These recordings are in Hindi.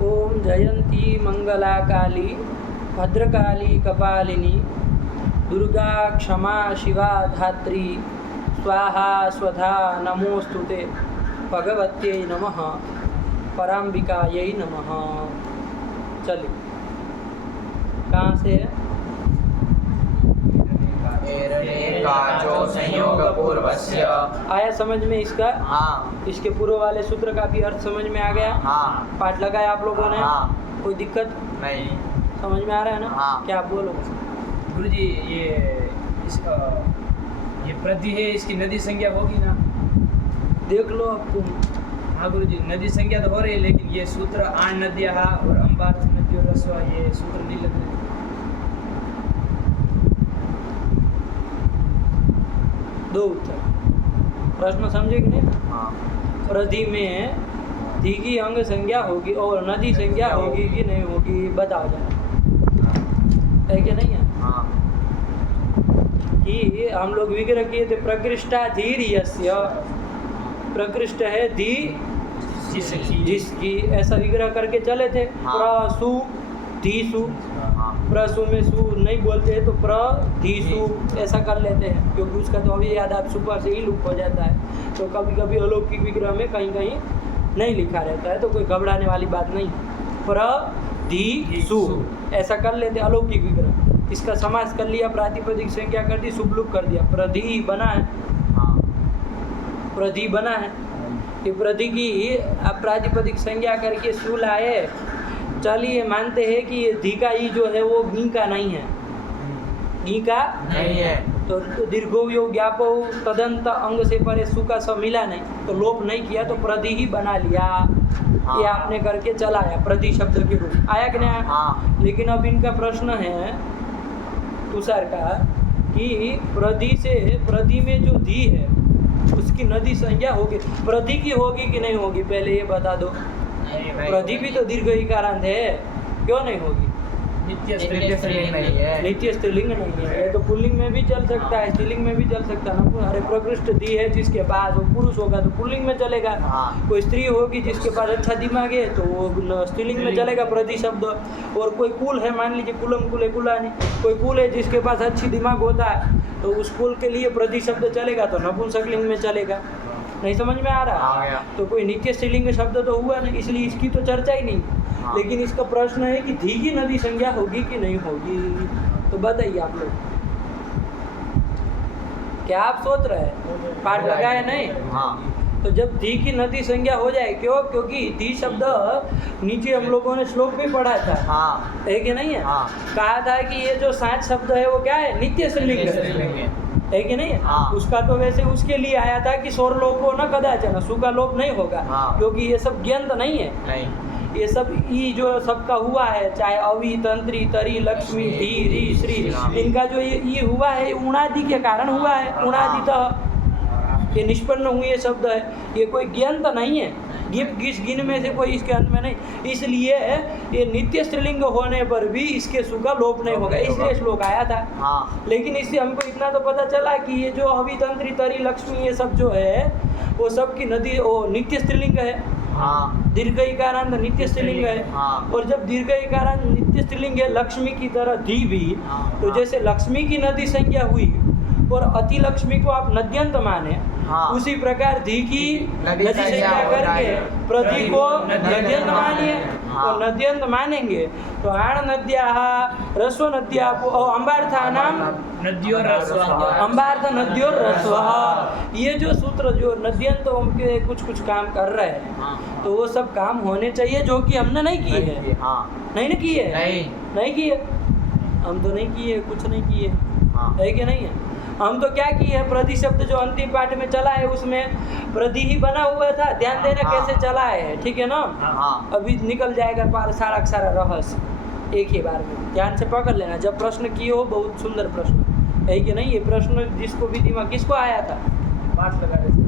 ओम जयंती मंगला काली भद्रकाली कपालिनी दुर्गा क्षमा शिवा धात्री स्वाहा स्वधा नमोस्तुते भगवत्यै नमः पराम्बिकायै नमः। चलिए कहाँ से है? जो संयोग पूर्वस्य। आया समझ में इसका? हाँ। इसके पूर्व वाले सूत्र का भी अर्थ समझ में आ गया? हाँ। पाठ लगाया आप लोगों ने? हाँ। कोई दिक्कत नहीं। समझ में आ रहा है ना? हाँ। क्या आप बोलो? गुरुजी ये प्रति है, इसकी नदी संज्ञा होगी ना? देख लो अब तुम। हाँ गुरुजी, नदी संज्ञा तो हो रही है, लेकिन ये सूत्र आण नद्या और अंबार्थ नद्यो रस्वा, ये सूत्र नहीं लग रहे। दो उत्तर। प्रश्न समझे कि नहीं? हाँ। प्रधि में धी की अंग संज्ञा होगी और नदी संज्ञा होगी कि नहीं होगी, बताओ जरा। है कि नहीं है? हाँ। कि हम लोग विग्रह किए थे प्रकृष्टा धीर यस्य, प्रकृष्ट है धी जिसकी, ऐसा विग्रह करके चले थे। हाँ। प्रसु धीसु, हाँ। प्रसु में सु नहीं बोलते हैं तो प्रधीसु ऐसा कर लेते हैं, क्योंकि उसका तो अभी याद आप सुपर से ही लुक हो जाता है। तो कभी कभी अलौकिक विग्रह में कहीं कहीं नहीं लिखा रहता है, तो कोई घबराने वाली बात नहीं। प्रधीसु ऐसा कर लेते अलौकिक विग्रह। इसका समास कर लिया, प्रातिपदिक संज्ञा कर दी, शुभ लुक कर दिया, प्रधि बना है। हाँ। प्रधि बना है। ये प्रधि की अब प्रातिपदिक संज्ञा करके सु लाए। चलिए मानते हैं कि ये धी का ई जो है वो गी का नहीं है, गी का नहीं है, तो दीर्घो ज्ञापो तदंत अंग से परे सु का स मिला नहीं, तो लोप नहीं किया, तो प्रधि ही बना लिया। हाँ। ये आपने करके चलाया प्रधि शब्द के रूप। आया कि नहीं आया? हाँ। लेकिन अब इनका प्रश्न है तुषार का कि प्रधि में जो धी है उसकी नदी संज्ञा होगी, प्रधि की होगी कि नहीं होगी, पहले ये बता दो। प्रधि भी तो दीर्घ इकारांत है, क्यों नहीं होगी? नित्य स्त्रीलिंग नहीं है। नित्य स्त्रीलिंग नहीं है। ये तो पुल्लिंग में भी चल सकता है, स्त्रीलिंग में भी चल सकता है ना। अरे प्रकृष्ट धी है जिसके पास, वो पुरुष होगा तो पुल्लिंग में चलेगा। हाँ। कोई स्त्री होगी जिसके पास अच्छा दिमाग है तो वो स्त्रीलिंग में चलेगा प्रधि शब्द। और कोई कुल है, मान लीजिए कुलम कुले कुलानी, कोई कुल है जिसके पास अच्छी दिमाग होता है तो उस कुल के लिए प्रधि शब्द चलेगा, तो नपुंसकलिंग में चलेगा। नहीं समझ में आ रहा? आ गया। तो कोई नित्य स्त्रीलिंग शब्द तो हुआ नहीं, इसलिए इसकी तो चर्चा ही नहीं। हाँ। लेकिन इसका प्रश्न है कि धी की नदी संज्ञा होगी कि नहीं होगी, तो बताइए आप लोग। क्या आप सोच रहे हैं? पाठ लगाए नहीं? हाँ। तो जब धी की नदी संज्ञा हो जाए, क्यों? क्योंकि धी शब्द नीचे हम लोगों ने श्लोक में पढ़ा था। हाँ। है कि नहीं है? हाँ। कहा था कि ये जो 7 शब्द है वो क्या है? नित्य स्त्रीलिंग है कि नहीं? हाँ। उसका तो वैसे उसके लिए आया था कि स्वर लोप हो न कदाचन, सु का लोप नहीं होगा। हाँ। क्योंकि ये सब ज्ञंत नहीं है। नहीं। ये सब ई जो सबका हुआ है, चाहे अवि तंत्री तरी लक्ष्मी धी री श्री, इनका जो ये ई हुआ है उणादि के कारण हुआ है। उणादि तो ये निष्पन्न हुए शब्द है, ये कोई ज्ञंत नहीं है। गिस गिन में से कोई इसके अंत में नहीं, इसलिए ये नित्य स्त्रीलिंग होने पर भी इसके सु का लोप नहीं होगा, इसलिए श्लोक आया था। हाँ। लेकिन इससे हमको इतना तो पता चला कि ये जो अभितंत्री तरी लक्ष्मी ये सब जो है वो सब की नदी वो नित्य स्त्रीलिंग है। हाँ। दीर्घ इकारांत नित्य स्त्रीलिंग है। हाँ। और जब दीर्घ इकारांत नित्य स्त्रीलिंग है लक्ष्मी की तरह धी भी, तो जैसे लक्ष्मी की नदी संज्ञा हुई और अति लक्ष्मी को आप नद्यंत माने, हाँ। उसी प्रकार धी की नदी नदी संज्ञा संज्ञा करके प्रधि को नद्यंत मानिए। हाँ। तो नद्यंत मानेंगे तो आण नद्या रस्व नद्या अंबार्था नाम नद्यो रस्वा। अंबार्थ नद्यो रस्व। ये जो सूत्र जो नद्यंत के कुछ कुछ काम कर रहे हैं, हाँ। तो वो सब काम होने चाहिए जो कि हमने नहीं किए हैं। हाँ। नहीं ना किए? नहीं किए, हम तो नहीं किए, कुछ नहीं किए। हाँ। है कि नहीं है? हम तो क्या किए हैं, प्रधि शब्द जो अंतिम पाठ में चला है उसमें प्रधि ही बना हुआ था, ध्यान देना हाँ। कैसे चला है, ठीक है ना? हाँ। अभी निकल जाएगा सारा सारा रहस्य एक ही बार में, ध्यान से पकड़ लेना। जब प्रश्न किए हो, बहुत सुंदर प्रश्न है कि नहीं? ये प्रश्न जिसको भी दिमाग, किसको आया था? पाठ लगा रहे थे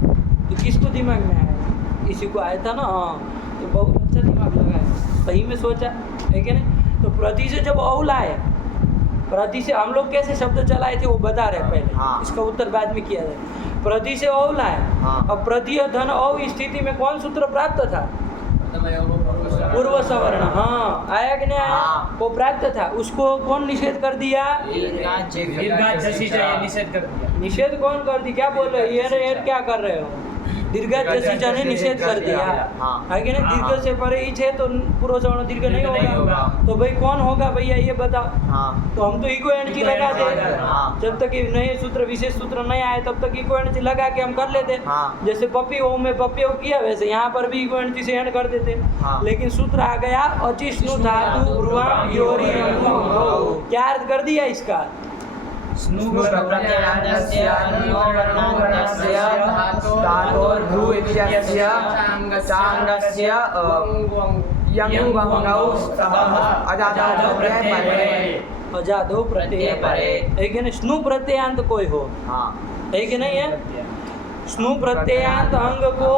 तो किसको दिमाग में आया? इसी को आया था ना। हाँ, तो बहुत अच्छा दिमाग लगाया, सही में सोचा है कि नहीं? तो प्रति से जब औल आए, प्रति से हम लोग कैसे शब्द चलाए थे वो बता रहे पहले। हाँ। इसका उत्तर बाद में किया जाए। प्रति से औल आए। हाँ। अब प्रति धन औ स्थिति में कौन सूत्र प्राप्त था? पूर्व सवर्ण, हाँ आया कि नहीं आया? हाँ। वो प्राप्त था, उसको कौन निषेध कर दिया? दीर्घा जसीजा ये निषेध कर दिया। निषेध कौन कर दी? क्या बोल रहे हो? ये क्या कर रहे हो? दीर्घा जसीजा ने निषेध कर दिया, हाँ। है कि नहीं? दीर्घ से परे ही है तो पूर्व सवर्ण दीर्घ नहीं होगा। तो भाई कौन होगा भैया ये बताओ? हाँ। तो हम तो इको एंटी लगा दे, हाँ। जब तक ये नए सूत्र विशेष सूत्र नहीं आए तब तक इको एंटी लगा के हम कर लेते। हाँ। जैसे पपी ओ में पपी ओ किया वैसे यहाँ पर भी इको एंटी से एंड कर देते। हाँ। लेकिन सूत्र आ गया अचिष्णु धातु ब्रुवाम योरी अंगो। क्या अर्थ कर दिया इसका? प्रत्ययान्तस्य अनुवर्णान्तस्य धातोर्भ्रू इत्यस्य चाङ्गस्य यङ्गौ स्तः अजातो प्रत्यय परे। अजादो प्रत्यय परे, है कि नहीं? स्नु प्रत्ययांत कोई हो, हाँ। है कि नहीं है? स्नु प्रत्ययांत अंग को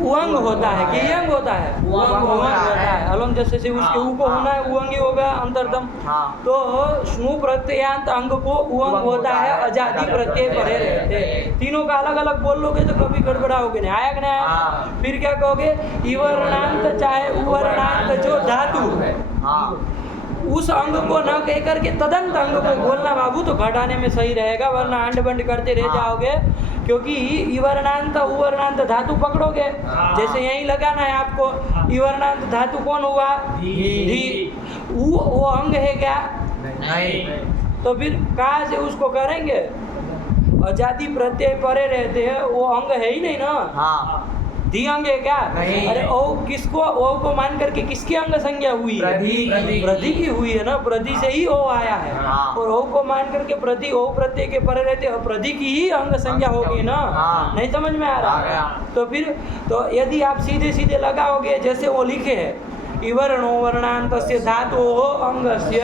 उअंग होता है कि यंग होता है? उअंग होता है। अलम जैसे से उसके उ को होना है उअंग ही होगा अंतरतम। हाँ। तो स्नु प्रत्ययांत अंग को उअंग होता है, अजादि प्रत्यय परे रहते। तीनों का अलग अलग बोल लोगे तो कभी गड़बड़ाओगे नहीं, आया कि नहीं आया? हाँ। फिर क्या कहोगे? इवर्णांत चाहे उवर्णांत जो धातु है, हाँ। उस अंग को न कह करके तदंत अंग को बोलना बाबू, तो घटाने में सही रहेगा, वरना अंड बंड करते रह जाओगे। क्योंकि इवर्णांत उवर्णांत धातु पकड़ोगे, जैसे यही लगाना है आपको। इवर्णांत धातु कौन हुआ? धी। वो अंग है क्या? नहीं। तो फिर कहाँ से उसको करेंगे? अजादि प्रत्यय परे रहते हैं, वो अंग है ही नहीं ना। हाँ। धी अंग है क्या? नहीं। अरे ओ किसको, ओ को मान करके किसकी अंग संज्ञा हुई है? प्रधि। प्रधि की हुई है ना, प्रधि से ही ओ आया है। हाँ। और ओ को मान करके प्रधि ओ प्रत्यय के परे रहते हैं, प्रधि की ही अंग संज्ञा होगी ना। हाँ। नहीं समझ में आ आ रहा? गया। तो फिर तो यदि आप सीधे सीधे लगाओगे जैसे वो लिखे है, इवर्णो वर्णांतस्य धातु अंगस्य,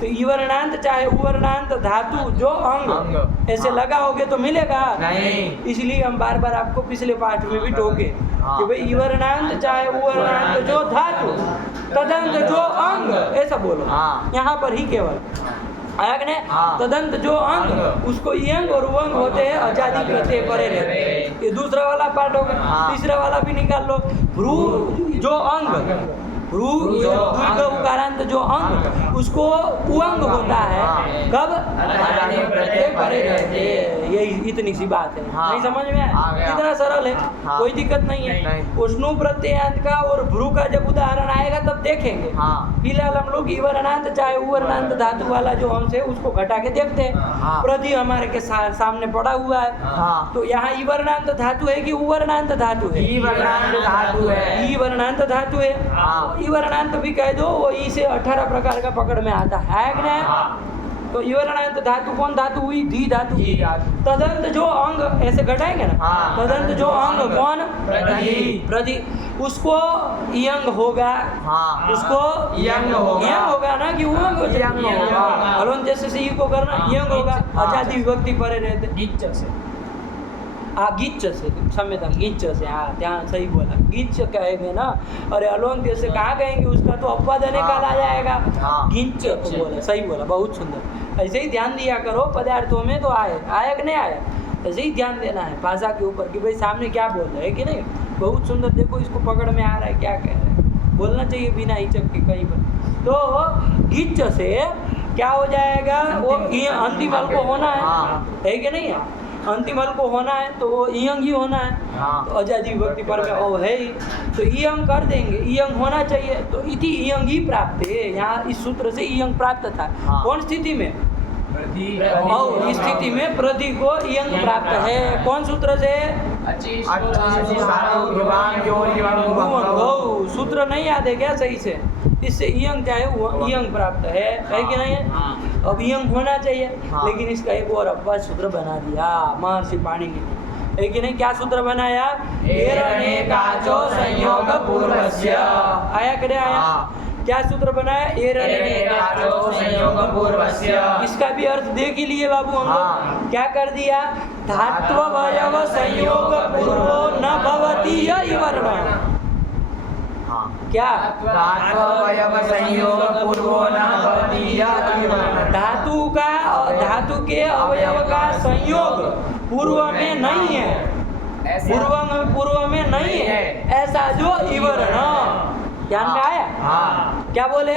तो इवर्णांत चाहे उवर्णांत धातु जो अंग ऐसे लगाओगे तो मिलेगा नहीं। इसलिए हम बार बार आपको पिछले पाठ में भी टोके हाँ। कि भाई इवर्णांत चाहे उवर्णांत जो धातु तदंत जो अंग, ऐसा बोलो। हाँ। यहाँ पर ही केवल आया कि नहीं? हाँ। तदंत जो अंग उसको यंग और उवंग होते हैं, अजादि प्रत्यय परे रहते हैं। ये दूसरा वाला पार्ट हो गया। हाँ। तीसरा वाला भी निकाल लो। भ्रू जो अंग, भ्रू जो दीर्घ उकारांत जो अंग उसको उअंग होता है, कब? अजादि प्रत्यय परे रहते हैं। यही इतनी सी बात है। हाँ। नहीं समझ में आ गया। इतना सरल है। हाँ। कोई दिक्कत नहीं है। नहीं। उष्णु प्रत्ययांत का और भ्रू का जब उदाहरण आएगा तब देखेंगे। हाँ। फिलहाल हम लोग इवर्णांत चाहे उवर्णांत धातु वाला जो अंश है उसको घटा के देखते हैं। हाँ। प्रधि हमारे के सामने पड़ा हुआ है। हाँ। तो यहाँ इवर्णांत धातु है कि उवर्णांत धातु है? इवर्णांत धातु है। इवर्णांत धातु है। हाँ। इवर्णांत भी कह दो, वो ई से 18 प्रकार का पकड़ में आता है कि नहीं? हाँ। तो इवर्णांत धातु कौन धातु हुई? धी धातु। धी धातु। तदंत जो अंग ऐसे घटाएंगे ना। हाँ। तदंत जो अंग कौन? प्रधि। प्रधि। उसको यंग होगा। हाँ। उसको यंग होगा। यंग होगा ना कि उंग? यंग होगा। अलवन जैसे से ई को करना यंग होगा। हाँ। अजादि विभक्ति परे रहते। गिच्च से गिच्च से क्षम्यता, गिच्च से, हाँ ध्यान सही बोला, गिच्च कहेंगे ना। अरे अलोन से कहाँ कहेंगे? उसका तो अपवाद निकाला जाएगा। हाँ। गिच्च तो बोला, सही बोला, बहुत सुंदर। ऐसे ही ध्यान दिया करो, पदार्थों में तो आया कि नहीं आया, ऐसे ही ध्यान देना है भाषा के ऊपर कि भाई सामने क्या बोल रहा है कि नहीं। बहुत सुंदर, देखो इसको पकड़ में आ रहा है, क्या कह रहा है, बोलना चाहिए बिना हिचक के कहीं पर। तो गिच्च से क्या हो जाएगा? वो अंतिम हल को होना है कि नहीं है? अंतिम हल को होना है तो वो इयंग ही होना है। हाँ। तो अजादि विभक्ति पर का ओ है ही, तो इयंग कर देंगे, इयंग होना चाहिए। तो इति इयंग ही प्राप्त है। यहाँ इस सूत्र से इयंग प्राप्त था। हाँ। कौन स्थिति में? प्रधि। और इस स्थिति में प्रधि को इयंग प्राप्त है। कौन सूत्र से? गौ सूत्र नहीं याद है क्या सही से? इससे इयंग क्या है? इयंग प्राप्त है कि नहीं है? अब इयंग होना चाहिए। हाँ। लेकिन इसका एक और अपवाद सूत्र बना दिया महर्षि पाणिनि ने, है कि नहीं? क्या सूत्र बनाया? एरनेकाचो संयोग पूर्वस्य। आया करे आया? हाँ। क्या सूत्र बनाया? एरनेकाचो संयोग पूर्वस्य। इसका भी अर्थ देख ही लिए बाबू हम लोग। हाँ। क्या कर दिया? धात्ववयव संयोग पूर्वो न भवति य वर्ण। हाँ। क्या? धात्ववयव संयोग पूर्वो न भवति य वर्ण। धातु का, धातु के अवयव का संयोग पूर्व में नहीं है, पूर्व में नहीं है, ऐसा जो इवर्ण, ध्यान में आया? हाँ। क्या बोले?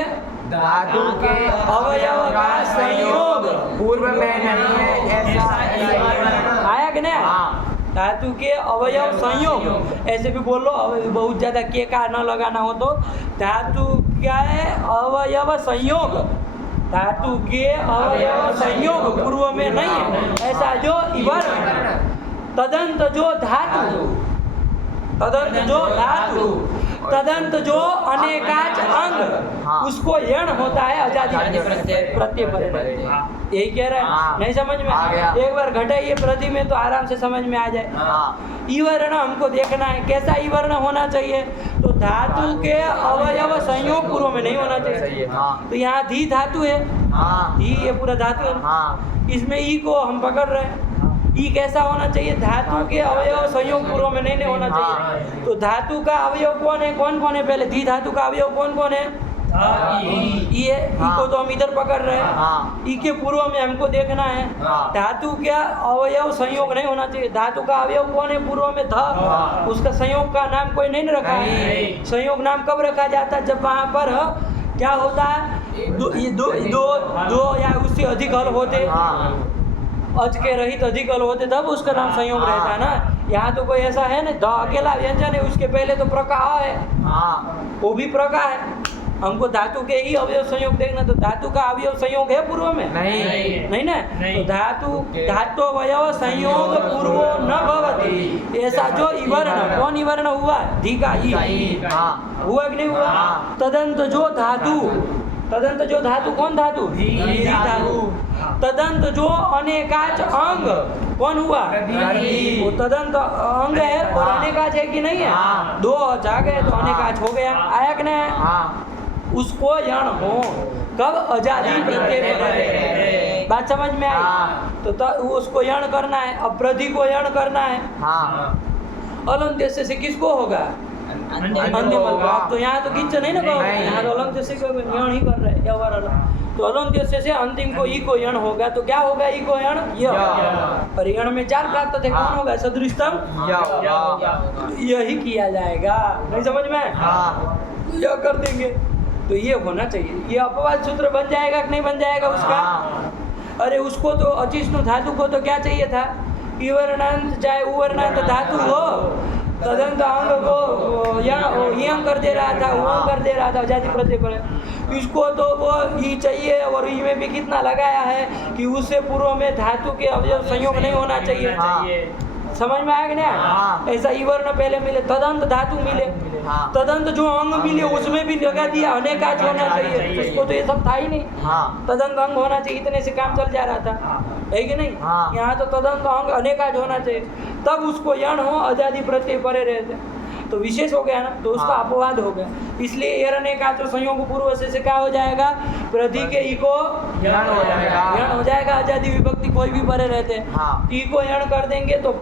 धातु के अवयव का संयोग पूर्व में नहीं है ऐसा आया कि नहीं? हाँ। धातु के अवयव संयोग, ऐसे भी बोल लो, बहुत ज्यादा के का न लगाना हो तो धातु क्या है? अवयव संयोग। धातु के अवयव संयोग पूर्व में नहीं है ऐसा जो इवर्ण। तदंत जो धातु, तदंत जो धातु, तदंत जो अनेकाच अंग, हाँ। उसको यण होता है अजादि प्रत्यय पर। यही कह रहे हैं, हाँ। नहीं समझ में? आ गया। एक बार घटाइए प्रति में तो आराम से समझ में आ जाए। हाँ। ईवर्ण हमको देखना है, कैसा ईवर्ण होना चाहिए? तो धातु के अवयव संयोग पूर्व में नहीं होना चाहिए। हाँ। तो यहाँ धी धातु है, हाँ। धी ये पूरा धातु है, हाँ। इसमें ई को हम पकड़ रहे हैं। ई कैसा होना चाहिए? धातु के अवयव संयोग पूर्व में नहीं होना चाहिए। तो धातु का अवयव कौन है? कौन कौन है? पहले धी धातु का अवयव कौन कौन है? ई है, ई को तो हम इधर पकड़ रहे हैं। हाँ। ई के पूर्व में हमको देखना है। हाँ। धातु का अवयव संयोग नहीं होना चाहिए। धातु का अवयव कौन है? पूर्व में था, हाँ। उसका संयोग का नाम कोई नहीं रखा है। नहीं। संयोग नाम कब रखा जाता है? जब वहाँ पर क्या होता है? दो या उससे अधिक हल होते, हाँ। अज के रहित अधिक हल होते, तब उसका नाम संयोग रहता है ना। यहाँ तो कोई ऐसा है ना, द अकेला व्यंजन है, उसके पहले तो प्रकाह है, हाँ। वो भी प्रकाह है। हमको धातु के ही अवयव संयोग देखना, तो धातु का अवयव संयोग है पूर्व में? नहीं। नहीं ना। नहीं। तो धातु अवयव संयोग पूर्वो न भवति, ऐसा जो इवर्ण, कौन इवर्ण हुआ? धी का ई। हाँ। हुआ कि नहीं हुआ? हाँ। तदंत जो धातु, तदंत जो धातु कौन धातु? धी धातु। तदंत जो अनेकाच अंग, कौन हुआ? प्रति। वो तदंत अंग है और हाँ। अनेकाच है कि नहीं है? हाँ। दो आ गए तो अनेकाच हो गया। आया कि नहीं? हाँ। उसको यण हो कब? अजादि प्रत्यय पर। बात समझ में आई? हाँ। तो उसको यण करना है, अप्रधि को यण करना है। हाँ। अलंत्य से किसको होगा? अंतिम होगा। अब तो यहाँ तो किंच नहीं ना कहो, नहीं। यहाँ तो अलंत्य से यण ही कर रहे हैं, यवर अलग। तो अलंत्य से अंतिम को ई को यण होगा, तो क्या होगा? ई को यण य। और यण में चार प्राप्त थे, कौन होगा? सदृष्टम। यही किया जाएगा, नहीं समझ में? हाँ। यह कर देंगे तो ये होना चाहिए। ये अपवाद सूत्र बन जाएगा कि नहीं बन जाएगा उसका? हाँ। अरे उसको तो अचिष्णु धातु को तो क्या चाहिए था? इवर्णांत चाहे उवर्णांत धातु हो, तदंत अंग को यंग कर दे रहा था, उंग कर दे रहा था जाति प्रत्यय पर। इसको तो वो ई चाहिए, और ई में भी कितना लगाया है कि उससे पूर्व में धातु के अवयव संयोग नहीं होना चाहिए। हाँ। समझ में आया कि नहीं? हाँ। ऐसा इवर्ण पहले मिले, तदंत धातु मिले, हाँ। तदंत जो अंग मिले उसमें भी लगा दिया अनेकाच होना चाहिए। उसको तो ये सब था ही नहीं। हाँ। तदंत अंग होना चाहिए, इतने से काम चल जा रहा था, है कि नहीं? हाँ। यहाँ तो तदंत अंग अनेकाच होना चाहिए, तब उसको यण हो अजादि प्रत्यय परे रहते, तो विशेष हो गया ना, तो उसका हाँ। अपवाद हो गया। इसलिए एर अनेकाच तो संयोग पूर्व से क्या हो जाएगा? प्रधि के ई को यण हो जाएगा। यण हो जाएगा, अजादि विभक्ति कोई भी परे रहते हैं। हाँ। ई को यण कर देंगे तो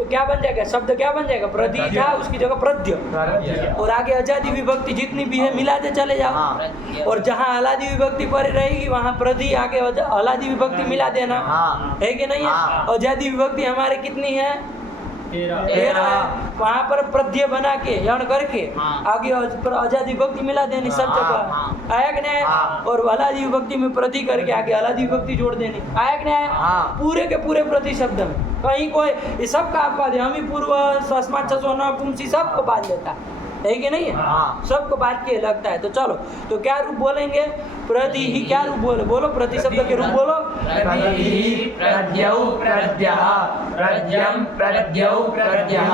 क्या बन जाएगा? शब्द क्या बन जाएगा? प्रधि था, उसकी जगह प्रध्य। और आगे अजादि विभक्ति जितनी भी है मिलाते चले जाओ। हाँ। और जहाँ हलादि विभक्ति पर रहेगी वहाँ प्रधि आगे हलादि विभक्ति मिला देना, हाँ। है कि नहीं है? हाँ। अजादि विभक्ति हमारे कितनी है? 13 है। वहाँ पर प्रध्यय बना के यण करके हाँ। आगे अजादि विभक्ति मिला देनी सब हाँ, जगह। हाँ। आया कि नहीं? हाँ। और हलादि विभक्ति में प्रति करके आगे हलादि विभक्ति जोड़ देनी। आया कि नहीं? हाँ। पूरे के पूरे प्रति शब्द में कहीं कोई ये सब का आपका हम ही पूर्व सस्मात छसोना पुंसी सबको बांध लेता है कि नहीं है? हाँ। सबको बात के लगता है। तो चलो, तो क्या रूप बोलेंगे? प्रति ही क्या रूप बोले? बोलो, प्रति शब्द के रूप बोलो। प्रति प्रद्यौ प्रद्यः प्रद्यं प्रद्यौ प्रद्यः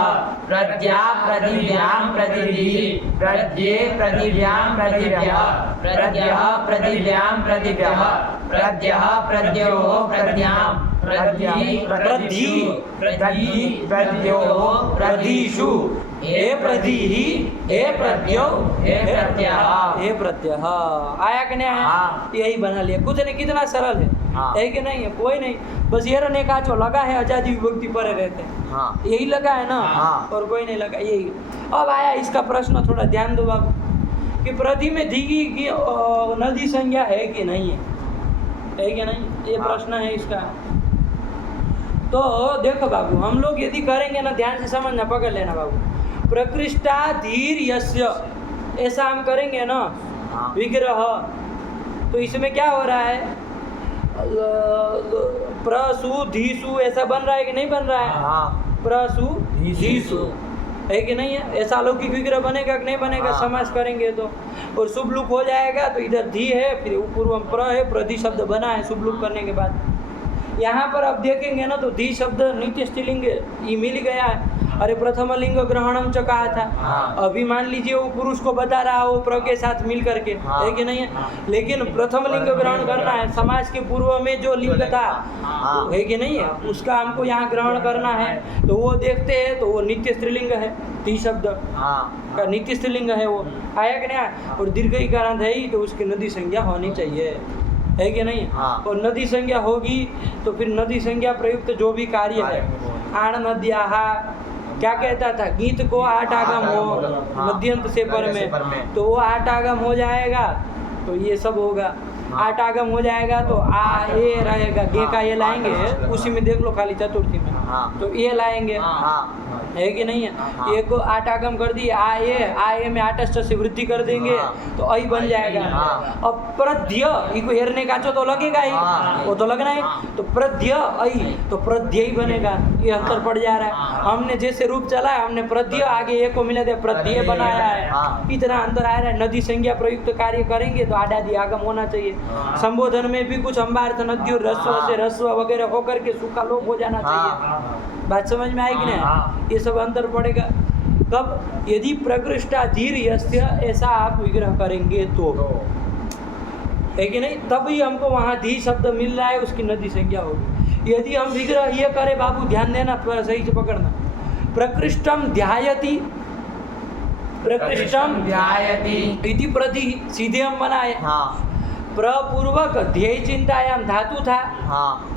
प्रद्या प्रदिव्यां प्रदिभिः प्रद्ये प्रदिव्यां प्रदिभ्यः प्रद्यः प्रदिव्यां प्रदिभ्यः प्रद्यः प्रद्योः प्रद्यां प्रद्यि प्रद्योः प्रदिषु हे प्रदिहि हे प्रद्यौ हे प्रद्यः हे प्रत्यय। आया कि नहीं आया? हाँ। यही बना लिया, कुछ नहीं, कितना सरल हाँ। है कि नहीं है? कोई नहीं, बस ये रहने का जो लगा है अजादि विभक्ति परे रहते हैं, हाँ। यही लगा है ना। हाँ। और कोई नहीं लगा, यही। अब आया इसका प्रश्न, थोड़ा ध्यान दो बाबू, कि प्रति में दीगी की नदी संज्ञा है कि नहीं है कि नहीं? ये हाँ। प्रश्न है इसका। तो देखो बाबू, हम लोग यदि करेंगे ना, ध्यान से समझना, पकड़ लेना बाबू। प्रकृष्टा धीर यस्य, ऐसा हम करेंगे ना हाँ। विग्रह, तो इसमें क्या हो रहा है, प्रसु धीसु ऐसा बन रहा है कि नहीं बन रहा है? हाँ प्रसु धीसु। धीसु है कि नहीं है? ऐसा अलौकिक विग्रह बनेगा कि नहीं बनेगा? हाँ। समास करेंगे तो, और शुभ लुक हो जाएगा तो इधर धी है, फिर पूर्व में प्र है, प्रधि शब्द बना है शुभ लुक करने के बाद। यहाँ पर अब देखेंगे ना तो धी शब्द नित्य स्त्रीलिंग ये मिल गया है। अरे प्रथम लिंग ग्रहणम च कहा था, हाँ। अभी मान लीजिए वो पुरुष को बता रहा हो प्र के साथ मिल करके, हाँ। है कि नहीं है? लेकिन प्रथम लिंग ग्रहण करना है, समाज के पूर्व में जो लिंग था हाँ। है कि नहीं है, उसका हमको यहाँ ग्रहण करना है। तो वो देखते हैं तो वो नित्य स्त्रीलिंग है, ती शब्द हाँ का नित्य स्त्रीलिंग है, वो आया कि नहीं आया? और दीर्घ इकारांत है ही तो उसकी नदी संज्ञा होनी चाहिए, है कि नहीं? हाँ। और नदी संज्ञा होगी तो फिर नदी संज्ञा प्रयुक्त जो भी कार्य है, आण नद्याहा क्या कहता था, गीत को आठ आगम हो हाँ। मध्यंत से पर में, तो वो आठ आगम हो जाएगा तो ये सब होगा। हाँ। आठ आगम हो जाएगा तो आ ए रहेगा, गे का ये लाएंगे, उसी में देख लो खाली चतुर्थी में, हाँ। तो ये लाएंगे, हाँ है कि नहीं है? हाँ। एक को आठ आगम कर दिए, आए में आठष्ट से वृद्धि कर देंगे हाँ। तो आई बन जाएगा। हाँ। अब प्रध्य इको हेरने का तो लगेगा ही, हाँ। वो तो लगना है, तो प्रध्य आई तो प्रध्य ही बनेगा, ये अंतर पड़ जा रहा है। हमने जैसे रूप चला है, हमने प्रध्य आगे एक को मिला दिया, प्रध्य बनाया है, हाँ। इतना अंतर आ रहा है। नदी संज्ञा प्रयुक्त कार्य करेंगे तो आडादि आगम होना चाहिए। संबोधन में भी कुछ अंबार्थ नद्यों रस्व से रस्व वगैरह होकर के सुखा लोप हो जाना चाहिए। बात समझ में आई कि नहीं? हाँ। ये सब अंतर पड़ेगा कब, यदि प्रकृष्टाधीर यस्य ऐसा आप विग्रह करेंगे तो, है कि नहीं? तभी हमको वहाँ धी शब्द मिल रहा है, उसकी नदी संज्ञा होगी। यदि हम विग्रह ये करें, बाबू ध्यान देना, थोड़ा सही से पकड़ना, प्रकृष्टम ध्यायति, प्रकृष्टम ध्यायति इति प्रति सीधे हम बनाए, हाँ प्रपूर्वक ध्येय चिंतायाम धातु था, हाँ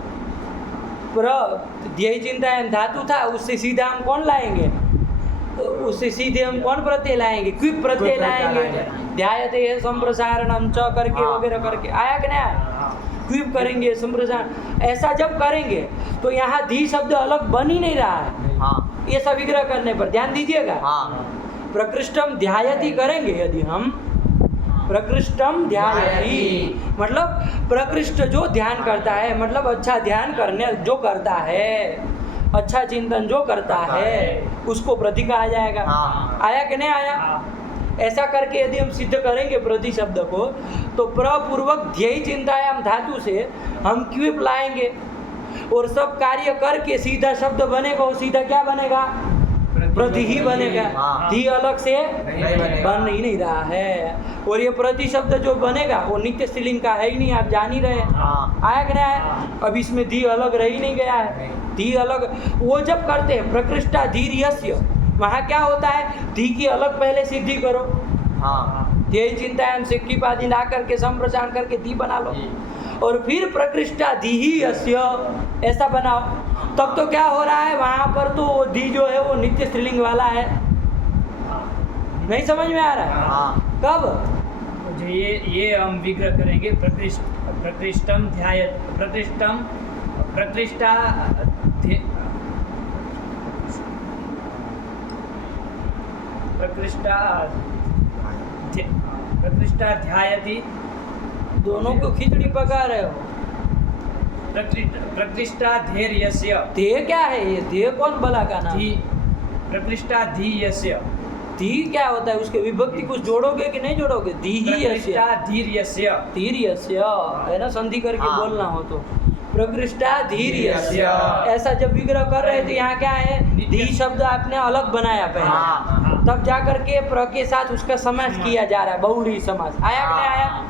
ध्येय चिंतायाम धातु था, उससे सीधा हम कौन लाएंगे? उससे सीधे हम कौन प्रत्यय लाएंगे? क्विप प्रत्यय लाएंगे। ध्यायते है संप्रसारणम च करके वगैरह करके, आया कि नहीं आया? क्विप करेंगे संप्रसारण, ऐसा जब करेंगे तो यहाँ धी शब्द अलग बन ही नहीं रहा है। हाँ ये सब विग्रह करने पर ध्यान दीजिएगा। हाँ प्रकृष्टम ध्यायति करेंगे यदि हम, प्रकृष्टम ध्यायति मतलब प्रकृष्ट जो ध्यान करता है, मतलब अच्छा ध्यान करने जो करता है, अच्छा चिंतन जो करता है, उसको प्रति कहा जाएगा। हाँ। आया कि नहीं आया? ऐसा करके यदि हम सिद्ध करेंगे प्रति शब्द को, तो प्रपूर्वक ध्येय चिंतायाम धातु से हम क्विप लाएंगे और सब कार्य करके सीधा शब्द बनेगा, वो सीधा क्या बनेगा? प्रति ही बनेगा। हाँ। धी अलग से नहीं बनेगा। बन ही नहीं रहा है। और ये प्रति शब्द जो बनेगा वो नित्य स्त्रीलिंग का है ही नहीं, आप जान ही रहे हैं। हाँ। आया कि नहीं आया? अब इसमें धी अलग रह ही नहीं गया है। धी अलग वो जब करते हैं प्रकृष्टा धीर यस्य, वहाँ क्या होता है? धी की अलग पहले सिद्धि करो, हाँ ध्येय चिंतायन से की पादी ला करके संप्रसारण करके धी बना लो, और फिर प्रकृष्टा धी ही यस्य ऐसा बनाओ। तब तो क्या हो रहा है वहाँ पर, तो वो धी जो है वो नित्य स्त्रीलिंग वाला है। नहीं समझ में आ रहा है? हाँ कब? जो ये हम विग्रह करेंगे, प्रकृष्टम ध्याय, प्रकृष्टम प्रकृष्टा प्रकृष्टा ध्यायति, दोनों को खिचड़ी पका रहे हो। प्रकृष्टा धैर्यस्य, ध्येय क्या है? ये ध्येय कौन बला का नाम? धी प्रकृष्टा धीयस्य, धी क्या होता है? उसके विभक्ति कुछ जोड़ोगे कि नहीं जोड़ोगे? धी ही यस्य, प्रकृष्टा धीर्यस्य, धीर यस्य है ना, संधि करके हाँ। बोलना हो तो प्रकृष्टा धीर यस्य। यस्य। ऐसा जब विग्रह कर रहे थे, यहाँ क्या है? धी शब्द आपने अलग बनाया पहले, हाँ। तब जा करके प्र के साथ उसका समास किया जा रहा है, बहुव्रीहि समास। आया कि नहीं आया?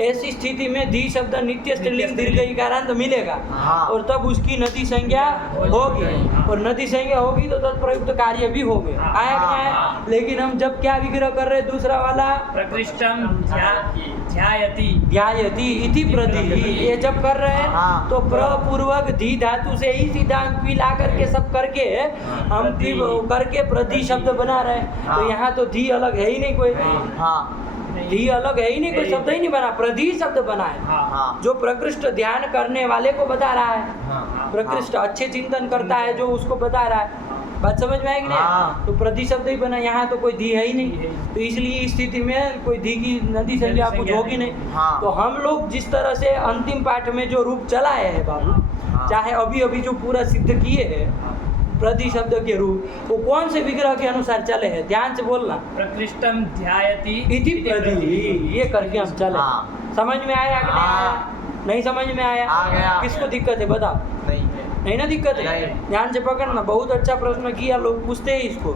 ऐसी स्थिति में धी शब्द नित्य स्त्रीलिंग दीर्घ इकारांत मिलेगा, हाँ। और तब उसकी नदी संज्ञा होगी, और नदी संज्ञा होगी तो तत्प्रयुक्त कार्य भी होंगे। आया कि नहीं आया? लेकिन हम जब क्या विग्रह कर रहे हैं? दूसरा वाला प्रकृष्टम ध्यायति, ध्यायति इति प्रति, ये जब कर रहे हैं हाँ। तो प्रपूर्वक धी धातु से ही सीधा हम ला करके सब करके हम करके प्रति शब्द बना रहे हैं। हाँ। तो यहाँ तो धी अलग है ही नहीं कोई, हाँ धी अलग है ही नहीं, कोई शब्द ही नहीं बना, प्रधि शब्द बना है, हाँ जो प्रकृष्ट ध्यान करने वाले को बता रहा है। हाँ प्रकृष्ट अच्छे चिंतन करता है जो उसको बता रहा है, बात समझ में आएगी ना? हाँ। तो प्रति शब्द ही बना, यहाँ तो कोई धी है ही नहीं, तो इसलिए इस स्थिति में कोई धी की नदी संज्ञा कुछ होगी नहीं। हाँ। तो हम लोग जिस तरह से अंतिम पाठ में जो रूप चलाए हैं बाबू, हाँ। चाहे अभी अभी जो पूरा सिद्ध किए हैं प्रति शब्द के रूप, वो कौन से विग्रह के अनुसार चले हैं? ध्यान से बोलना। प्रकृष्टम ध्यायति इति प्रति, ये करके हम चले। हाँ। समझ में आया कि नहीं आया? हाँ। नहीं समझ में आया? आ गया। किसको दिक्कत है बताओ? नहीं नहीं ना दिक्कत है? नहीं। ध्यान से पकड़ना, बहुत अच्छा प्रश्न किया, लोग पूछते हैं इसको,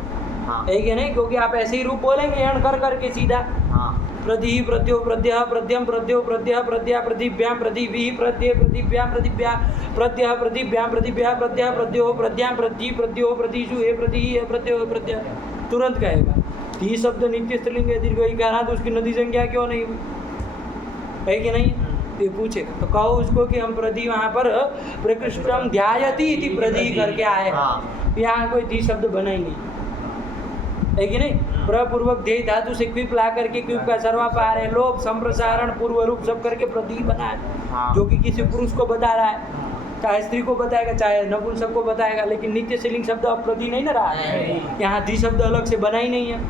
हाँ है कि नहीं? क्योंकि आप ऐसे ही रूप बोलेंगे यण कर करके सीधा, हाँ प्रति प्रत्यो प्रत्यय प्रत्यम प्रत्यो प्रत्यय प्रत्यय प्रतिभ्याम प्रतिभि प्रत्यय प्रतिभ्याम प्रतिभ्या प्रत्यय प्रतिभ्याम प्रतिभ्या प्रत्यय प्रत्यो प्रत्याम प्रति प्रत्यो प्रतिषु हे प्रति हे प्रत्यय प्रत्यय, तुरंत कहेगा। धी शब्द नित्य स्त्रीलिंग है, दीर्घ इकारा, तो उसकी नदी संज्ञा क्यों नहीं हुई? है कि नहीं? ये पूछेगा तो कहो उसको कि हम प्रति वहाँ पर प्रकृष्टम ध्यायति इति प्रति करके आए, हाँ। यहाँ कोई धी शब्द बना ही नहीं, है कि नहीं? प्रपूर्वक ध्येय धातु से क्विप ला करके क्विप का सर्वापार है, लोभ संप्रसारण पूर्व रूप सब करके प्रति बना है, हाँ। जो कि किसी पुरुष को बता रहा है, चाहे स्त्री को बताएगा चाहे नपुंसक को बताएगा, लेकिन नित्य स्त्रीलिंग शब्द अब प्रति नहीं ना रहा है, यहाँ धी शब्द अलग से बना ही नहीं है,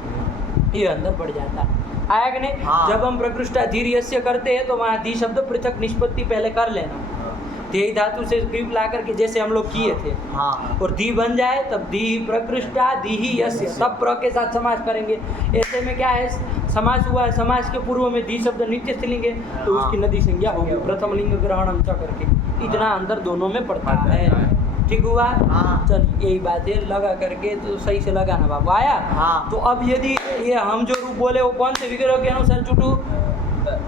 ये अंदर पड़ जाता है। आया कि नहीं? हाँ। जब हम प्रकृष्टा धीर यस्य करते हैं तो वहाँ धी शब्द पृथक निष्पत्ति पहले कर लेना, ध्येय धातु से क्विप ला करके जैसे हम लोग किए थे, हाँ और धी बन जाए तब धी प्रकृष्टा धी यस्य, तब प्र के साथ समास करेंगे। ऐसे में क्या है, समास हुआ है, समास के पूर्व में धी शब्द नित्य स्त्रीलिंग है, तो हाँ। उसकी नदी संज्ञा होगी प्रथम लिंग ग्रहणम च करके, इतना अंदर दोनों में पड़ता है। ठीक हुआ? हाँ। चल यही बात है, लगा करके तो सही से लगाना बाबू। आया? हाँ। तो अब यदि ये हम जो रूप बोले वो कौन से विग्रह के अनुसार चुटू?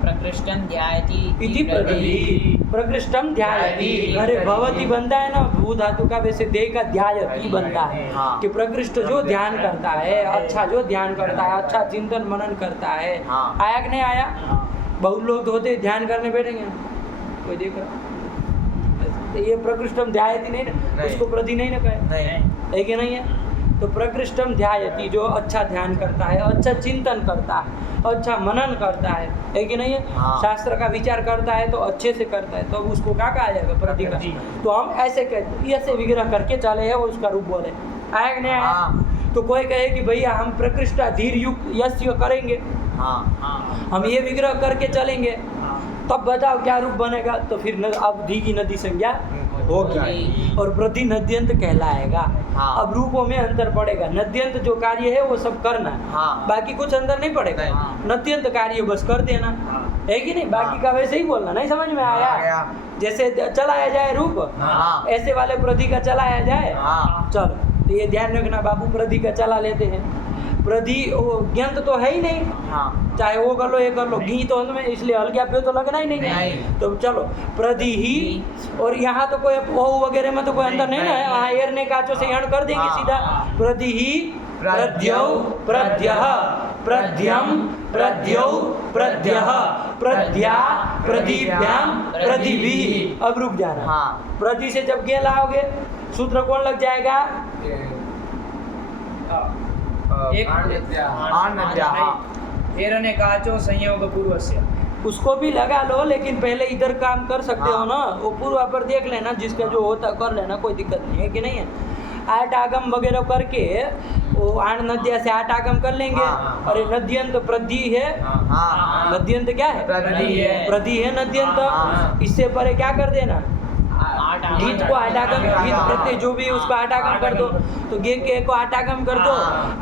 प्रकृष्टं ध्यायति इति प्रति प्रकृष्टम ध्यायति। अरे भवती बनता है ना भू धातु का, वैसे देह का ध्यायति बनता है, हाँ। कि प्रकृष्ट जो ध्यान करता है, अच्छा जो ध्यान करता है, अच्छा चिंतन मनन करता है। हाँ। आया कि नहीं आया? बहुत लोग तो होते ध्यान करने बैठेंगे, कोई देख रहा, तो ये प्रकृष्टम ध्यायति नहीं ना, नहीं। उसको प्रति नहीं ना कहे, नहीं है कि नहीं है? तो प्रकृष्टम ध्यायति, जो अच्छा ध्यान करता है, अच्छा चिंतन करता है, अच्छा मनन करता है कि नहीं है? हाँ। शास्त्र का विचार करता है तो अच्छे से करता है, तो उसको क्या कहा जाएगा? प्रति का। तो हम ऐसे कहते, ऐसे विग्रह करके चले हैं, उसका रूप बोले। आया कि नहीं आया? हाँ। तो कोई कहे कि भैया हम प्रकृष्टा धीर युक्त यस्य करेंगे, हाँ हम ये विग्रह करके चलेंगे, तब बताओ क्या रूप बनेगा? तो फिर अब धी की नदी संज्ञा होगी और प्रति नद्यंत कहलाएगा। हाँ। अब रूपों में अंतर पड़ेगा, नद्यंत जो कार्य है वो सब करना है, हाँ। बाकी कुछ अंदर नहीं पड़ेगा, नहीं। नद्यंत कार्य बस कर देना, है कि नहीं? बाकी का वैसे ही बोलना। नहीं समझ में आ आया? गया। जैसे चलाया जाए रूप, हाँ। ऐसे वाले प्रति का चलाया जाए। हाँ। चलो तो ये ध्यान रखना बाबू, प्रति का चला लेते हैं, प्रति ज्ञंत तो है ही नहीं, हाँ चाहे वो कर लो ये कर लो, घी तो अंत में, इसलिए हल्का पे तो लगना ही नहीं है। नहीं। तो चलो प्रति ही, और यहाँ तो कोई ओ वगैरह में तो कोई अंतर नहीं ना है, वहाँ एरने काचों से यण कर देंगे हाँ। सीधा। प्रति ही प्रद्यौ प्रद्यः प्रद्यम प्रद्यौ प्रद्यः प्रद्या प्रतिभ्याम प्रतिभि। अब रुक जाना, हाँ। प्रति से जब गे लाओगे सूत्र कौन लग जाएगा? एक एरने काचो संयोग पूर्वस्य, उसको भी लगा लो, लेकिन पहले इधर काम कर सकते हो ना, वो पूर्वा पर देख लेना, जिसका जो होता कर लेना, कोई दिक्कत नहीं है कि नहीं है? आठ आगम वगैरह करके वो आठ नदिया से आठ आगम कर लेंगे। हाँ। और ये नद्यंत प्रधि है, हाँ नद्यंत क्या है? प्रधि है। प्रधि है नद्यंत। हाँ। इससे परे क्या कर देना? गीत को आटागम, गीत प्रत्यय जो भी उसको आटागम कर दो, तो गे के को आटागम कर दो,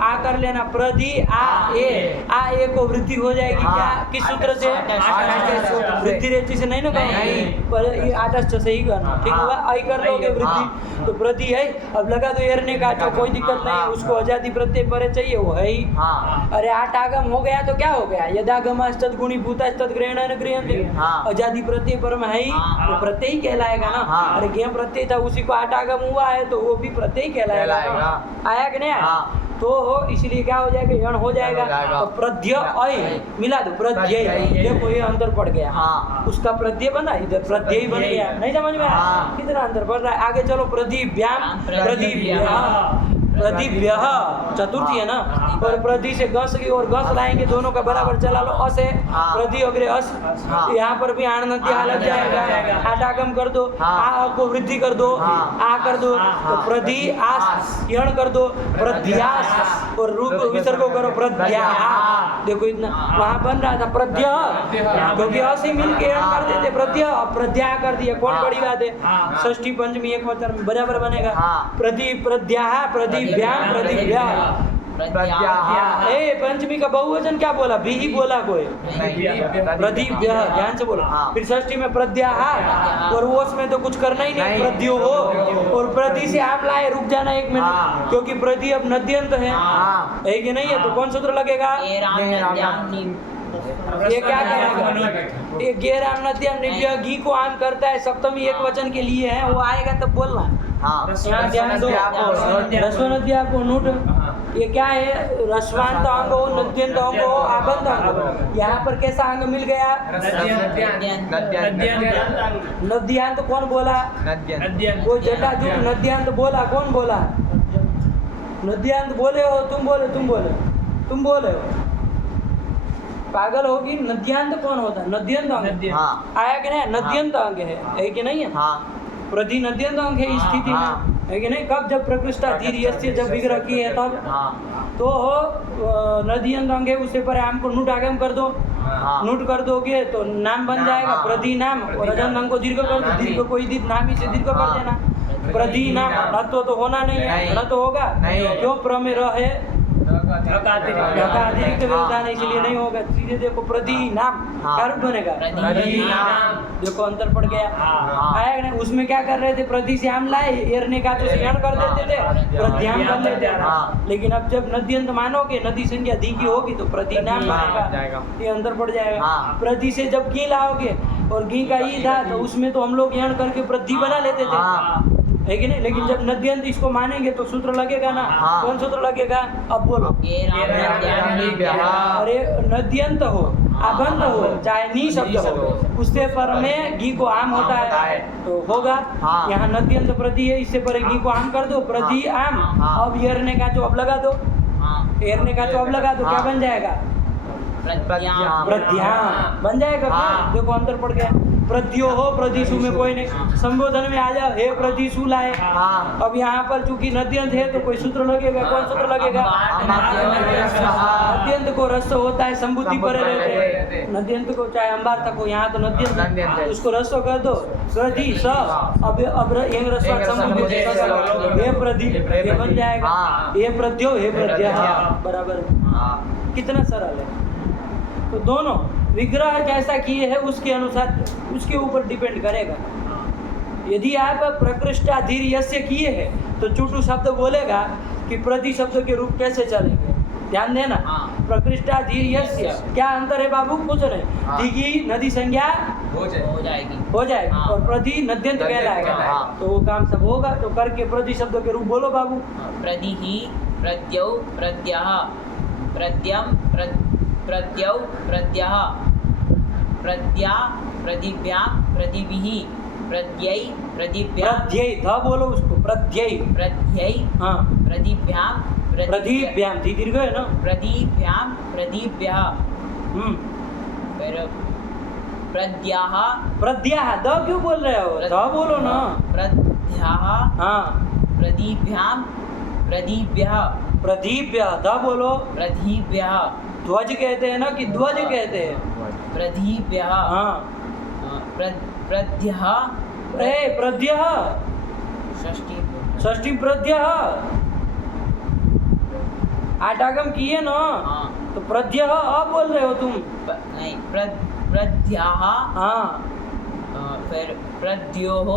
आ कर लेना प्रधि आ ए को वृद्धि हो जाएगी। क्या किस सूत्र से? वृद्धि रेचि से नहीं ना नहीं। पर ये आटस्थ से ही करना। ठीक हुआ? आई कर लोगे वृद्धि, तो प्रधि है। अब लगा तो एरने का, तो कोई दिक्कत नहीं, उसको आजादी प्रत्यय परे चाहिए, वो है ही। अरे आटागम हो गया तो क्या हो गया? यदागम तद्गुणी भूता तद्ग्रहण गृहन्ते, आजादी प्रत्यय पर में है ही, वो प्रत्यय ही कहलाएगा ना। अरे ज्ञ प्रत्यय था, उसी को आटागम हुआ है तो वो भी प्रत्यय कहलाएगा। आया कि नहीं आया? तो इसलिए क्या हो जाएगा? यण हो जाएगा। तो प्रध्य अय मिला दो, प्रध्यय, देखो ये अंतर पड़ गया। उसका प्रत्यय बना, इधर प्रत्यय बन गया। नहीं समझ में आया? कितना अंतर पड़ रहा है? आगे चलो, प्रदीव्याम प्रदीव्याम प्रदिभ्यः चतुर्थी है ना, और प्रदि से गस की और गस लाएंगे, दोनों का बराबर चला लो। अस है प्रदि अग्रे अस, यहाँ पर भी आणनत्य आ लग जाएगा। आटागम कर दो, आ को वृद्धि कर दो, आ कर दो, तो प्रदि आस यण कर दो, प्रध्यास, और रूप विसर्ग करो प्रध्या। देखो इतना वहाँ बन रहा था प्रध्य, क्योंकि अस ही मिल के यण कर देते, प्रध्य प्रध्या कर दिया। कौन बड़ी बात है? षष्ठी पंचमी एक वचन में बराबर बनेगा। प्रदि प्रध्या प्रदिभ्याम प्रदिभ्या। ए पंचमी का बहुवचन क्या बोला? भी ही बोला कोई, प्रदिभ्य, ध्यान से बोलो। फिर षष्ठी में प्रद्या, और वो उसमें तो कुछ करना ही नहीं, प्रद्यो हो। और प्रति से आप लाए, रुक जाना एक मिनट, क्योंकि प्रति अब नद्यंत है कि नहीं है, तो कौन सूत्र लगेगा? ये क्या करेगा? ये गेराम नद्यम निभ्य घी को आम करता है, सप्तमी एक वचन के लिए है, वो आएगा तब बोलना। यहाँ ध्यान दो, रस्व नद्या को नूट, ये क्या है? रस्वांत अंग हो, नद्यंत अंग हो, आबंध अंग हो। यहाँ पर कैसा अंग मिल गया? नद्यांत कौन बोला? वो जटाजुट नद्यांत बोला, कौन बोला? नद्यांत बोले हो तुम, बोले तुम, बोले तुम, बोले हो। पागल होगी। नद्यांत कौन होता है? नद्यंत अंग आया कि नहीं? नद्यंत अंग है कि नहीं है? प्रति नद्यंत अंग है इस स्थिति में, है कि नहीं? कब? जब प्रकृष्टा धीर यस्य जब विग्रह की है तब, तो नद्यंत अंग है, उसे पर आम को नूट आगम कर दो, नूट कर दोगे तो नाम बन जाएगा प्रति नाम, और अजंत अंग को दीर्घ कर दो, दीर्घ कोई दीर्घ नाम ही से दीर्घ कर देना। प्रति नाम न तो होना नहीं है, न तो होगा, क्यों? प्रमेय रहे अतिरिक्त व्यवधान है, इसलिए नहीं होगा। सीधे देखो प्रति नाम क्या रूप बनेगा? देखो अंतर पड़ गया, आया कि नहीं? उसमें क्या कर रहे थे? प्रति से हम लाए, एरने का तो सियाण कर देते थे, प्रध्याम कर लेते थे। लेकिन अब जब नद्यंत मानोगे, नदी संज्ञा धी की होगी तो प्रति नाम बनेगा, ये अंतर पड़ जाएगा। प्रति से जब घी लाओगे और घी का ई था, तो उसमें तो हम लोग यण करके प्रति बना लेते थे, है कि नहीं? लेकिन जब नद्यंत इसको मानेंगे तो सूत्र लगेगा ना। कौन सूत्र लगेगा? अब बोलो। अरे नद्यंत हो, आबंध हो, चाहे नी शब्द हो, उससे पर में घी को आम होता है तो होगा। यहाँ नद्यंत प्रति है, इससे पर घी को आम कर दो, प्रति आम। अब एरने का जो अब लगा दो, एरने का जो अब लगा दो, क्या बन जाएगा? प्रध्याम बन जाएगा। देखो अंतर पड़ गया। प्रद्यो हो, प्रदिशु में कोई नहीं, संबोधन में आ जाओ, हे प्रदिशु लाए। अब यहाँ पर चूंकि नद्यंत है तो कोई सूत्र लगेगा। कौन सूत्र लगेगा? नद्यंत को रस होता है, संबुद्धि पर रहते हैं। नद्यंत को चाहे अंबार तक हो, यहाँ तो नद्यंत, उसको रस कर दो, प्रदि स, अब रस्वा संबुद्धि, हे प्रदि, ये बन जाएगा। हे प्रद्यो, हे प्रद्य, बराबर। कितना सरल है। तो दोनों विग्रह कैसा किए हैं उसके अनुसार, उसके ऊपर डिपेंड करेगा। यदि आप प्रकृष्टाधीर यस्य किए हैं तो चुटू शब्द बोलेगा कि प्रति शब्द के रूप कैसे चलेंगे, ध्यान देना। प्रकृष्टाधीर यस्य क्या अंतर है बाबू? कुछ नहीं, दिगी नदी संज्ञा हो जाएगी और प्रति नद्यंत कहलाएगा, तो वो काम सब होगा। तो करके प्रति शब्द के रूप बोलो बाबू। प्रति ही प्रत्यौ प्रत्यः, प्रत्यम प्रत्यौ प्रत्यः, प्रत्या प्रतिभ्यां प्रतिभिः, प्रत्यय प्रतिभ्यां, प्रत्यय था बोलो उसको, प्रत्यय, प्रत्यय हाँ, प्रतिभ्यां प्रतिभ्यां थी दीर्घ है ना, प्रतिभ्यां प्रतिभ्यः, फिर प्रद्याः, प्रद्याः द क्यों बोल रहे हो? द बोलो ना। प्रद्याः, हाँ, प्रतिभ्यां प्रतिभ्यः, प्रदीप्य द बोलो। प्रतिभ्यः, ध्वज कहते हैं ना कि ध्वज कहते हैं? प्रतिभ्यः, हाँ, प्रद्यः, प्रद्यः, षष्ठी प्रद्यः, आटागम किए ना, तो प्रद्यः अब बोल रहे हो तुम? नहीं, प्रद्याः, हाँ, फिर प्रद्योः,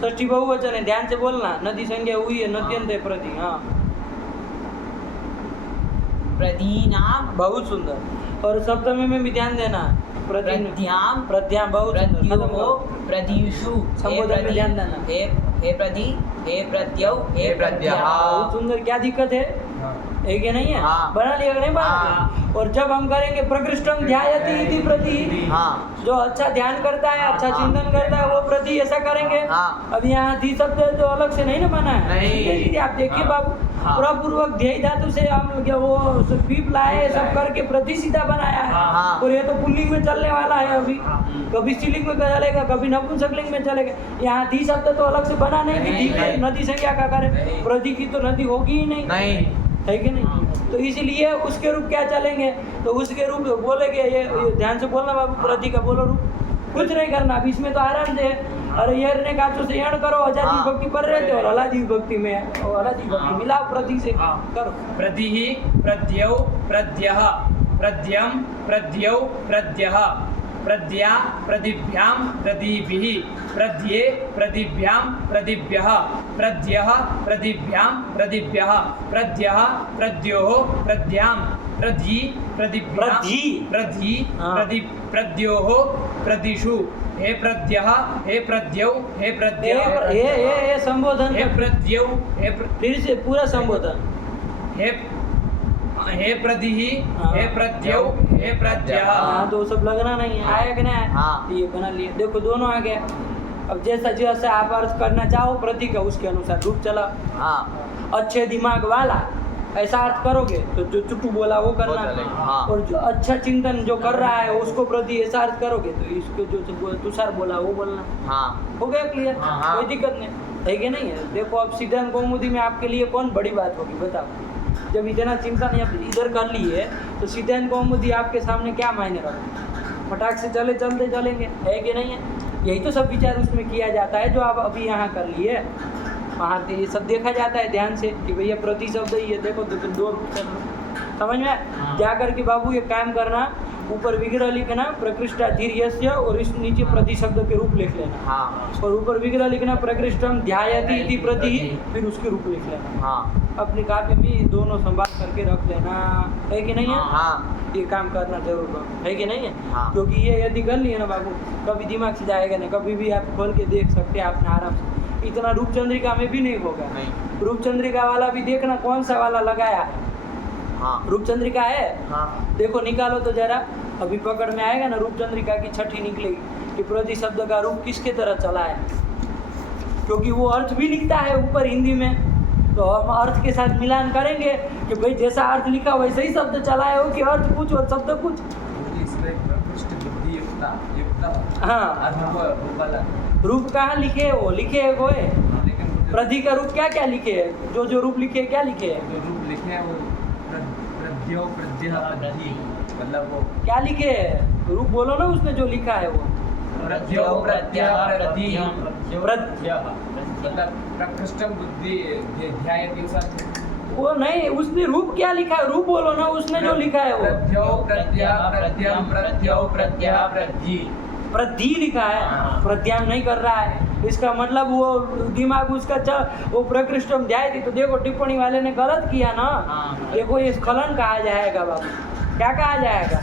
षष्ठी बहुवचन है, ध्यान से बोलना। नदी संज्ञा हुई है, नद्यंत है प्रति। हाँ, प्रदीनाम, बहुत सुंदर। और सप्तमी में भी ध्यान देना। प्रद्याम, प्रद्याम बहुत सुंदर। प्रद्यो प्रदिशु, संबोधन में ध्यान देना। हे प्रति, हे प्रत्यौ, हे प्रद्याः। बहुत सुंदर। क्या दिक्कत है? है कि नहीं है? हाँ। बना लिया कि नहीं बना लिया? और जब हम करेंगे प्रकृष्टम ध्यायति इति प्रति, हाँ जो अच्छा ध्यान करता है, अच्छा चिंतन करता है, वो प्रति ऐसा करेंगे। हाँ। अब यहाँ धी शब्द तो अलग से नहीं ना बना है। नहीं। सीधे आप देखिए हाँ। बाबू, हाँ। पूरा पूर्वक ध्येय धातु से हम वो पीप लाए, सब करके प्रति सीधा बनाया है। हाँ। और ये तो पुल्लिंग में चलने वाला है अभी, कभी स्त्रीलिंग में चलेगा, कभी नपुंसकलिंग में चलेगा। यहाँ धी शब्द तो अलग से बना नहीं कि धी के नदी संज्ञा का करे, प्रति की तो नदी होगी ही नहीं, नहीं है कि नहीं? तो इसलिए उसके रूप क्या चलेंगे, तो उसके रूप बोलेंगे, ये ध्यान से बोलना बाबू, प्रति का बोलो रूप, कुछ नहीं करना। अब इसमें तो आराम से, अरे ये ने कहा तो से यण करो, अजादी हाँ। भक्ति पर रहते हो, और अलादी भक्ति में, और अलादी भक्ति मिलाओ प्रति से हाँ। करो। प्रति प्रद्यौ प्रद्यः प्रद्यम प्रद्यौ प्रद्यः प्रद्या प्रदिभ्यां प्रदीभिः प्रद्ये प्रदिभ्यां प्रदिभ्यः प्रद्यः प्रदिभ्यां प्रदिभ्यः प्रद्यः प्रद्योः प्रद्यां प्रद्यि प्रदिभ्यां प्रद्धि। प्रद्धि हाँ। प्रद्योः प्रदिषु हे प्रद्यः हे प्रद्यौ हे प्रद्यः ये संबोधन हे कर। प्रद्यौ हे फिर से पूरा संबोधन। हे प्रदिहि हाँ। हे प्रद्यौ हे प्रद्यः हाँ, तो वो सब लगना नहीं है, आया कि नहीं आया? हाँ। ये बना लिए, देखो दोनों आ गया। अब जैसा जैसा आप अर्थ करना चाहो प्रति का, उसके अनुसार रूप चला। हाँ अच्छे दिमाग वाला ऐसा अर्थ करोगे तो जो चुट्टू बोला वो करना, वो चलेगा, हाँ। और जो अच्छा चिंतन जो कर रहा है उसको प्रति ऐसा अर्थ करोगे तो इसको जो तुषार बोला वो बोलना। हाँ हो गया क्लियर? हाँ। कोई दिक्कत नहीं है कि नहीं है? देखो अब सिद्धांत कौमुदी में आपके लिए कौन बड़ी बात होगी बताओ? जब इतना चिंतन इधर कर ली है तो सिद्धांत कौमुदी आपके सामने क्या मायने रखते? फटाक से चलते चलेंगे, है कि नहीं है? यही तो सब विचार उसमें किया जाता है जो आप अभी यहाँ कर लिए। वहाँ ये सब देखा जाता है ध्यान से कि भैया प्रति शब्द ही है, देखो दो समझ में जा करके बाबू ये काम करना, ऊपर विग्रह लिखना प्रकृष्टा धीर यस्य, और इस नीचे प्रति शब्द के रूप लिख लेना। हाँ और ऊपर विग्रह लिखना प्रकृष्टम ध्यायति इति प्रति, फिर उसके रूप लिख लेना। हाँ अपनी कापी में दोनों संभाल करके रख लेना, है कि नहीं है? हाँ ये काम करना जरूर है कि नहीं है? हाँ। क्योंकि ये यदि कर लिए ना बाबू, कभी दिमाग से जाएगा नहीं, कभी भी आप खोल के देख सकते हैं अपने आराम से। इतना रूपचंद्रिका में भी नहीं होगा। नहीं। रूपचंद्रिका वाला भी देखना कौन सा वाला लगाया है। हाँ रूपचंद्रिका है, हाँ देखो निकालो तो जरा, अभी पकड़ में आएगा ना रूपचंद्रिका की छठी निकलेगी कि प्रति शब्द का रूप किसके तरह चला है, क्योंकि वो अर्थ भी लिखता है ऊपर हिंदी में, तो हम अर्थ के साथ मिलान करेंगे कि भाई जैसा अर्थ लिखा वैसे ही शब्द चलाए हो कि अर्थ कुछ और शब्द कुछ। हाँ, रूप कहाँ लिखे है? वो लिखे है वो है प्रति का रूप क्या क्या लिखे है, जो रूप लिखे है क्या लिखे है, मतलब वो क्या लिखे है रूप बोलो ना, उसने जो लिखा है वो प्रद्यो प्रत्यः प्रति प्रद- प्रकृष्टम बुद्धि ध्यायति वो नहीं, उसने रूप क्या लिखा है, रूप बोलो ना, उसने जो लिखा है वो प्रद्यो प्रत्यः प्रत्यम प्रद्यो प्रत्यः प्रद्धि प्रद्धि लिखा है, प्रत्याम नहीं कर रहा है। इसका मतलब वो दिमाग उसका वो प्रकृष्टम ध्याय थी, तो देखो टिप्पणी वाले ने गलत किया ना। देखो ये स्खलन कहा जाएगा बाबू, क्या कहा जाएगा?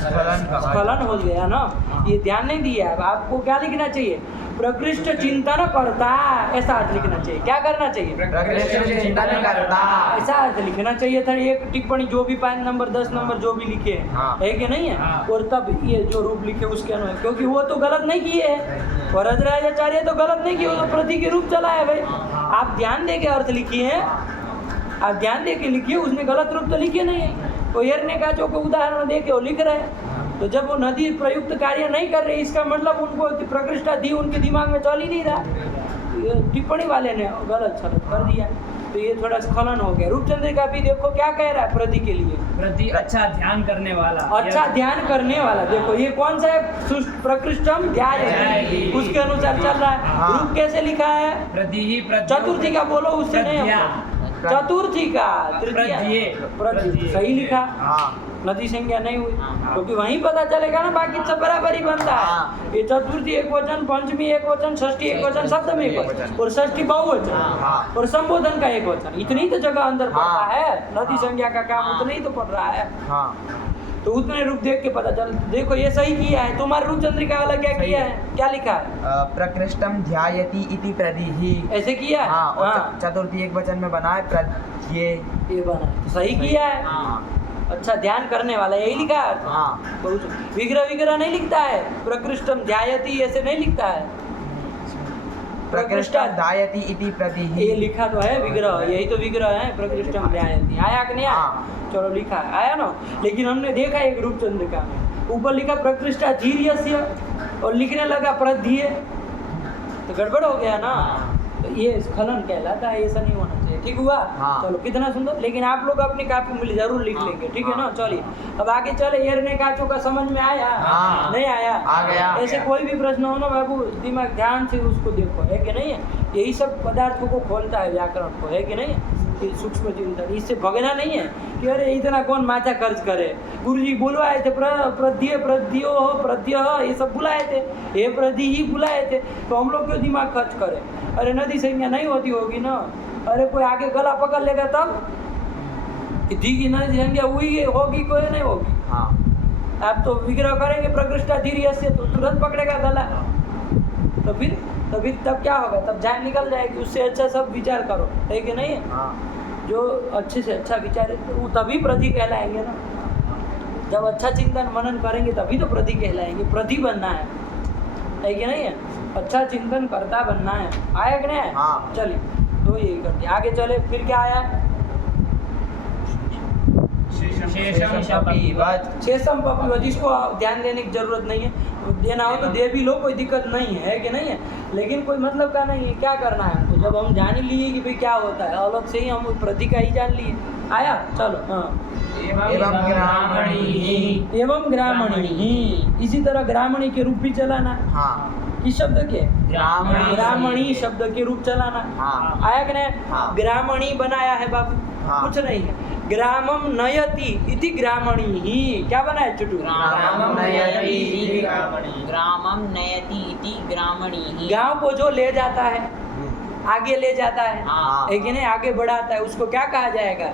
स्खलन हो गया ना, ये ध्यान नहीं दिया। अब आपको क्या लिखना चाहिए? प्रकृष्ट चिंतन करता, ऐसा अर्थ लिखना चाहिए। क्या करना चाहिए? प्रकृष्ट चिंतन करता। ऐसा अर्थ लिखना चाहिए था। एक टिप्पणी जो भी 5 नंबर 10 नंबर जो भी लिखे हैं, हाँ। है कि नहीं है? हाँ। और तब ये जो रूप लिखे उसके अनुसार, क्योंकि वो तो गलत नहीं किए हैं, वरदराजाचार्य तो गलत नहीं किए, वो तो प्रति के रूप चला है भाई। आप ध्यान दे के अर्थ लिखिए, आप ध्यान दे के लिखिए, उसने गलत रूप तो लिखे नहीं है। तो हिरण्य का जो उदाहरण दे के वो लिख रहे हैं, तो जब वो नदी प्रयुक्त कार्य नहीं कर रही, इसका मतलब उनको प्रकृष्टा दी उनके दिमाग में चल ही नहीं रहा। टिप्पणी वाले ने गलत सलत कर दिया, तो ये थोड़ा स्खलन हो गया। रूपचंद्रिका भी देखो क्या कह रहा है प्रति के लिए, प्रति अच्छा ध्यान करने वाला, अच्छा ध्यान करने वाला। देखो ये कौन सा है? प्रकृष्टम ध्यायति, उसके अनुसार चल रहा है। हाँ। रूप कैसे लिखा है? प्रति ही चतुर्थी का बोलो, उससे नहीं प्रद्या। होगा। चतुर्थी का तृतीया प्रति सही लिखा, हाँ नदी संज्ञा नहीं हुई, क्योंकि वहीं पता चलेगा ना, बाकी सब बराबर ही बनता है। ये चतुर्थी एक वचन, पंचमी एक वचन, षष्ठी एक वचन, सप्तमी एक वचन, और षष्ठी बहुवचन, हाँ। और संबोधन का एक वचन। इतनी तो जगह अंदर पड़ता हाँ। है, नदी संज्ञा का काम उतना ही तो पड़ रहा है। हाँ तो उतने रूप देख के पता चल। देखो ये सही किया है, तुम्हारे रूप चंद्रिका वाला क्या सही किया है। है, क्या लिखा है, प्रकृष्टम ध्यायति इति प्रदिहि। ऐसे किया है। हाँ, और हाँ, चतुर्थी एक वचन में बना है प्रद्ये। ये बना तो सही किया है। हाँ अच्छा, ध्यान करने वाला यही लिखा है। हाँ बहुत विग्रह विग्रह नहीं लिखता है, प्रकृष्टम ध्यायति ऐसे नहीं लिखता है, प्रकृष्टम ध्यायति इति प्रदिहि। ये लिखा तो है विग्रह, यही तो विग्रह है, प्रकृष्टम ध्यायति। आया कि नहीं आया? हाँ। चलो लिखा है, आया ना। लेकिन हमने देखा एक रूप चंद्रिका में ऊपर लिखा प्रकृष्टा धीर्यस्य और लिखने लगा प्रध्य, तो गड़बड़ हो गया ना। तो ये स्खलन कहलाता है, ऐसा नहीं होना चाहिए। ठीक हुआ? हाँ। चलो कितना सुंदर। लेकिन आप लोग अपनी कापी में जरूर लिख लेंगे, ठीक है ना। चलिए अब आगे चले। एरने काचों का समझ में आया? हाँ। नहीं आया? आ गया। ऐसे कोई भी प्रश्न हो ना बाबू, दिमाग ध्यान से उसको देखो, है कि नहीं है। यही सब पदार्थों को खोलता है व्याकरण को, है कि नहीं है। ये सूक्ष्म चिंतन, इससे भगना नहीं है कि अरे इतना कौन माथा खर्च करे। गुरु जी बुलवाए थे प्रद्य प्रद्यो प्रद्य, ये सब बुलाए थे, ये प्रधि ही बुलाए थे, तो हम लोग क्यों दिमाग खर्च करें। अरे नदी संज्ञा नहीं होती होगी ना, अरे कोई आगे गला पकड़ लेगा तब कि दी की नदी संज्ञा हुई होगी, कोई नहीं होगी। हाँ आप तो विग्रह करेंगे प्रकृष्टा धीर्य से, तो तुरंत पकड़ेगा गला। तो फिर तब क्या होगा, तब जान निकल जाएगी। उससे अच्छा सब विचार करो, है कि नहीं है। हाँ जो अच्छे से अच्छा विचार है वो तभी प्रति कहलाएंगे ना। जब अच्छा चिंतन मनन करेंगे तभी तो प्रति कहलाएंगे। प्रति बनना है कि नहीं है। अच्छा चिंतन करता बनना है। आया कि नहीं है? हाँ। चलिए तो यही कर दिया। आगे चले, फिर क्या आया? शेषम पपीवत। शेषम पपीवत, इसको ध्यान देने की जरूरत नहीं है। देना हो तो दे भी लो, कोई दिक्कत नहीं है कि नहीं है। लेकिन कोई मतलब का नहीं है। क्या करना है हमको, जब हम जान ही लिए कि भाई क्या होता है, अलग से ही हम प्रति का ही जान लिए। आया? चलो। हाँ। एवं ग्रामणी। एवं ग्रामणी, इसी तरह ग्रामणी के रूप भी चलाना। हाँ किस शब्द के? ग्रामणी। ग्रामणी शब्द के रूप चलाना। हाँ। आया कि नहीं? हाँ। ग्रामणी बनाया है बाबू, हाँ। कुछ नहीं है। ग्रामम नयति इति ग्रामणी ही, क्या बनाया चुटू? ग्रामम नयति इति ग्रामम नयति इति ग्रामणी। गांव को जो ले जाता है, आगे ले जाता है, हाँ। है कि नहीं, आगे बढ़ाता है, उसको क्या कहा जाएगा?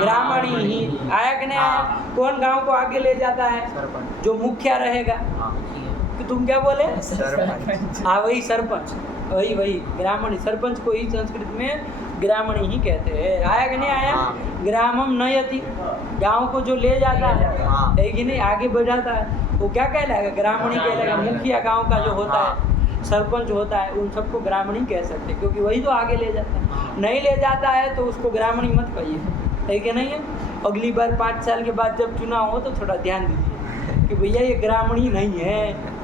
ग्रामणी ही। आया कि नहीं आया? हाँ। कौन गांव को आगे ले जाता है? सरपंच। जो मुखिया रहेगा। तो तुम क्या बोले? सरपंच। हाँ वही सरपंच, वही ग्रामणी। सरपंच को ही संस्कृत में ग्रामणी ही कहते हैं। आया कि नहीं आया? हाँ। ग्रामम नयति, गांव को जो ले जाता है, हाँ। है कि नहीं, आगे बढ़ाता है, वो क्या कहलाएगा? ग्रामणी कहलाएगा। मुखिया गांव का जो होता है, सरपंच होता है, उन सबको ग्रामणी कह सकते हैं, क्योंकि वही तो आगे ले जाता है। नहीं ले जाता है तो उसको ग्रामणी मत कहिए, है कि नहीं है। अगली बार 5 साल के बाद जब चुनाव हो तो थोड़ा ध्यान दीजिए कि भैया ये ग्रामणी नहीं है,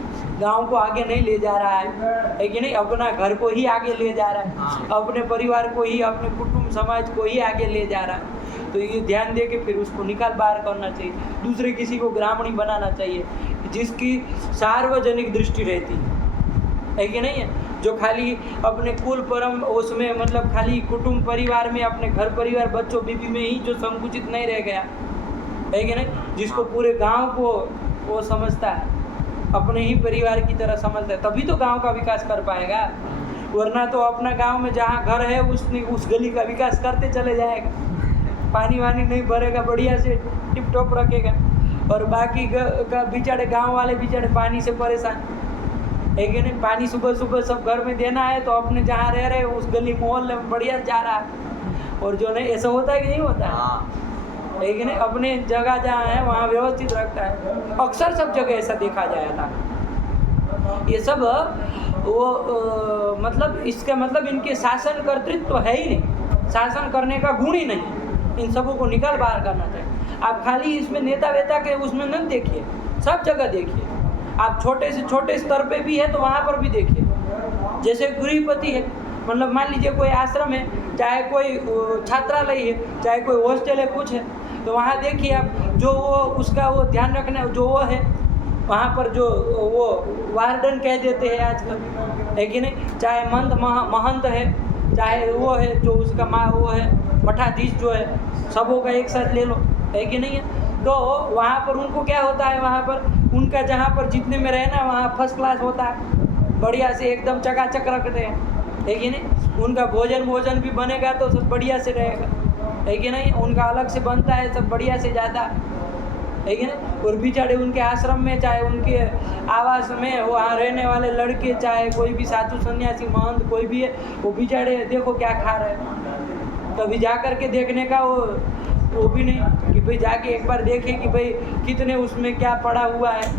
गांव को आगे नहीं ले जा रहा है कि नहीं, अपना घर को ही आगे ले जा रहा है, अपने परिवार को ही, अपने कुटुंब समाज को ही आगे ले जा रहा है। तो ये ध्यान दे के फिर उसको निकाल बाहर करना चाहिए। दूसरे किसी को ग्रामणी बनाना चाहिए जिसकी सार्वजनिक दृष्टि रहती है कि नहीं है। जो खाली अपने कुल परम उसमें, मतलब खाली कुटुंब परिवार में, अपने घर परिवार बच्चों बीबी में ही जो संकुचित नहीं रह गया, है कि नहीं, जिसको पूरे गांव को वो समझता है, अपने ही परिवार की तरह समझता है, तभी तो गांव का विकास कर पाएगा। वरना तो अपना गांव में जहाँ घर है उस गली का विकास करते चले जाएगा, पानी वानी नहीं भरेगा, बढ़िया से टिप टॉप रखेगा, और बाकी का बेचारे गांव वाले बेचारे पानी से परेशान, है कि नहीं। पानी सुबह सुबह सब घर में देना है तो अपने जहाँ रह रहे उस गली मोहल्ले में बढ़िया जा रहा है, और जो नहीं, ऐसा होता है कि नहीं होता है, है कि नहीं। अपने जगह जहाँ है वहाँ व्यवस्थित रखता है। अक्सर सब जगह ऐसा देखा जाया था। ये सब वो मतलब इसका मतलब इनके शासन कर्तृत्व तो है ही नहीं, शासन करने का गुण ही नहीं। इन सबों को निकाल बाहर करना चाहिए। आप खाली इसमें नेता वेता के उसमें न देखिए, सब जगह देखिए। आप छोटे से छोटे स्तर पे भी है तो वहाँ पर भी देखिए। जैसे गृहपति है, मतलब मान लीजिए कोई आश्रम है, चाहे कोई छात्रालय है, चाहे कोई हॉस्टल है, कुछ है, तो वहाँ देखिए आप, जो वो उसका वो ध्यान रखना जो वो है, वहाँ पर जो वो वार्डन कह देते हैं आजकल, है कि नहीं, चाहे महंत है, चाहे वो है जो उसका वो है मठाधीश जो है, सबों का एक साथ ले लो, है कि नहीं है। तो वहाँ पर उनको क्या होता है, वहाँ पर उनका जहाँ पर जितने में रहना वहाँ फर्स्ट क्लास होता है, बढ़िया से एकदम चकाचक रखते हैं, है कि नहीं। उनका भोजन भी बनेगा तो सब बढ़िया से रहेगा, है कि नहीं। उनका अलग से बनता है, सब बढ़िया से जाता है कि नहीं। और बेचारे उनके आश्रम में, चाहे उनके आवास में वहाँ रहने वाले लड़के, चाहे कोई भी साधु सन्यासी महंत कोई भी है, वो बेचारे देखो क्या खा रहे हैं। कभी जा कर के देखने का वो भी नहीं कि भाई जाके एक बार देखे कि भाई कितने उसमें क्या पड़ा हुआ है,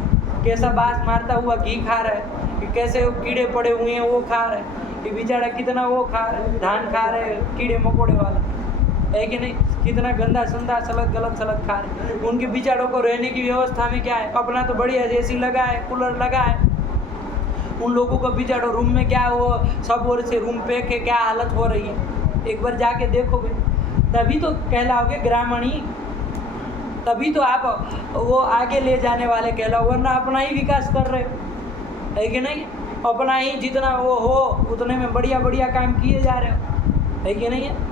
कैसा बास मारता हुआ घी खा रहा है, कि कैसे वो कीड़े पड़े हुए हैं वो खा रहे हैं, कि बेचारा कितना वो खा रहा है, धान खा रहे हैं कीड़े मकोड़े वाला, है कि नहीं। कितना गंदा संदा सलग गलत सलग खा रहे हैं। उनके बेचारों को रहने की व्यवस्था में क्या है, अपना तो बढ़िया एसी लगा है, कूलर लगा है। उन लोगों का बेचारों रूम में क्या वो सब ओर से रूम पे के क्या हालत हो रही है, एक बार जाके देखोगे तभी तो कहलाओगे ग्रामीणी, तभी तो आप वो आगे ले जाने वाले कहलाओ, वरना अपना ही विकास कर रहे हो, है कि नहीं। अपना ही जितना वो हो उतने में बढ़िया बढ़िया काम किए जा रहे हो, है कि नहीं है।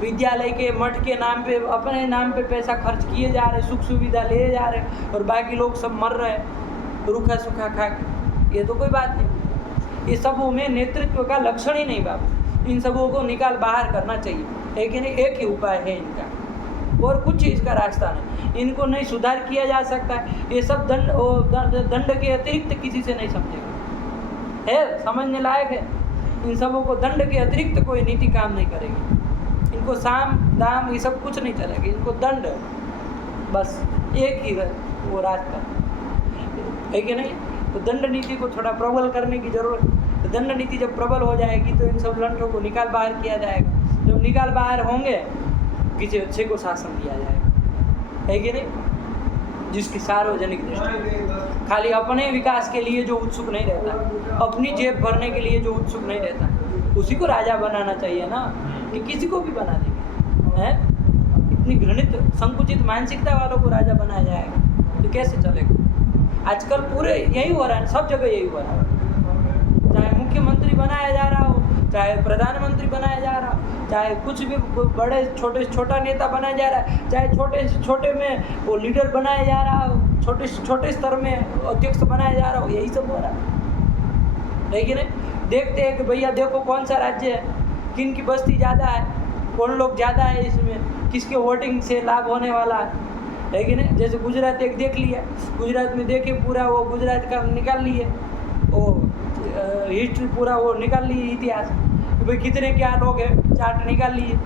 विद्यालय के मठ के नाम पे अपने नाम पे पैसा खर्च किए जा रहे, सुख सुविधा ले जा रहे, और बाकी लोग सब मर रहे हैं रूखा सूखा खा के। ये तो कोई बात नहीं, ये सब में नेतृत्व का लक्षण ही नहीं बाबू। इन सबों को निकाल बाहर करना चाहिए, है कि नहीं। एक ही उपाय है इनका, और कुछ इसका रास्ता नहीं। इनको नहीं सुधार किया जा सकता है। ये सब दंड के अतिरिक्त किसी से नहीं समझेगा, है समझने लायक है। इन सबों को दंड के अतिरिक्त कोई नीति काम नहीं करेगी। इनको साम दाम ये सब कुछ नहीं चलेगा, इनको दंड बस एक ही वो रास्ता, है कि नहीं। तो दंड नीति को थोड़ा प्रबल करने की जरूरत है। तो दंड नीति जब प्रबल हो जाएगी तो इन सब दंडों को निकाल बाहर किया जाएगा। जब निकाल बाहर होंगे किसी अच्छे को शासन दिया जाएगा, है कि नहीं। जिसकी सार्वजनिक दृष्टि, खाली अपने विकास के लिए जो उत्सुक नहीं रहता, अपनी जेब भरने के लिए जो उत्सुक नहीं रहता, उसी को राजा बनाना चाहिए ना, कि किसी को भी बना देंगे, हैं। इतनी घृणित संकुचित मानसिकता वालों को राजा बनाया जाएगा तो कैसे चलेगा। आजकल पूरे यही हो रहा है, सब जगह यही हो रहा है। चाहे मुख्यमंत्री बनाया जा रहा हो, चाहे प्रधानमंत्री बनाया जा रहा हो, चाहे कुछ भी बड़े छोटे छोटा नेता बनाया जा रहा है, चाहे छोटे से छोटे में वो लीडर बनाया जा रहा हो, छोटे से छोटे स्तर में अध्यक्ष बनाया जा रहा हो, यही सब हो रहा है, लेकिन देखते हैं कि भैया देखो कौन सा राज्य है, किन की बस्ती ज़्यादा है, कौन लोग ज़्यादा है इसमें, किसके वोटिंग से लाभ होने वाला है कि नहीं। जैसे गुजरात एक देख लिया, गुजरात में देखे पूरा वो गुजरात का निकाल लिए, वो हिस्ट्री पूरा वो निकाल लिए, इतिहास भाई कितने क्या लोग हैं, चार्ट निकाल लिए,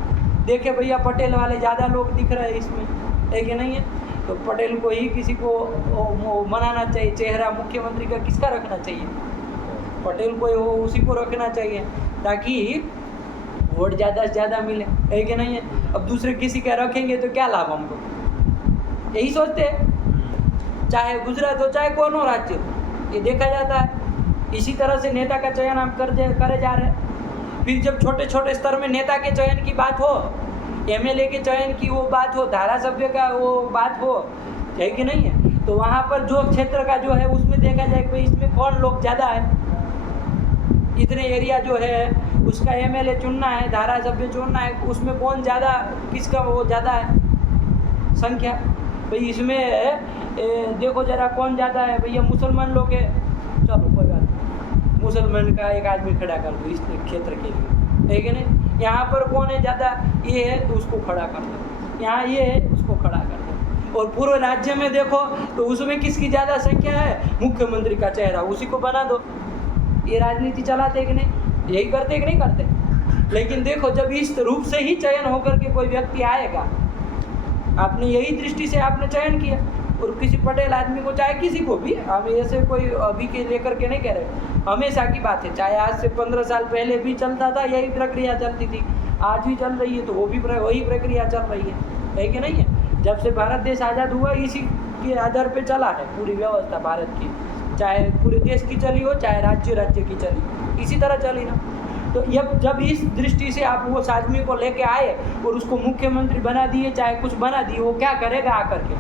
देखे भैया पटेल वाले ज़्यादा लोग दिख रहे हैं इसमें, है कि नहीं है। तो पटेल को ही किसी को मनाना चाहिए, चेहरा मुख्यमंत्री का किसका रखना चाहिए, पटेल को वो उसी को रखना चाहिए, ताकि वोट ज़्यादा से ज़्यादा मिले, है कि नहीं है। अब दूसरे किसी का रखेंगे तो क्या लाभ हमको, यही सोचते हैं। चाहे गुजरात हो चाहे कौन हो राज्य हो, ये देखा जाता है। इसी तरह से नेता का चयन हम करे जा रहे हैं। फिर जब छोटे छोटे स्तर में नेता के चयन की बात हो, एमएलए के चयन की वो बात हो, धारासभ्य का वो बात हो, है कि नहीं है, तो वहाँ पर जो क्षेत्र का जो है उसमें देखा जाए कि इसमें कौन लोग ज़्यादा है, इतने एरिया जो है उसका एमएलए चुनना है, धारासभ्य चुनना है, उसमें कौन ज़्यादा, किसका वो ज़्यादा है संख्या। भाई इसमें देखो जरा कौन ज़्यादा है, भैया मुसलमान लोग है, चलो कोई बात नहीं, मुसलमान का एक आदमी खड़ा कर दो इस क्षेत्र के लिए, है कि नहीं। यहाँ पर कौन है ज़्यादा, ये है तो उसको खड़ा कर दो, यहाँ ये है उसको खड़ा कर दो। और पूरे राज्य में देखो तो उसमें किसकी ज़्यादा संख्या है, मुख्यमंत्री का चेहरा उसी को बना दो। ये राजनीति चलाते कि नहीं, यही करते कि नहीं करते। लेकिन देखो जब इस रूप से ही चयन होकर के कोई व्यक्ति आएगा, आपने यही दृष्टि से आपने चयन किया, और किसी पटेल आदमी को, चाहे किसी को भी, हम ऐसे कोई अभी के लेकर के नहीं कह रहे, हमेशा की बात है, चाहे आज से 15 साल पहले भी चलता था, यही प्रक्रिया चलती थी, आज भी चल रही है, तो वो भी वही प्रक्रिया चल रही है कि नहीं है। जब से भारत देश आज़ाद हुआ इसी के आधार पे चला है पूरी व्यवस्था भारत की, चाहे पूरे देश की चली हो, चाहे राज्य की चली, इसी तरह चली ना। तो जब इस दृष्टि से आप वो आदमी को लेके आए और उसको मुख्यमंत्री बना दिए, चाहे कुछ बना दिए, वो क्या करेगा आकर के,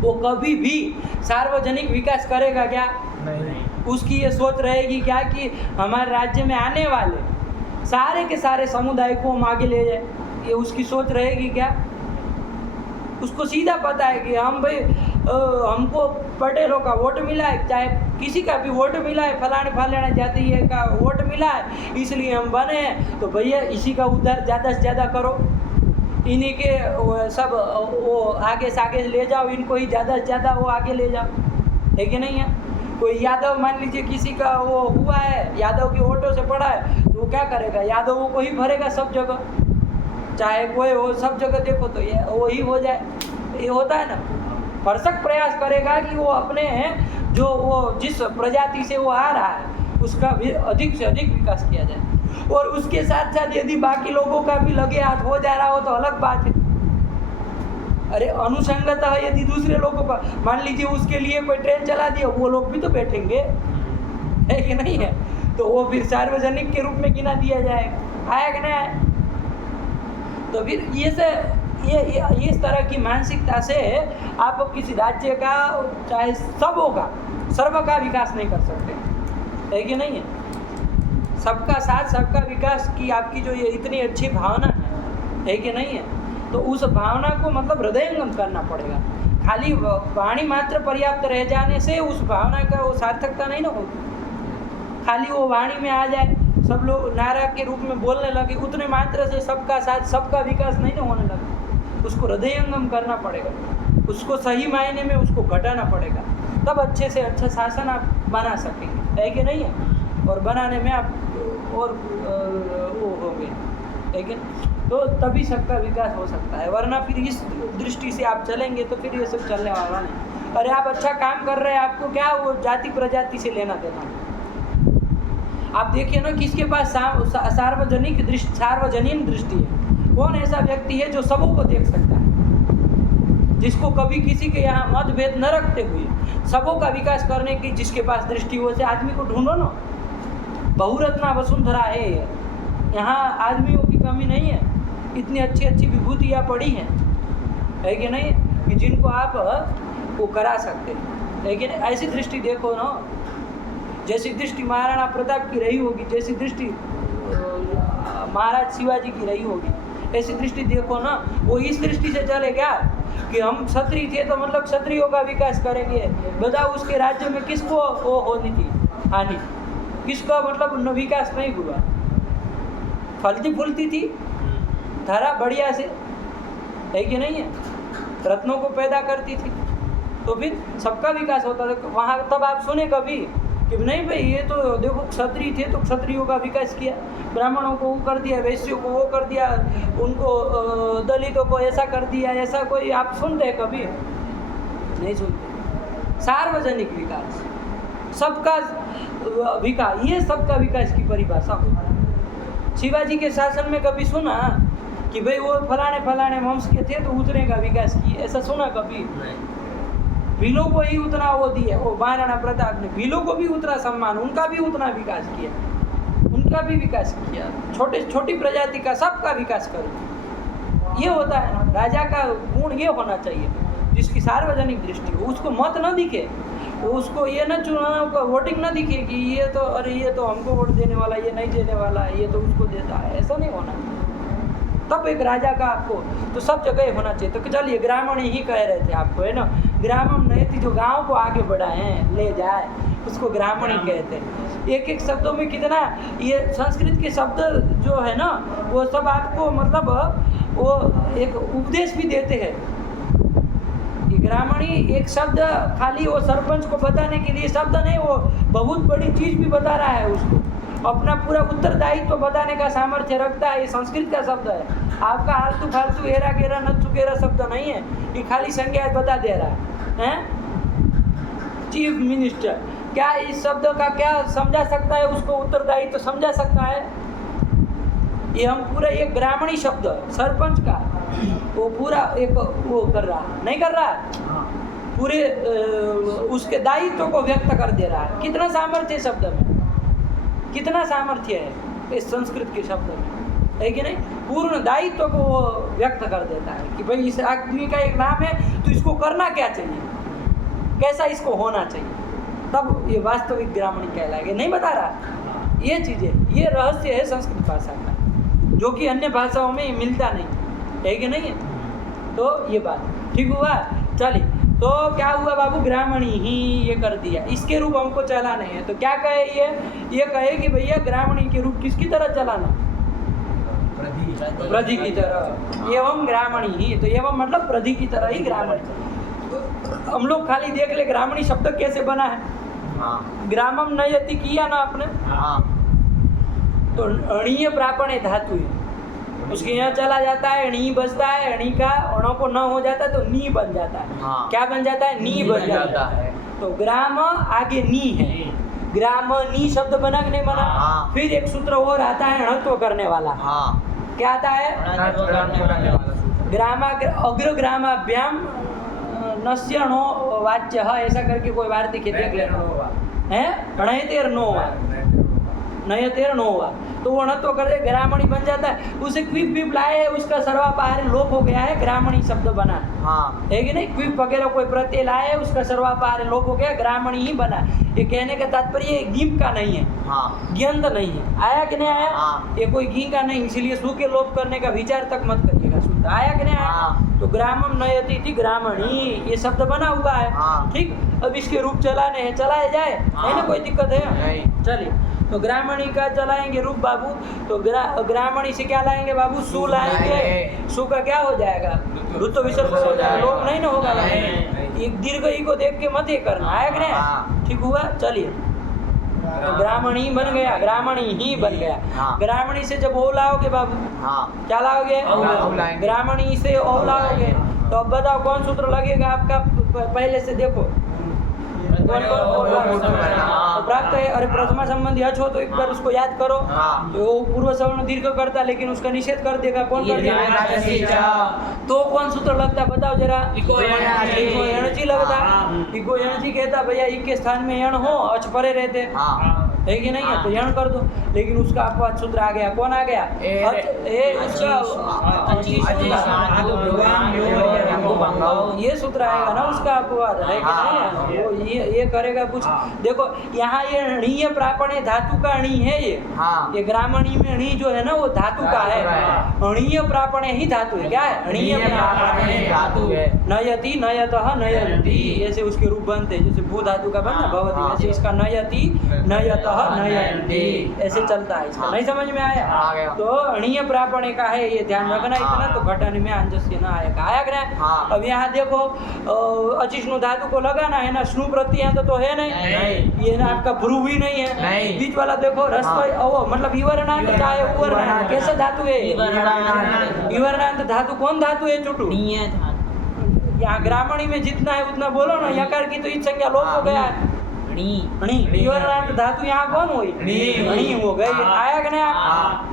वो कभी भी सार्वजनिक विकास करेगा क्या, नहीं। उसकी ये सोच रहेगी क्या कि हमारे राज्य में आने वाले सारे के सारे समुदाय को हम आगे ले जाए, ये उसकी सोच रहेगी क्या। उसको सीधा पता है कि हम भाई हमको पटेलों का वोट मिला है, चाहे किसी का भी वोट मिला है, फलाने जाति का वोट मिला है, इसलिए हम बने हैं, तो भैया इसी का उद्धार ज़्यादा से ज़्यादा करो। इन्हीं के वो सब वो आगे से आगे ले जाओ, इनको ही ज़्यादा से ज़्यादा वो आगे ले जाओ, है कि नहीं है। कोई यादव मान लीजिए किसी का वो हुआ है, यादव की वोटों से पड़ा है, तो वो क्या करेगा, यादवों को ही भरेगा सब जगह, चाहे कोई हो, सब जगह देखो तो ये वही हो जाए। ये होता है ना, भरसक प्रयास करेगा कि वो अपने जो वो जिस प्रजाति से वो आ रहा है उसका भी अधिक से अधिक विकास किया जाए। और उसके साथ साथ यदि बाकी लोगों का भी लगे हाथ हो जा रहा हो तो अलग बात है। अरे अनुसंगतः यदि दूसरे लोगों का, मान लीजिए उसके लिए कोई ट्रेन चला दिया, वो लोग भी तो बैठेंगे, है कि नहीं है, तो वो फिर सार्वजनिक के रूप में गिना दिया जाएगा, आया कि नहीं आया। तो फिर ये इस तरह की मानसिकता से आप किसी राज्य का चाहे सबों का सर्व का विकास नहीं कर सकते, है कि नहीं है। सबका साथ सबका विकास की आपकी जो ये इतनी अच्छी भावना है कि नहीं है, तो उस भावना को मतलब हृदयंगम करना पड़ेगा। खाली वाणी मात्र पर्याप्त रह जाने से उस भावना का वो सार्थकता नहीं ना होती। खाली वो वाणी में आ जाए, सब लोग नारा के रूप में बोलने लगे, उतने मात्र से सबका साथ सबका विकास नहीं ना होने लगे। उसको हृदयंगम करना पड़ेगा, उसको सही मायने में उसको घटाना पड़ेगा, तब अच्छे से अच्छा शासन आप बना सकेंगे, है कि नहीं है। और बनाने में आप और वो होंगे, लेकिन तो तभी सबका विकास हो सकता है, वरना फिर इस दृष्टि से आप चलेंगे तो फिर ये सब चलने वाला नहीं। अरे आप अच्छा काम कर रहे हैं, आपको क्या वो जाति प्रजाति से लेना देना। आप देखिए ना, किसके पास सार्वजनिक दृष्टि, सार्वजनीन दृष्टि है, कौन ऐसा व्यक्ति है जो सबों को देख सकता है, जिसको कभी किसी के यहाँ मतभेद न रखते हुए सबों का विकास करने की जिसके पास दृष्टि हो, से आदमी को ढूंढो ना। बहुरत्ना वसुंधरा है, यहाँ आदमियों की कमी नहीं है, इतनी अच्छी अच्छी विभूतियाँ पड़ी हैं, है कि नहीं, कि जिनको आप वो करा सकते हैं, लेकिन ऐसी दृष्टि देखो ना, जैसी दृष्टि महाराणा प्रताप की रही होगी, जैसी दृष्टि महाराज शिवाजी की रही होगी, ऐसी दृष्टि देखो ना। वो इस दृष्टि से चले क्या कि हम क्षत्रिय थे तो मतलब क्षत्रियों का विकास करेंगे। बताओ उसके राज्य में किसको वो होनी थी हानि, किसका मतलब विकास नहीं हुआ, फलती फूलती थी धरा बढ़िया से, है कि नहीं है, रत्नों को पैदा करती थी, तो फिर सबका विकास होता था वहाँ। तब आप सुने कभी कि नहीं भाई ये तो देखो क्षत्रिय थे तो क्षत्रियों का विकास किया, ब्राह्मणों को वो कर दिया, वैश्यों को वो कर दिया, उनको दलितों को ऐसा कर दिया, ऐसा कोई आप सुनते हैं कभी? नहीं सुनते। सार्वजनिक विकास, सबका विकास, ये सबका विकास की परिभाषा हो। शिवाजी के शासन में कभी सुना कि भाई वो फलाने फलाने वंश के थे तो उतने का विकास किए, ऐसा सुना कभी? भीलों को ही उतना वो दिया, वो महाराणा प्रताप ने भीलों को भी उतना सम्मान, उनका भी उतना विकास किया, उनका भी विकास किया, छोटे छोटी प्रजाति का सबका विकास करो। ये होता है ना, राजा का गुण ये होना चाहिए, जिसकी सार्वजनिक दृष्टि हो, उसको मत न दिखे, उसको ये न चुनाव वोटिंग न दिखे कि ये तो अरे ये तो हमको वोट देने वाला, ये नहीं देने वाला, ये तो उसको देता है, ऐसा नहीं होना। तब एक राजा का आपको तो सब जगह होना चाहिए। तो चलिए ग्रामीण ही कह रहे थे आपको, है ना, ग्रामम नयति, जो गांव को आगे बढ़ाए ले जाए उसको ग्रामीण ही कहते हैं। एक एक शब्दों में कितना ये संस्कृत के शब्द जो है ना वो सब आपको मतलब वो एक उपदेश भी देते हैं। ग्रामीणी एक शब्द खाली वो सरपंच को बताने के लिए शब्द नहीं, वो बहुत बड़ी चीज़ भी बता रहा है, उसको अपना पूरा उत्तरदायित्व बताने का सामर्थ्य रखता है। ये संस्कृत का शब्द है, आपका आलतू फालतू हेरा गेरा नच्चू गेरा शब्द नहीं है, ये खाली संज्ञा बता दे रहा है। चीफ मिनिस्टर, क्या इस शब्द का क्या समझा सकता है, उसको उत्तरदायित्व समझा सकता है? ये हम पूरा एक ग्रामीणी शब्द सरपंच का वो पूरा एक वो कर रहा नहीं कर रहा, पूरे उसके दायित्व को व्यक्त कर दे रहा है। कितना सामर्थ्य शब्द में, कितना सामर्थ्य है इस संस्कृत के शब्द में, है कि नहीं? पूर्ण दायित्व को वो व्यक्त कर देता है कि भाई इस आदमी का एक नाम है तो इसको करना क्या चाहिए, कैसा इसको होना चाहिए, तब ये वास्तविक ग्रामीण कहलाएगा। नहीं बता रहा ये चीज़ें, ये रहस्य है संस्कृत भाषा का, जो कि अन्य भाषाओं में मिलता नहीं है कि नहीं है। तो ये बात ठीक हुआ। चलिए, तो क्या हुआ बाबू, ग्रामीणी ही ये कर दिया, इसके रूप हमको चलाने हैं। तो क्या कहे ये कहे कि भैया ग्रामीणी के रूप किसकी तरह चलाना, प्रधि की तरह, एवं ग्रामणी ही, तो एवं मतलब प्रधि की तरह ही ग्रामणी। हम लोग खाली देख ले ग्रामणी शब्द कैसे बना है। ग्रामम नयति किया ना आपने, तो अणीय प्रापण है धातु है, उसके यहाँ चला जाता है, णी बचता है, अणी का अणों को न हो जाता है तो नी बन जाता है। क्या बन जाता है? नी बन जाता है। तो ग्राम आगे नी है, ग्राम नी शब्द बना कि नहीं बना? फिर एक सूत्र और आता है अणत्व करने वाला। क्या आता है? ग्रामा अग्र ग्रामाभ्याम नस्य नो वाच्य, ऐसा करके कोई वार्तिक है, देख लेना है, अणयतेर नो नयतेर नो हुआ, तो वो अणत्व कर दे, ग्रामणी बन जाता है। उसे क्विप विप लाए है, उसका सर्वापहार लोप हो गया है, ग्रामणी शब्द बना है कि नहीं? क्विप वगैरह कोई प्रत्यय लाए है, उसका सर्वापहार लोप हो गया, ग्रामणी ही बना। ये कहने का तात्पर्य गिम का नहीं है, ज्ञंत नहीं है। आया कि नहीं आया? ये कोई गी का नहीं, इसीलिए सु के लोप करने का विचार तक मत करिएगा। शुद्ध आया कि नहीं आया? तो ग्रामम नयति थी ग्रामणी, ये शब्द बना हुआ है। ठीक, अब इसके रूप चलाने हैं, चलाए जाए, है ना? कोई दिक्कत है? चलिए, तो ग्रामणी का चलाएंगे रूप बाबू, तो ग्रामणी से क्या लाएंगे बाबू? सु लाएंगे। सु का क्या हो जाएगा? ऋतु विसर्ग हो जाएगा, लोप नहीं ना होगा। एक दीर्घ ई को देख के मत ये करना, आया कि नहीं? ठीक हुआ। चलिए, तो ग्रामणी बन गया, ग्रामणी ही बन गया। ग्रामणी से जब ओ लाओगे बाबू, क्या लाओगे? ग्रामणी से ओ लाओगे, तो अब बताओ कौन सूत्र लगेगा आपका? पहले से देखो कौन प्राप्त है। अरे प्रथमा संबंधी अच हो तो एक बार उसको याद करो। तो वो पूर्व सवर्ण दीर्घ करता, लेकिन उसका निषेध कर देगा। कौन कर देगा? तो कौन सूत्र लगता बताओ जरा? इको एणची लगता। इको एणची कहता भैया ई के स्थान में एण हो, अच परे रहते है कि नहीं है, तो यण कर दो। लेकिन उसका अपवाद सूत्र आ गया। कौन आ गया? ये सूत्र आएगा ना उसका अपवाद, है कि नहीं है? वो ये करेगा कुछ। देखो यहाँ ये णीय प्रापण है, धातु का णी है ये ग्रामणी में णी जो है ना वो धातु का है। अणीय प्रापण ही धातु है। क्या है? अणीय प्रापण धातु है। नयति नयतः नयन्ति, ऐसे उसके रूप बनते हैं। जैसे भू धातु का बनना भवति, वैसे इसका नयति नयतः नयन्ति, ऐसे चलता है इसका। नहीं समझ में आया? तो अणीय प्रापण का है, ये ध्यान रखना। इतना तो घटन में अंजस्य ना आएगा। आया कि नहीं? अब यहाँ देखो अचिष्णु धातु को लगाना है ना, स्नु प्रत्यय तो है नहीं, ये ना आपका भ्रू भी नहीं है। बीच वाला देखो रस्व मतलब इवर्णांत चाहे उवर्णांत, कैसे धातु है? इवर्णांत धातु। कौन धातु है चुटू? यहाँ ग्रामणी में जितना है उतना बोलो ना। यकार की तो इस संज्ञा लोप हो गया है। इवर्णांत धातु यहाँ कौन हुई? णी हो गई। आया कि नहीं?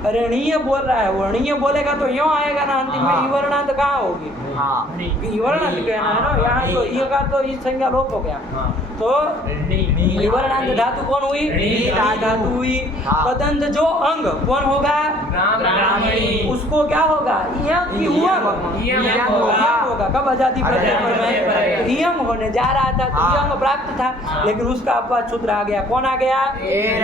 अरे णीय बोल रहा है, वो णीय बोलेगा तो यूं आएगा ना, अंतिम में इवर्णांत कहाँ होगी? इवर्णांत कहना है ना। यहाँ तो ई का तो इस संज्ञा लोप हो गया, तो इवर्णांत धातु कौन हुई? धातु हुई। तदंत जो अंग कौन होगा? उसको क्या होगा? होगा। कब? आजादी प्रत्यय में इयंग होने जा रहा था, तो इयंग प्राप्त था, लेकिन उसका अपवाद सूत्र आ गया। कौन आ गया? ये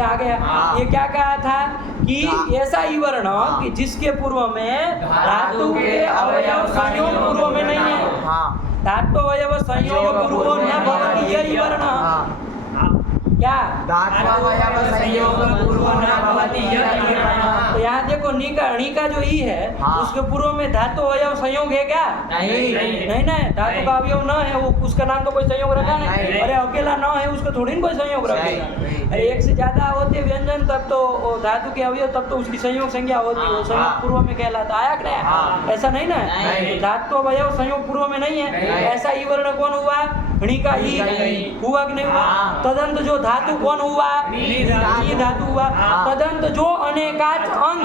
आ गया। ये क्या कहा था कि ऐसा ही वर्ण कि जिसके पूर्व में धातु के अवयव संयोग पूर्व में नहीं है। धातु अवयव संयोग पूर्व न भवति, यही वर्ण। क्या? तो यहाँ देखो नी का अणी का जो ई है उसके पूर्व में धातु अवयव संयोग है क्या? नहीं ना, धातु का अवयव न है, वो उसका नाम तो कोई संयोग रखा नहीं। अरे अकेला न है उसको थोड़ी ना कोई संयोग रखेगा। अरे एक से ज्यादा होते व्यंजन तब तो धातु के अवयव, तब तो उसकी संयोग संज्ञा होती है, वो संयोग पूर्व में कहलाता। आया कि नहीं? ऐसा नहीं ना, धातु अवयव संयोग पूर्व में नहीं है। ऐसा ई वर्ण कौन हुआ? णी का ई हुआ कि नहीं हुआ? तदंत जो धातु कौन हुआ? ई धातु हुआ। तदंत जो अनेकाच अंग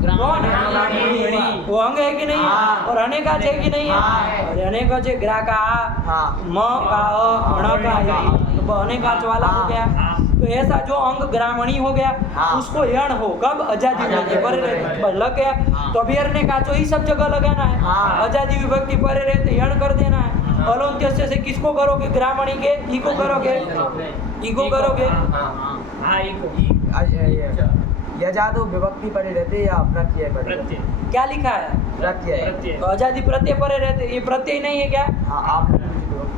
कौन? वो अंग है कि नहीं? और अनेकाच है कि नहीं? और अनेकाच है, ग्रा का म का अ का, तो अनेकाच वाला हो गया। तो ऐसा जो अंग ग्रामणी हो गया उसको यण हो। कब? आजादी पर लग गया, तो अभी अरने का तो ही सब जगह लगाना है। आजादी विभक्ति परे रहते यण कर देना है। अलोन्त्य से किसको करोगे? ग्रामणी के ई को करोगे, ई को करोगे। यजादु विभक्ति परे रहते या प्रत्यय परे? क्या लिखा है? प्रत्यय। तो आजादी प्रत्यय परे रहते, ये प्रत्यय नहीं है क्या? आप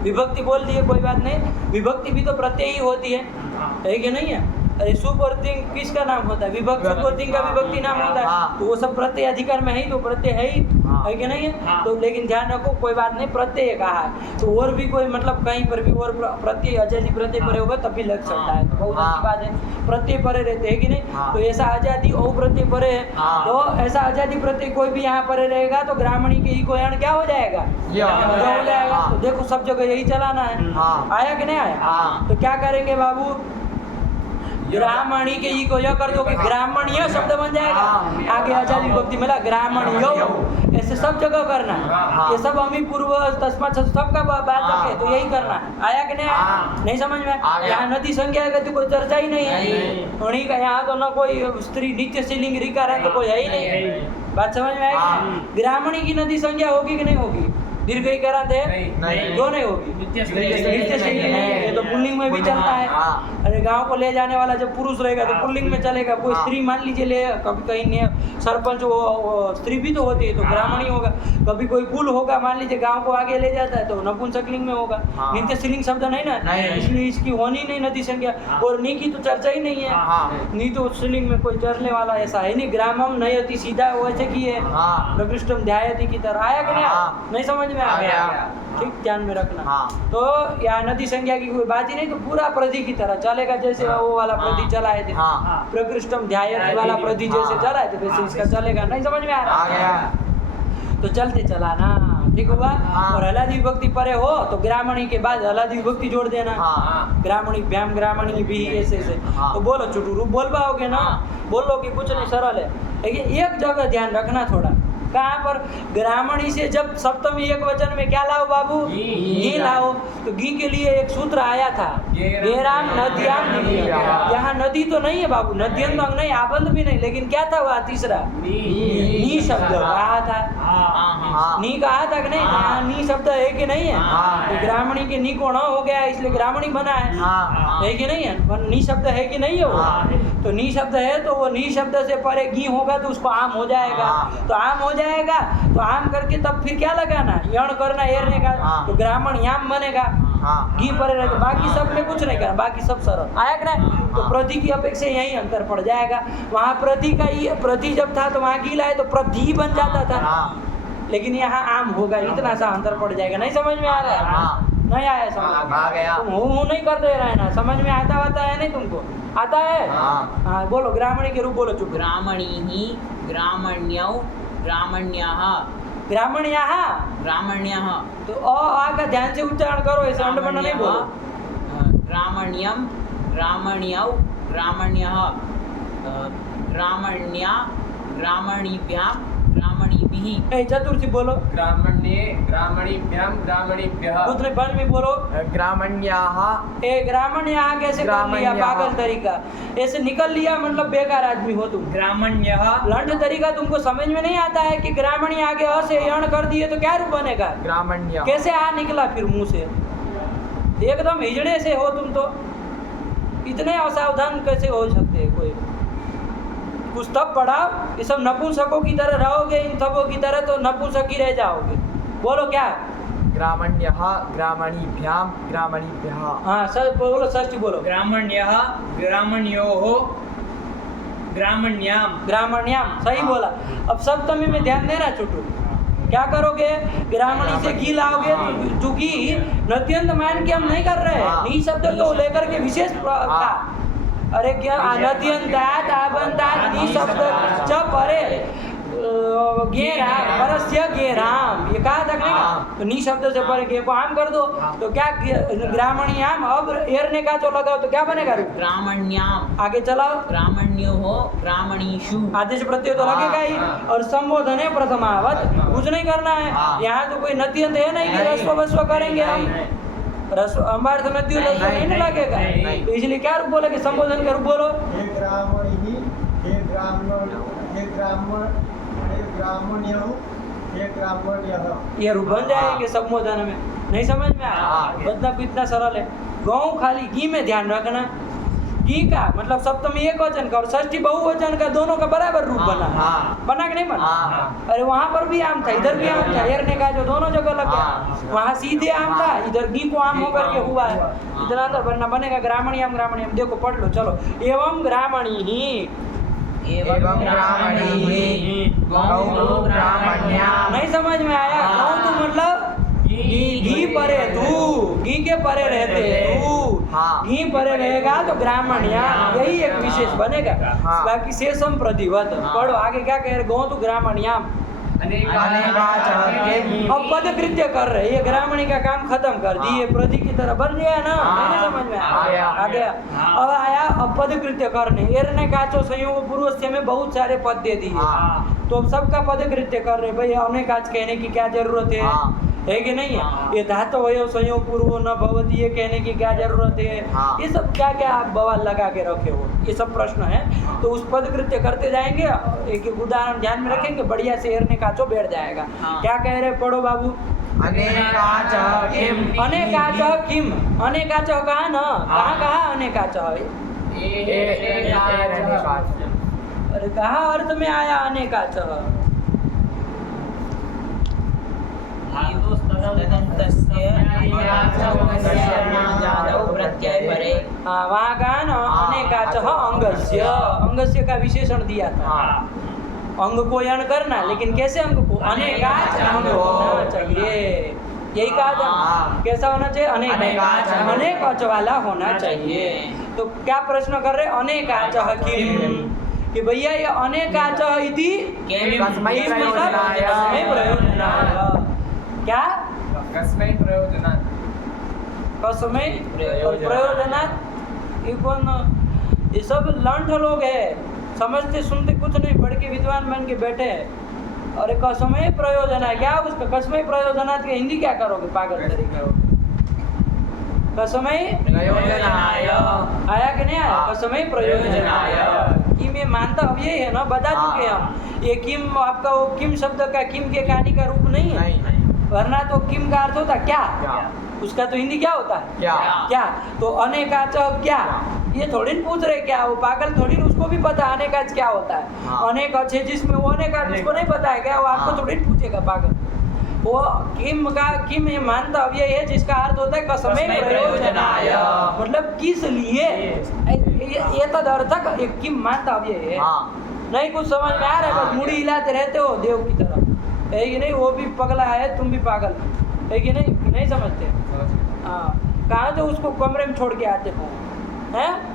विभक्ति बोल दिए, कोई बात नहीं। विभक्ति भी तो प्रत्यय ही होती है कि नहीं है? अरे सुप्रत्यय किसका नाम होता है? विभक्त सुप्रत्यय का विभक्ति नाम होता है, हाँ। तो वो सब प्रत्यय अधिकार में है ही, तो प्रत्यय है ही, हाँ। है कि नहीं है? हाँ। तो लेकिन ध्यान रखो, कोई बात नहीं, प्रत्यय कहा है तो और भी कोई मतलब कहीं पर भी और प्रत्यय आजादी प्रत्यय परे होगा तब भी लग सकता है, तो बहुत हाँ। अच्छी बात है। प्रत्यय परे रहते हैं कि नहीं? हाँ। तो ऐसा आजादी और प्रत्यय परे है, हाँ। तो ऐसा आजादी प्रत्यय कोई भी यहाँ परे रहेगा तो ग्रामणी के ही कोई क्या हो जाएगा? ये हो हो जाएगा। हाँ। तो देखो सब जगह यही चलाना है। हाँ। आया कि नहीं आया? हाँ। तो क्या करेंगे बाबू? ग्रामणी के ई को यह कर दो कि ग्रामणीय शब्द बन जाएगा, हाँ। आगे आजादी विभक्ति मिला ग्रामणीय, ऐसे सब जगह करना है। हाँ। ये सब अमी पूर्व तस्मात् सबका बात है, तो यही करना है। आया कि नहीं आया? हाँ। नहीं समझ में? आ गया। यहाँ नदी संज्ञा का तो कोई चर्चा ही नहीं है, नहीं। उन्हीं का यहाँ तो ना कोई स्त्री नित्य स्त्रीलिंग रिकार है तो कोई है ही नहीं। बात समझ में हाँ। आएगी? ग्रामणी की नदी संज्ञा होगी कि नहीं होगी? दीर्घ ही करा दे, नहीं। क्यों नहीं होगी? नित्य नित्य स्त्रीलिंग है, ये तो पुल्लिंग में भी चलता है। हाँ। अरे गांव को ले जाने वाला जब पुरुष रहेगा तो पुल्लिंग में चलेगा, कोई हाँ। स्त्री मान लीजिए ले, कभी कहीं ने सरपंच वो स्त्री भी तो होती है तो ग्रामणी होगा, कभी कोई कुल होगा मान लीजिए गांव को आगे ले जाता है तो नपुंसकलिंग में होगा। हाँ। नित्य स्त्रीलिंग शब्द नहीं ना, नहीं। इसलिए इसकी होनी नहीं नदी संज्ञा, और नी की तो चर्चा ही नहीं है। हाँ। नी तो स्त्रीलिंग में कोई चरने वाला ऐसा है नहीं। ग्रामम नयति सीधा वैसे की है, हाँ। प्रकृष्टम ध्यायति की तरह। आया कि नहीं? हाँ। नहीं समझ में आ आ गया। ठीक, ध्यान में रखना। हाँ। तो यहाँ नदी संज्ञा की कोई बात ही नहीं, तो पूरा प्रधि की तरह चलेगा, जैसे वो वाला प्रधि चलाए थे, हाँ। प्रकृष्टम ध्यायति वाला प्रधि जैसे हाँ। चलाए थे वैसे इसका चलेगा। नहीं समझ में आ आ रहा? गया। तो चलते चलाना, ठीक हुआ। हाँ। और हलादी विभक्ति परे हो तो ग्रामणी के बाद हलादी विभक्ति जोड़ देना। हाँ। ग्रामणी भ्याम ग्रामणी भी ऐसे ऐसे। हाँ। तो बोलो चुटुरू बोल पाओगे ना? बोलो कि कुछ नहीं, सरल है। लेकिन एक जगह ध्यान रखना थोड़ा, कहाँ पर? ग्रामणी से जब सप्तमी एक वचन में क्या लाओ बाबू? घी लाओ। तो घी के लिए एक सूत्र आया था, गेराम नद्याम निव्या। यहाँ नदी तो नहीं है बाबू, नद्यंत अंग नहीं, आबंध भी नहीं, लेकिन क्या था वहाँ तीसरा? नी शब्द कहा था। हाँ। नी कहा था कि नहीं? यहाँ नी शब्द है कि नहीं है? हाँ। तो ग्रामणी के नी को न हो गया इसलिए ग्रामणी बना है, हाँ। है कि नहीं है? पर नी शब्द है कि नहीं है वो? हाँ। तो नी शब्द है तो वो नी शब्द से परे घी होगा तो उसको आम हो जाएगा। हाँ। तो आम हो जाएगा तो आम करके तब फिर क्या लगाना? यण करना, एरने का। हाँ। तो ग्रामण याम बनेगा, हाँ। घी परे रहेगा। बाकी सब में कुछ नहीं करना, बाकी सब सरल। आया कि नहीं? तो प्रति की अपेक्षा यही अंतर पड़ जाएगा। वहाँ प्रति का ही, प्रति जब था तो वहाँ घी लाए तो प्रति बन जाता था, हाँ। लेकिन यहाँ आम होगा, इतना सा अंतर पड़ जाएगा। नहीं समझ में आ रहा है? हाँ। नहीं आया समझ? आ गया। तुम हूँ नहीं कर दे रहा है ना, समझ में आता है नहीं तुमको? आता है? हाँ। हाँ बोलो, ग्रामणी के रूप बोलो। चुप। ग्रामणीः ग्रामण्यौ ग्रामण्याः ग्रामण्याः। ग्रामण्याः तो आ का ध्यान से उच्चारण करो, ऐसे अंडमंड नहीं बोलो। ग्रामण्यं ग्रामण्यौ ग्रामण्यः ग्रामण्या ग्रामणीभ्यां ग्रामणीभिः। ए, चतुर्थी बोलो। ग्रामण्ये ग्रामणीभ्यां ग्रामणीभ्यः। दूसरे पंच में बोलो। ग्रामण्याः। ए ग्रामण्याः कैसे कर लिया? ग्रामण्याः। पागल तरीका, ऐसे निकल लिया, मतलब बेकार आदमी हो तुम। ग्रामण्यः लंड तरीका तुमको समझ में नहीं आता है कि ग्रामणी आगे अ से यण कर दिए तो क्या रूप बनेगा? ग्रामण्य। कैसे आ निकला फिर मुंह से? एकदम हिजड़े से हो तुम तो, इतने असावधान कैसे हो सकते हैं कोई? कुछ तब पढ़ाओ, ये सब नपुंसकों की तरह रहोगे, इन सबों की तरह तो नपुंसक ही रह जाओगे। बोलो क्या? ग्रामण्यः ग्रामणीभ्यां ग्रामणीभ्यः। हाँ सर बोलो, षष्ठी बोलो। ग्रामण्यः ग्रामण्योः ग्रामण्यां ग्रामण्याम, सही बोला। अब सप्तमी में ध्यान देना छोटू। क्या करोगे? ग्रामणी से घी लाओगे, चूंकि नद्यंत मान के हम नहीं कर रहे हैं, नी शब्द को लेकर के विशेष था। अरे क्या नद्यंतात आबंतात नी शब्द च परे गेरा परस्य गेराम, ये कहा था नहीं? तो नी शब्द से परे गे को आम कर दो तो क्या? ग्रामणी आम। अब एरने का तो लगाओ तो क्या बनेगा? ग्रामण्याम आगे चलाओ। ग्रामण्योः ग्रामणीषु। आदेश प्रत्यय तो लगेगा ही, और संबोधन है प्रथमावत, कुछ नहीं करना है। यहाँ तो कोई नद्यंत है नहीं कि रस्व वस्व करेंगे हम। रस्व अम्बार्थ नद्य रस्व नहीं लगेगा, तो इसलिए क्या रूप बोले कि संबोधन का रूप बोलो। हे ग्रामणी हे ब्राह्मण हे ब्राह्मण हे ब्राह्मण्यः हे ब्राह्मण्यः, ये रूप बन जाएंगे संबोधन में। नहीं समझ में आया? मतलब इतना सरल है। गौ खाली घी में ध्यान रखना, घी का मतलब सप्तमी एक वचन का और षष्ठी बहुवचन का, दोनों का बराबर रूप बना है। हाँ। बना कि नहीं बना? हाँ। अरे वहाँ पर भी आम था, इधर भी आम था, एरने का जो दोनों जगह लग गया। हाँ। वहाँ सीधे आम था, इधर घी को आम होकर के हुआ है। इतना अंदर बनना बनेगा। ग्रामणियम ग्रामणियम देखो पढ़ लो चलो। एवं ग्रामणी ही, एवं ग्रामणीः गौः ग्रामण्याम्। नहीं समझ में आया? गौ तो मतलब घी परे तू, घी के परे रहते तू, हाँ। घी परे रहेगा तो ग्रामण्या, यही एक विशेष बनेगा। हाँ। बाकी शेषम प्रतिवत पढ़ो आगे क्या कह रहे, गौ तो ग्रामण्याम। अब पद कृत्य कर रहे, ये ग्रामणी का काम खत्म कर दिए, प्रति की तरह बन गया ना? नहीं समझ में आया? आ गया। अब आया अब पद कृत्य करने, एरने काचो संयोग पूर्वस्य में बहुत सारे पद दे दिए, तो अब सबका पद कृत्य कर रहे। भाई अनेक आज कहने की क्या जरूरत है कि नहीं है? ये धातु वयो संयोग पूर्व न भवती, ये कहने की क्या जरूरत है? ये सब क्या क्या आप बवाल लगा के रखे हो, ये सब प्रश्न है। तो उस पद कृत्य करते जाएंगे, एक एक उदाहरण ध्यान में रखेंगे, बढ़िया से एरने काचो बैठ जाएगा। क्या कह रहे पढ़ो बाबू। अनेकाचः किम्। अनेकाचः किम, अनेकाचः कहा ना, कहा अनेकाचः? अरे कहा अर्थ में आया अनेकाचः? हाँ वहाँ कहा ना अनेकाचः अंगस्य, अंगस्य का विशेषण दिया था। अंग को यण करना, लेकिन कैसे अंग को? अनेकाच अंग होना चाहिए, यही कहा था। कैसा होना चाहिए? अनेक अच वाला होना चाहिए। तो क्या प्रश्न कर रहे? अनेकाचः किम, कि भैया ये अनेकाचः इति कस्मै प्रयोजनाय। कस्मै प्रयोजनाय। क्या? कस्मै प्रयोजनात्। कस्मै प्रयोजनात्। ये कौन? ये सब लंठ लोग है, समझते सुनते कुछ नहीं, पढ़ के विद्वान बन के बैठे हैं। अरे कस्मै प्रयोजन है क्या उसका? कस्मै प्रयोजनात् के हिंदी क्या करोगे पागल तरीके हो? कस्मै प्रयोजनाय आया कि नहीं आया? कस्मै प्रयोजनाय। किम ये मानता अब यही है ना, बता चुके हम। ये किम आपका वो किम शब्द का किम के कहानी का रूप नहीं है, वरना तो किम का अर्थ होता क्या? उसका तो हिंदी क्या होता है? क्या? तो अनेकाचः क्या, ये थोड़ी न पूछ रहे क्या, वो पागल थोड़ी न, उसको भी पता अनेकाच क्या होता है। अनेक अच्छे जिसमें वो अनेकाच उसको नहीं पता है क्या, वो आपको थोड़ी न पूछेगा पागल। वो किम का किम ये मानता अब ये है जिसका अर्थ होता है कस्मै प्रयोजनाय, मतलब किस लिए, ये तदर्थक एक किम मानता अब ये है। नहीं कुछ समझ में आ रहा है? बस मुड़ी हिलाते रहते हो देव की तरह, है कि नहीं? वो भी पगला है, तुम भी पागल है कि नहीं? नहीं समझते? हाँ, कहाँ तो उसको कमरे में छोड़ के आते हो हैं?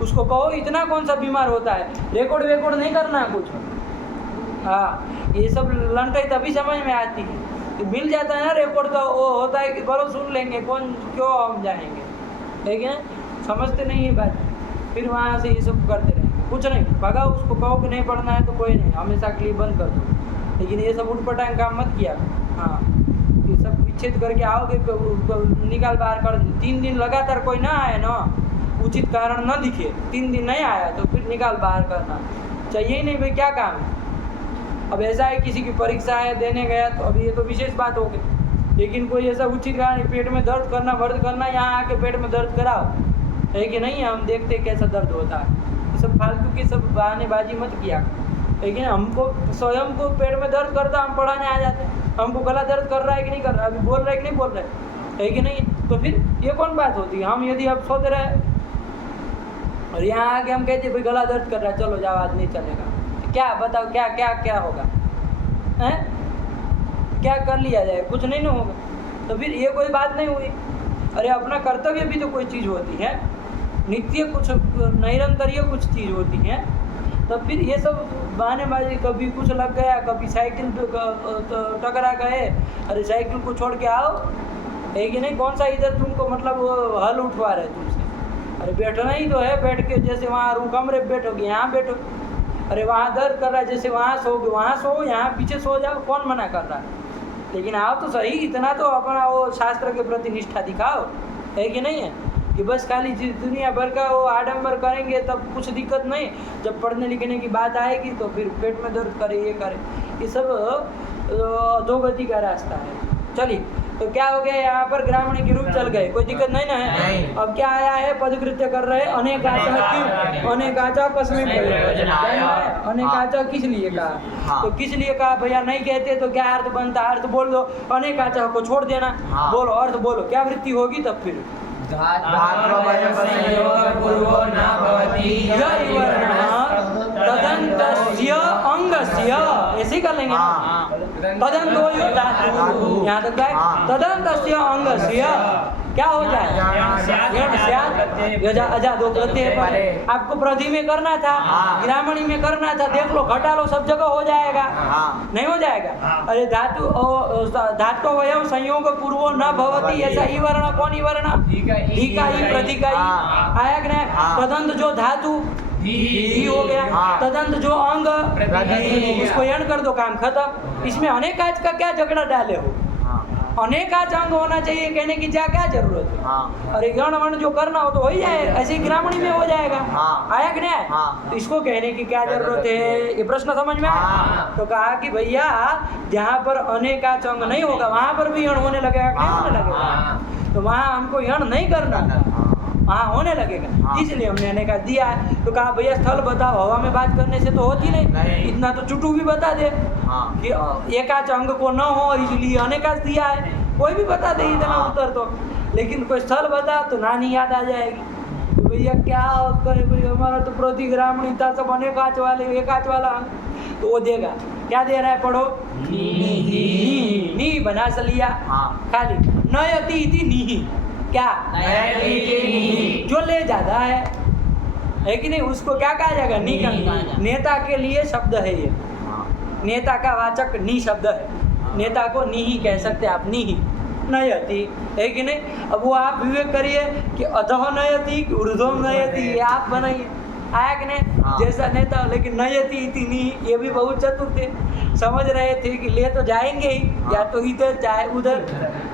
उसको कहो इतना कौन सा बीमार होता है, रिकॉर्ड वेकॉर्ड नहीं करना है कुछ। हाँ, ये सब लंटाई तभी समझ में आती है, मिल जाता है ना रिकॉर्ड, तो वो होता है कि बरो सुन लेंगे, कौन क्यों हम जाएंगे, है कि नहीं? समझते नहीं है बात, फिर वहाँ से ये सब करते रहेंगे। कुछ नहीं, भगाओ उसको, कहो कि नहीं पढ़ना है तो कोई नहीं, हमेशा के लिए बंद कर दो। लेकिन ये सब उठपटांग काम मत किया। हाँ, ये सब विच्छेद करके आओगे तो निकाल बाहर कर। 3 दिन लगातार कोई ना आए ना, उचित कारण न दिखे, 3 दिन नहीं आया तो फिर निकाल बाहर करना चाहिए ही नहीं भाई, क्या काम है? अब ऐसा है किसी की परीक्षा है, देने गया तो अभी ये तो विशेष बात हो गई, लेकिन कोई ऐसा उचित कारण, पेट में दर्द करना, यहाँ आके पेट में दर्द कराओ, है कि नहीं? हम देखते कैसा दर्द होता है। ये सब फालतू की सब बहानेबाजी मत किया, लेकिन हमको स्वयं को पेट में दर्द करता, हम पढ़ाने आ जाते हैं। हमको गला दर्द कर रहा है कि नहीं कर रहा, अभी बोल रहा है कि नहीं बोल रहा है कि नहीं? तो फिर ये कौन बात होती है? हम यदि अब सोच रहे हैं और यहाँ आके हम कहते भाई गला दर्द कर रहा है, चलो जाओ आज नहीं चलेगा, क्या बताओ, क्या क्या क्या होगा? हैं? क्या कर लिया जाए? कुछ नहीं ना होगा, तो फिर ये कोई बात नहीं हुई। अरे अपना कर्तव्य भी तो कोई चीज़ होती है, नित्य कुछ निरंतरीय कुछ चीज़ होती है। तो फिर ये सब बहानेबाजी, कभी कुछ लग गया, कभी साइकिल टकरा गए, अरे साइकिल को छोड़ के आओ, है कि नहीं? कौन सा इधर तुमको मतलब वो हल उठवा रहे तुमसे? अरे बैठना ही तो है, बैठ के जैसे वहाँ रूम कमरे में बैठोगे, यहाँ बैठो। अरे वहाँ दर्द कर रहा है, जैसे वहाँ सोओगे वहाँ सो, यहाँ पीछे सो जाओ, कौन मना कर रहा है? लेकिन आओ तो सही, इतना तो अपना वो शास्त्र के प्रति निष्ठा दिखाओ, है कि नहीं है? कि बस खाली दुनिया भर का वो आडंबर करेंगे तब कुछ दिक्कत नहीं, जब पढ़ने लिखने की बात आएगी तो फिर पेट में दर्द करे, ये करे, ये सब अधोगति का रास्ता है। चलिए तो क्या हो गया, यहाँ पर ग्रामणी के रूप चल गए, कोई दिक्कत नहीं ना है। नहीं। अब क्या आया है, पदकृत्य कर रहे अनेकाचा, क्यों अनेकाचा कस्में प्रयोजनाय, अनेकाचा किस लिए कहा, हाँ। तो किस लिए कहा भैया, नहीं कहते तो क्या अर्थ बनता, अर्थ बोल दो, अनेकाचा को छोड़ देना, हाँ। बोलो अर्थ बोलो, क्या वृत्ति होगी तब फिर धात्ववयवसंयोगपूर्वो न भवति यही वर्णः तदन्तस्य अंगस्य, ऐसे ही कर लेंगे ना, हाँ। तदंत हो यो धातु, यहाँ तक है, हाँ। तदन्तस्य अंगस्य क्या हो जाए, यण स्यात् यजा अजा दो प्रत्यय पर, आपको प्रधि में करना था, हाँ। ग्रामणी में करना था, देख लो घटा लो, सब जगह हो जाएगा, हाँ। नहीं हो जाएगा। अरे धातु वयव संयोग पूर्वो न भवति, ऐसा ई वर्ण, कौन ई वर्ण, ढीका ही प्रतीका ही, हाँ। आया कि नहीं, हाँ। तदंत जो धातु धी हो गया, हाँ। तदंत जो अंग प्रतीक। उसको यण कर दो, काम खत्म। इसमें अनेकाच का क्या झगड़ा डाले हो, हाँ। अनेकाच अंग होना चाहिए, कहने की क्या जरूरत है। हाँ। अरे गण वर्ण जो करना हो तो हो ही जाएगा, ऐसे ही ग्रामणी में हो जाएगा, हाँ। आया कि नहीं, हाँ। तो इसको कहने की क्या जरूरत है, ये प्रश्न समझ में आया। हाँ। तो कहा कि भैया जहाँ पर अनेकाच अंग नहीं होगा वहाँ पर भी यण होने लगेगा, नहीं हाँ। होने लगेगा, तो वहाँ हमको यण नहीं करना, हाँ होने लगेगा, हाँ। इसलिए हमने अनेकाच दिया है। तो कहा भैया स्थल बताओ, हवा में बात करने से तो होती नहीं, इतना तो चुटू भी बता दे हाँ। कि एकाच अंग को न हो इसलिए अनेकाच दिया है, कोई भी बता दे इतना हाँ। उत्तर तो, लेकिन कोई स्थल बता तो नानी याद आ जाएगी, तो भैया क्या करे भाई, हमारा तो प्रति ग्रामणी था, सब अनेकाच वाले, एकाच वाला अंग, तो वो देगा, क्या दे रहा है, पढ़ो, नी बना से लिया, हाँ। खाली नयति इति नीहि, क्या जो ले जाता है कि नहीं, उसको क्या कहा जाएगा, नी का, नेता के लिए शब्द है ये, नेता का वाचक नी शब्द है, नेता को नी ही कह सकते आप, नी ही नयति है कि नहीं। अब वो आप विवेक करिए कि अधः नयति कि ऊर्ध्वं नयति, ये आप बनाइए, आया कि नहीं, हाँ। जैसा नेता, लेकिन नयति इति नी, ये भी बहुत चतुर थे, समझ रहे थे कि ले तो जाएंगे ही, या तो इधर चाहे उधर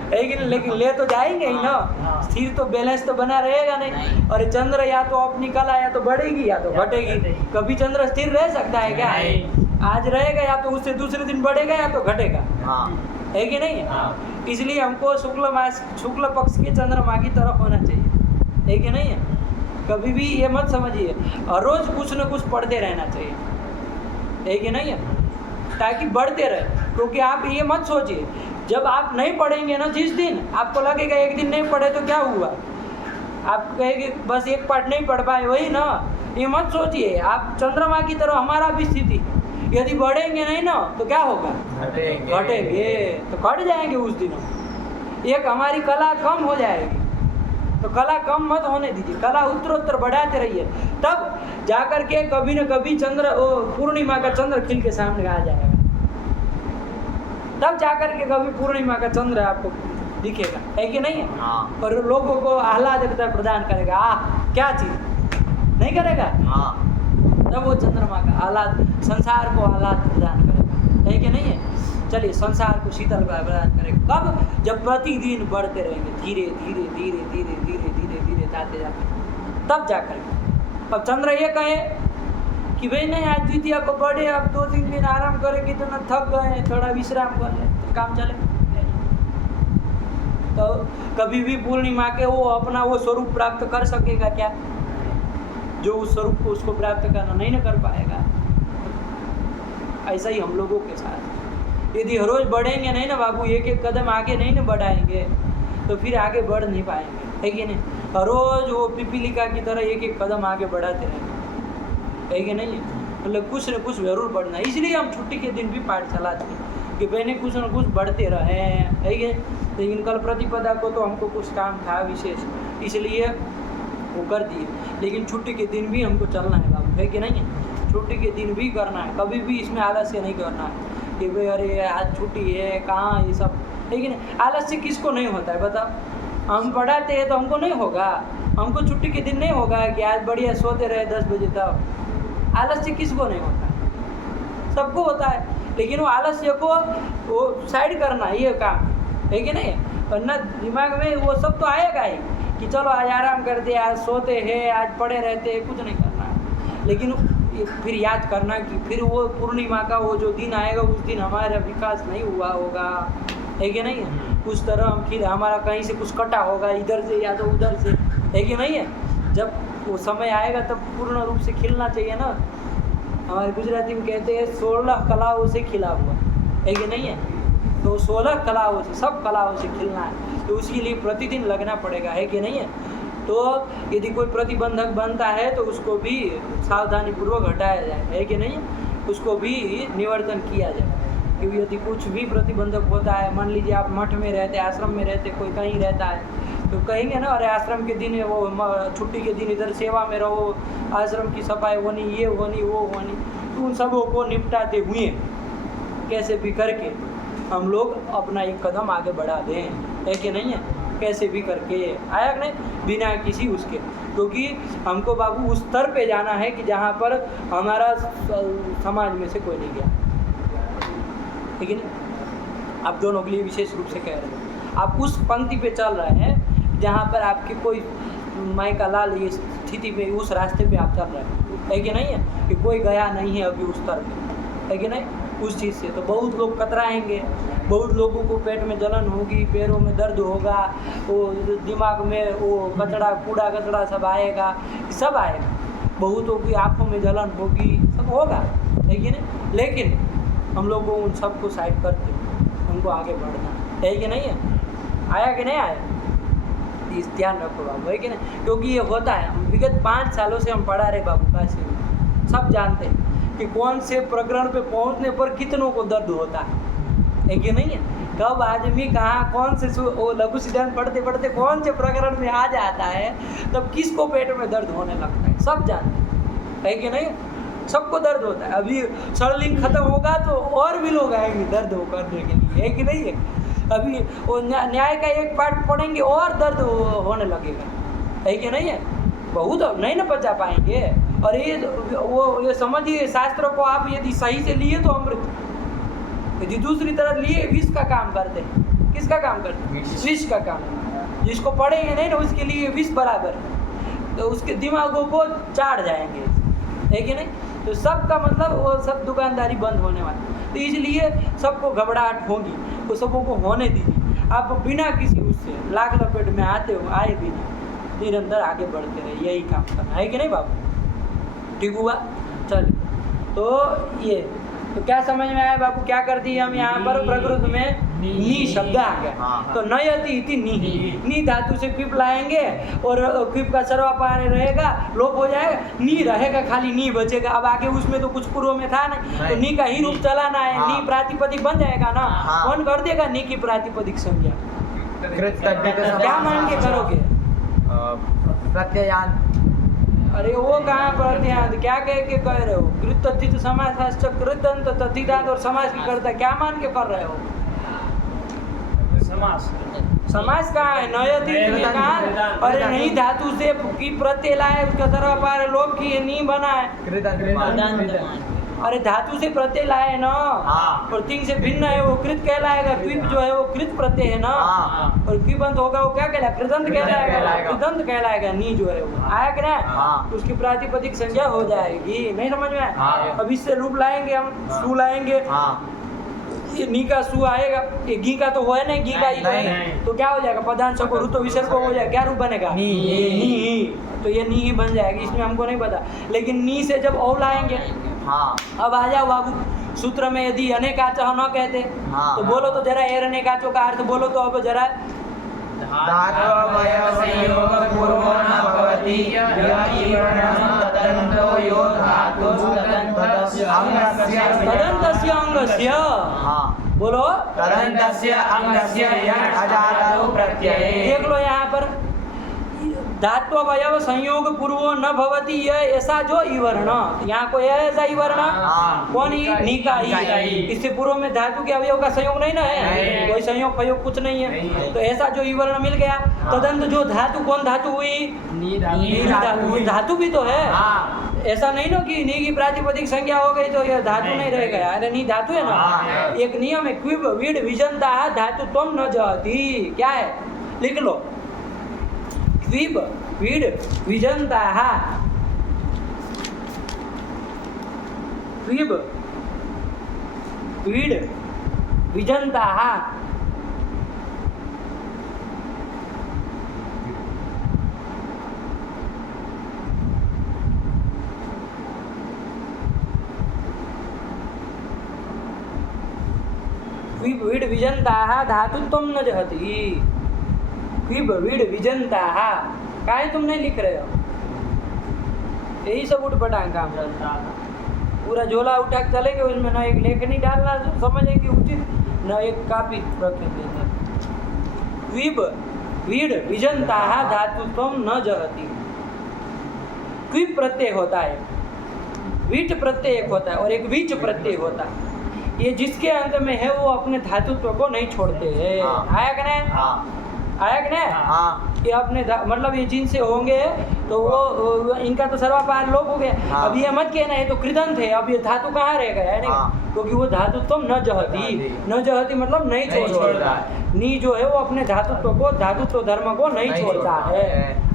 है कि नहीं, लेकिन ले तो जाएंगे ही ना, स्थिर तो बैलेंस तो बना रहेगा नहीं। और चंद्र या तो अपनी कला या तो बढ़ेगी या तो घटेगी, कभी चंद्र स्थिर रह सकता है क्या, आज रहेगा या तो उससे दूसरे दिन बढ़ेगा या तो घटेगा, है कि नहीं। इसलिए हमको शुक्ल पक्ष के चंद्रमा की तरफ होना चाहिए, है कि नहीं है। कभी भी ये मत समझिए, हर रोज कुछ न कुछ पढ़ते रहना चाहिए, है कि नहीं है, ताकि बढ़ते रहे। क्योंकि आप ये मत सोचिए, जब आप नहीं पढ़ेंगे ना, जिस दिन आपको लगेगा एक दिन नहीं पढ़े तो क्या हुआ, आप कहेंगे बस एक पाठ नहीं पढ़ पाए, वही ना, ये मत सोचिए। आप चंद्रमा की तरह हमारा भी स्थिति, यदि बढ़ेंगे नहीं ना तो क्या होगा, घटेंगे, तो घट जाएंगे उस दिन, एक हमारी कला कम हो जाएगी। तो कला कम मत होने दीजिए, कला उत्तरोत्तर बढ़ाते रहिए, तब जाकर के कभी न कभी चंद्र, पूर्णिमा का चंद्र खिल के सामने आ जाएगा, तब जाकर के कभी पूर्णिमा का चंद्र आपको दिखेगा, है कि नहीं है। और लोगों को आह्लादकता प्रदान करेगा, क्या चीज नहीं करेगा, तब वो चंद्रमा का आह्लाद, संसार को आह्लाद प्रदान करेगा, है कि नहीं है। चलिए, संसार को शीतल प्रदान करेगा कब, जब प्रतिदिन बढ़ते रहेंगे, धीरे धीरे धीरे धीरे धीरे धीरे धीरे जाते जाते, तब जाकर के। अब चंद्र ये कहे कि भाई नहीं आज द्वितीया को बढ़े, अब 2-3 दिन आराम करेंगे तो ना थक गए, थोड़ा विश्राम कर ले तो काम चले। तो कभी भी पूर्णिमा के वो अपना वो स्वरूप प्राप्त कर सकेगा क्या, जो उस स्वरूप को उसको प्राप्त करना नहीं ना कर पाएगा। ऐसा ही हम लोगों के साथ, यदि हर रोज बढ़ेंगे नहीं ना बाबू, एक एक कदम आगे नहीं ना बढ़ाएंगे तो फिर आगे बढ़ नहीं पाएंगे, है कि नहीं। हर रोज वो पिपीलिका की तरह एक एक कदम आगे बढ़ाते रहेंगे, है कि नहीं। मतलब कुछ न कुछ जरूर बढ़ना, इसलिए हम छुट्टी के दिन भी पाठ चलाते हैं कि बहने कुछ न कुछ बढ़ते रहे, है कि। लेकिन कल प्रतिपदा को तो हमको कुछ काम था विशेष, इसलिए वो कर दिए, लेकिन छुट्टी के दिन भी हमको चलना है बाबू, है कि नहीं। छुट्टी के दिन भी करना है, कभी भी इसमें आलस्य नहीं करना है कि भाई अरे आज छुट्टी है कहाँ, ये सब, है कि नहीं। आलस्य किसको नहीं होता है बताओ, हम पढ़ाते हैं तो हमको नहीं होगा, हमको छुट्टी के दिन नहीं होगा कि आज बढ़िया सोते रहे 10 बजे तक। आलस्य किसको नहीं होता, सबको होता है, लेकिन वो आलस्य को वो साइड करना ये काम, है कि नहीं। वरना दिमाग में वो सब तो आएगा ही कि चलो आज आराम करते, आज सोते हैं, आज पड़े रहते हैं, कुछ नहीं करना है। लेकिन फिर याद करना कि फिर वो पूर्णिमा का वो जो दिन आएगा उस दिन हमारा विकास नहीं हुआ होगा, है कि नहीं है? उस तरह हम खिले, हमारा कहीं से कुछ कटा होगा इधर से या तो उधर से, है कि नहीं है? जब वो समय आएगा तब पूर्ण रूप से खिलना चाहिए ना। हमारे गुजराती में कहते हैं 16 कलाओं से खिला हुआ, है कि नहीं है? तो 16 कलाओं से, सब कलाओं से खिलना है, तो उसके लिए प्रतिदिन लगना पड़ेगा, है कि नहीं है? तो यदि कोई प्रतिबंधक बनता है तो उसको भी सावधानीपूर्वक हटाया जाए, है कि नहीं? उसको भी निवर्तन किया जाए। क्योंकि यदि कुछ भी प्रतिबंधक होता है, मान लीजिए आप मठ में रहते, आश्रम में रहते, कोई कहीं रहता है, तो कहेंगे ना अरे आश्रम के दिन वो छुट्टी के दिन इधर सेवा में रहो, आश्रम की सफाई होनी, ये होनी, वो होनी, तो उन सबों को निपटाते हुए कैसे भी करके हम लोग अपना एक कदम आगे बढ़ा दें, है कि नहीं है? कैसे भी करके आया कि नहीं, बिना किसी उसके, क्योंकि हमको बाबू उस स्तर पे जाना है कि जहाँ पर हमारा समाज में से कोई नहीं गया, ठीक है ना? आप दोनों के लिए विशेष रूप से कह रहे हैं, आप उस पंक्ति पे चल रहे हैं जहाँ पर आपके कोई माई का लाल ये स्थिति में, उस रास्ते पे आप चल रहे हैं, है कि नहीं है? कि कोई गया नहीं है अभी उस स्तर पे, है कि नहीं? उस चीज़ से तो बहुत लोग कतराएंगे, बहुत लोगों को पेट में जलन होगी, पैरों में दर्द होगा, वो दिमाग में वो कचड़ा, कूड़ा कचड़ा सब आएगा, सब आएगा, बहुतों की आँखों में जलन होगी, सब होगा, है कि नहीं? लेकिन हम लोग को उन सबको साइड करके उनको आगे बढ़ना, है कि नहीं है? आया कि नहीं आया? इस ध्यान रखो बाबू, है कि नहीं? क्योंकि ये होता है, विगत 5 सालों से हम पढ़ा रहे बाबू काशी में, सब जानते हैं कि कौन से प्रकरण पे पहुंचने पर कितनों को दर्द होता है कि नहीं है? कब आदमी कहाँ कौन से वो लघु सिद्धांत पढ़ते पढ़ते कौन से प्रकरण में आ जाता है, तब किसको पेट में दर्द होने लगता है, सब जानते हैं, है कि नहीं? सबको दर्द होता है। अभी सरलिंग खत्म होगा तो और भी लोग आएंगे दर्द हो करने के लिए, है कि नहीं है? अभी वो न्याय का एक पार्ट पढ़ेंगे और दर्द होने लगेगा, है कि नहीं है? बहुत नहीं ना पचा पाएंगे। और ये समझिए, शास्त्रों को आप यदि सही से लिए तो अमृत, यदि दूसरी तरफ लिए विष का काम करते हैं। किसका काम करते हैं? विष का काम। जिसको पढ़ेंगे नहीं ना उसके लिए विष बराबर, तो उसके दिमागों को चाट जाएंगे, है कि नहीं? तो सबका मतलब वो सब दुकानदारी बंद होने वाली, तो इसलिए सबको घबराहट होगी, तो सबों को होने दीजिए। आप बिना किसी उससे लाख लपेट में आते हो, आए भी नहीं, निरंतर आगे बढ़ते रहे, यही काम करना, है कि नहीं बाबू? ठीक हुआ? चलिए, तो ये तो क्या समझ में आया बाबू? क्या कर दिए हम यहाँ पर? प्रकृत में नी शब्द आ गया, तो नयति इति नी धातु से क्विप लाएंगे और क्विप का सर्वापार रहेगा, लोप हो जाएगा, नी रहेगा, खाली नी बचेगा। अब आगे उसमें तो कुछ पूर्व में था नहीं, तो नी का ही रूप चलाना है, नी प्रातिपदिक बन जाएगा ना। कौन कर देगा नी की प्रातिपदिक संज्ञा? क्या मान के करोगे? प्रत्ययान्त। अरे वो कहाँ प्रत्ययान्त? क्या कह रहे हो? कृत तद्धित समास, कृतंत तद्धितांत और समास की करता, क्या मान के कर रहे हो? समास कहाँ है? नयति कहाँ? अरे नहीं, धातु से की प्रत्यय लाए, उसका सर्वपार लोप किए, नी बना है। अरे धातु से प्रत्यय लाए ना, और तिंग से भिन्न है, वो कृत कहलाएगा। क्विप जो है वो कृत प्रत्यय है ना, और क्विबंत होगा वो क्या कहलाएगा? कृदंत कहलाएगा। कृदंत कहलाएगा। नी जो है वो आया कि नहीं? तो उसकी प्रातिपदिक संज्ञा हो जाएगी। नहीं समझ में आया? अब इससे रूप लाएंगे हम, सु लाएंगे, ये नी का सु आएगा, ये घी का तो है नहीं, घी का ही तो क्या हो जाएगा? पदांश को ऋतु विसर्ग को हो जाएगा, क्या रूप बनेगा? नी। तो ये नी ही बन जाएगी, इसमें हमको नहीं पता। लेकिन नी से जब औ लाएंगे, अब आ जाओ बाबू, सूत्र में यदि अनेकाचः न कहते तो बोलो तो जरा, एर अनेकाचों का अर्थ बोलो तो अब जरा। तदन्तस्य अंगस्य, बोलो तदन्तस्य अंगस्य यण् अजातौ प्रत्यये। देख लो यहाँ पर धात्व अवयव संयोग पूर्वो न भवति, यह ऐसा जो इवर्ण, यहाँ को यह ऐसा इवर्ण कौन ही? नी का ही। इससे पूर्व में धातु के अवयव का संयोग नहीं ना है, कोई संयोग प्रयोग कुछ नहीं है, तो ऐसा जो इवर्ण मिल गया। तदंत जो धातु, कौन धातु हुई? नी धातु। धातु भी तो है, ऐसा नहीं ना कि नी की प्रातिपदिक संज्ञा हो गई तो यह धातु नहीं रह गया। अरे नी धातु है ना। एक नियम है, क्विब वीड विजंता धातु तुम न जाती, क्या है? लिख लो, क्विब वीड विजंताः, क्विब वीड विजंताः वीड विजंताः धातुत्वं न जहति। क्विब वीड विजंताः, काहे तुम नहीं लिख रहे हो? यही सब उठपटांग काम चलता है। पूरा झोला उठा के चलेंगे, उसमें न एक लेखनी डालना समझे कि उचित, न एक कापी रखेंगे। क्विब वीड विजंताः धातुत्वं न जहति। क्विब प्रत्यय होता है, वीट प्रत्यय एक होता है और एक वीच प्रत्यय होता है। ये जिसके अंत में है वो अपने धातुत्व को नहीं छोड़ते हैं। आया कि नहीं? आया कि नहीं? ये अपने मतलब ये जिनसे होंगे तो वो इनका तो सर्वापार लोप हो गया। अब ये मत कहना है तो कृदंत है, अब ये धातु कहाँ रह गया है? क्योंकि वो धातुत्व न जहती, न जहती मतलब नहीं छोड़ता है। नी जो है वो अपने धातुत्व को, धातुत्व धर्म को नहीं छोड़ता है।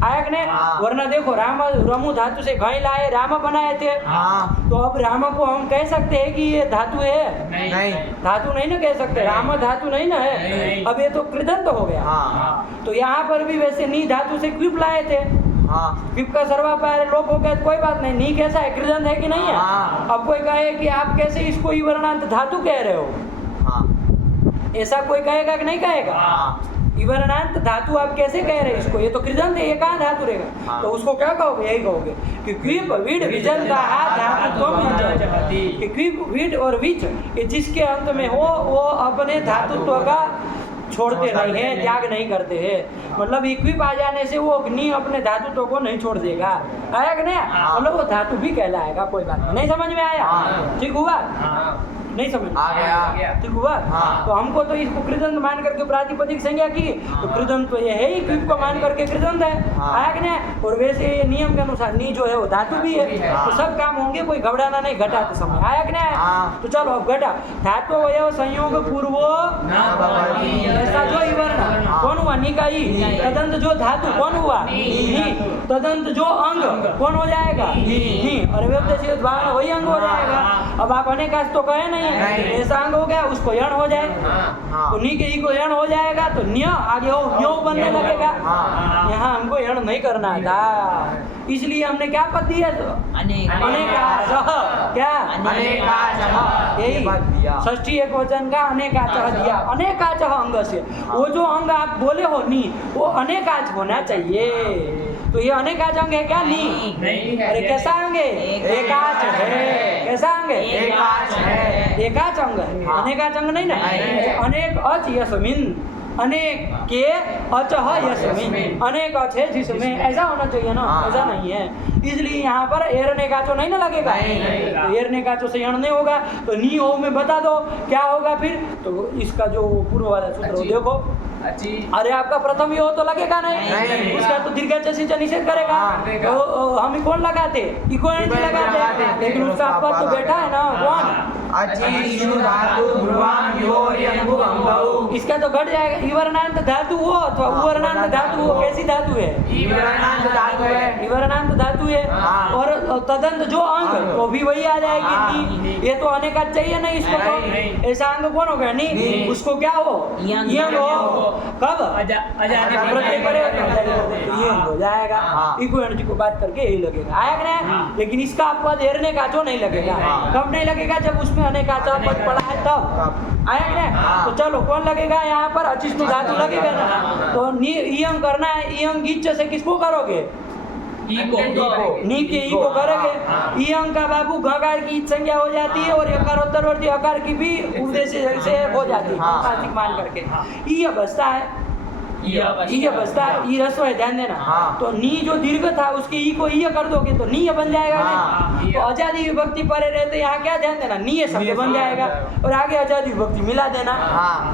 आया कि नहीं? वरना देखो राम रमु धातु से घई लाए, राम बनाए थे, तो अब राम को हम कह सकते हैं कि ये धातु है? नहीं, धातु नहीं ना कह सकते, राम धातु नहीं ना है। अब ये तो कृदंत हो गया। तो यहाँ पर भी वैसे नी धातु से क्विप लाए थे, क्विप का सर्वापार लोप हो गया तो कोई बात नहीं। नी कैसा है? कृदंत है कि नहीं है? अब कोई कहे कि आप कैसे इसको इवर्णांत धातु कह रहे हो, ऐसा कोई कहेगा कि नहीं कहेगा? इवर्णांत धातु आप कैसे कह रहे हैं इसको? ये तो कृदंत है, ये कहाँ धातु रहेगा? तो उसको क्या कहोगे? यही कहोगे कि क्विप वीड विजंताः धातुत्वं न जहति। कि क्विप वीड और विच ये जिसके अंत में हो वो अपने धातुत्व का छोड़ते नहीं है, त्याग नहीं करते हैं। मतलब इक्विप आ जाने से वो नी अपने धातुत्व को नहीं छोड़ देगा। आया कि नहीं? मतलब वो धातु भी कहलाएगा। कोई बात नहीं, समझ में आया? ठीक हुआ? नहीं समझ आ गया। ठीक हुआ? तो हमको तो इसको कृदंत मान करके प्रातिपदिक संज्ञा की, तो कृदंत तो ये है ही, क्विप को मान करके कृदंत है। आया कि नहीं? और वैसे ये नियम के अनुसार नी जो है वो धातु भी है, तो सब काम होंगे, कोई घबराना नहीं घटाते समय। आया कि नहीं? तो चलो अब घटा। धातु अवयव संयोग पूर्वो ऐसा जो इवर्ण कौन हुआ? नी का ई। तदंत जो धातु कौन हुआ? नी। तदंत जो अंग कौन हो जाएगा? नी। और व्यवदेशीय भाव वही अंग हो जाएगा। अब आप अनेकाश तो कहे नहीं, ऐसा अंग हो गया, उसको यण हो जाए, तो नी के ई को यण हो जाएगा, तो न्य आगे हो न्यो बनने लगेगा। यहाँ हमको यण नहीं करना था, इसलिए हमने क्या पद दिया? अनेकाचः। क्या? अनेकाचः। यही षष्ठी एक वचन का अनेकाचः दिया। अनेकाचः अंग से वो जो अंग आप बोले हो नी, वो अनेकाच होना चाहिए। तो ये अनेकाच अंग है क्या? नी नहीं है। अरे कैसा अंग है? एकाच है। कैसा अंग है? एकाच है। एकाच अंग है, अनेकाच अंग नहीं ना। अनेक अच यस्मिन, अनेक के अचः यस्मिन, अनेक अच है जिसमें, ऐसा होना चाहिए ना। ऐसा नहीं है, इसलिए यहाँ पर एरने काचो नहीं ना लगेगा। तो एरने काचो से यण नहीं होगा, तो नी हो में बता दो क्या होगा फिर। तो इसका जो पूर्व वाला सूत्र हो देखो। अरे आपका प्रथम यो तो लगेगा नहीं, उसका तो दीर्घ से निषेध करेगा। तो हम कौन लगाते? इको नहीं लगाते, लेकिन उसका पद तो बैठा है ना। कौन? इसका तो घट जाएगा। इवर्णांत धातु हो अथवा उवर्णांत धातु हो, कैसी धातु है? इवर्णांत धातु है। इवर्णांत धातु है। और तदंत जो अंग तो भी वही आ जाएगी। ये तो अनेकाच चाहिए नहीं इसको, तो ऐसा अंग कौन हो गया? नी। उसको क्या हो? यंग हो। कब? प्रत्यय करे तो ये हो जाएगा। इको एनर्जी को बात करके यही लगेगा। आया कि नहीं? लेकिन इसका पद एरने काचो नहीं लगेगा। कब नहीं लगेगा? जब उसमें अनेकाचा पद पड़ा है तब। आया कि नहीं? तो चलो कौन लगेगा यहाँ पर? अचिष्णु धातु लगेगा ना। तो इयंग करना है, इयंग गिच्छ से किसको करोगे? नी के ई को करोगे। ई अंग का बाबू गकार की संज्ञा हो जाती है और यकारोत्तरवर्ती अकार की भी उद्देश्य से हो जाती है, मान करके। ई बचता है, ई बचता है, ई रस्व है, ध्यान देना। तो नी जो दीर्घ था उसके ई को ई कर दोगे तो नी बन जाएगा ना। तो अजादी विभक्ति परे रहते यहाँ क्या ध्यान देना? नी शब्द बन जाएगा और आगे अजादी विभक्ति मिला देना।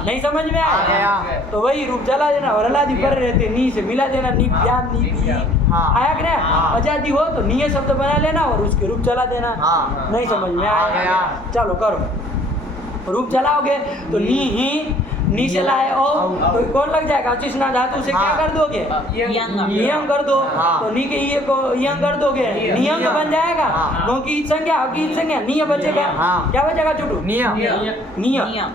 नहीं समझ में आया? तो वही रूप चला देना और अलादी परे रहते नी से मिला देना। नी ज्ञान नी भी आया कि नहीं? अजादी हो तो नी शब्द बना लेना और उसके रूप चला देना। नहीं समझ में आया? चलो करो, रूप चलाओगे तो नी ही, नी से लाए ओ, तो कौन लग जाएगा? अचिष्णा धातु से क्या कर दोगे? नियम कर दो। तो नी के ये को यंग कर दोगे, नियम बन जाएगा। क्योंकि संज्ञा की संज्ञा नियम बचेगा। क्या बचेगा? चुटू नियम।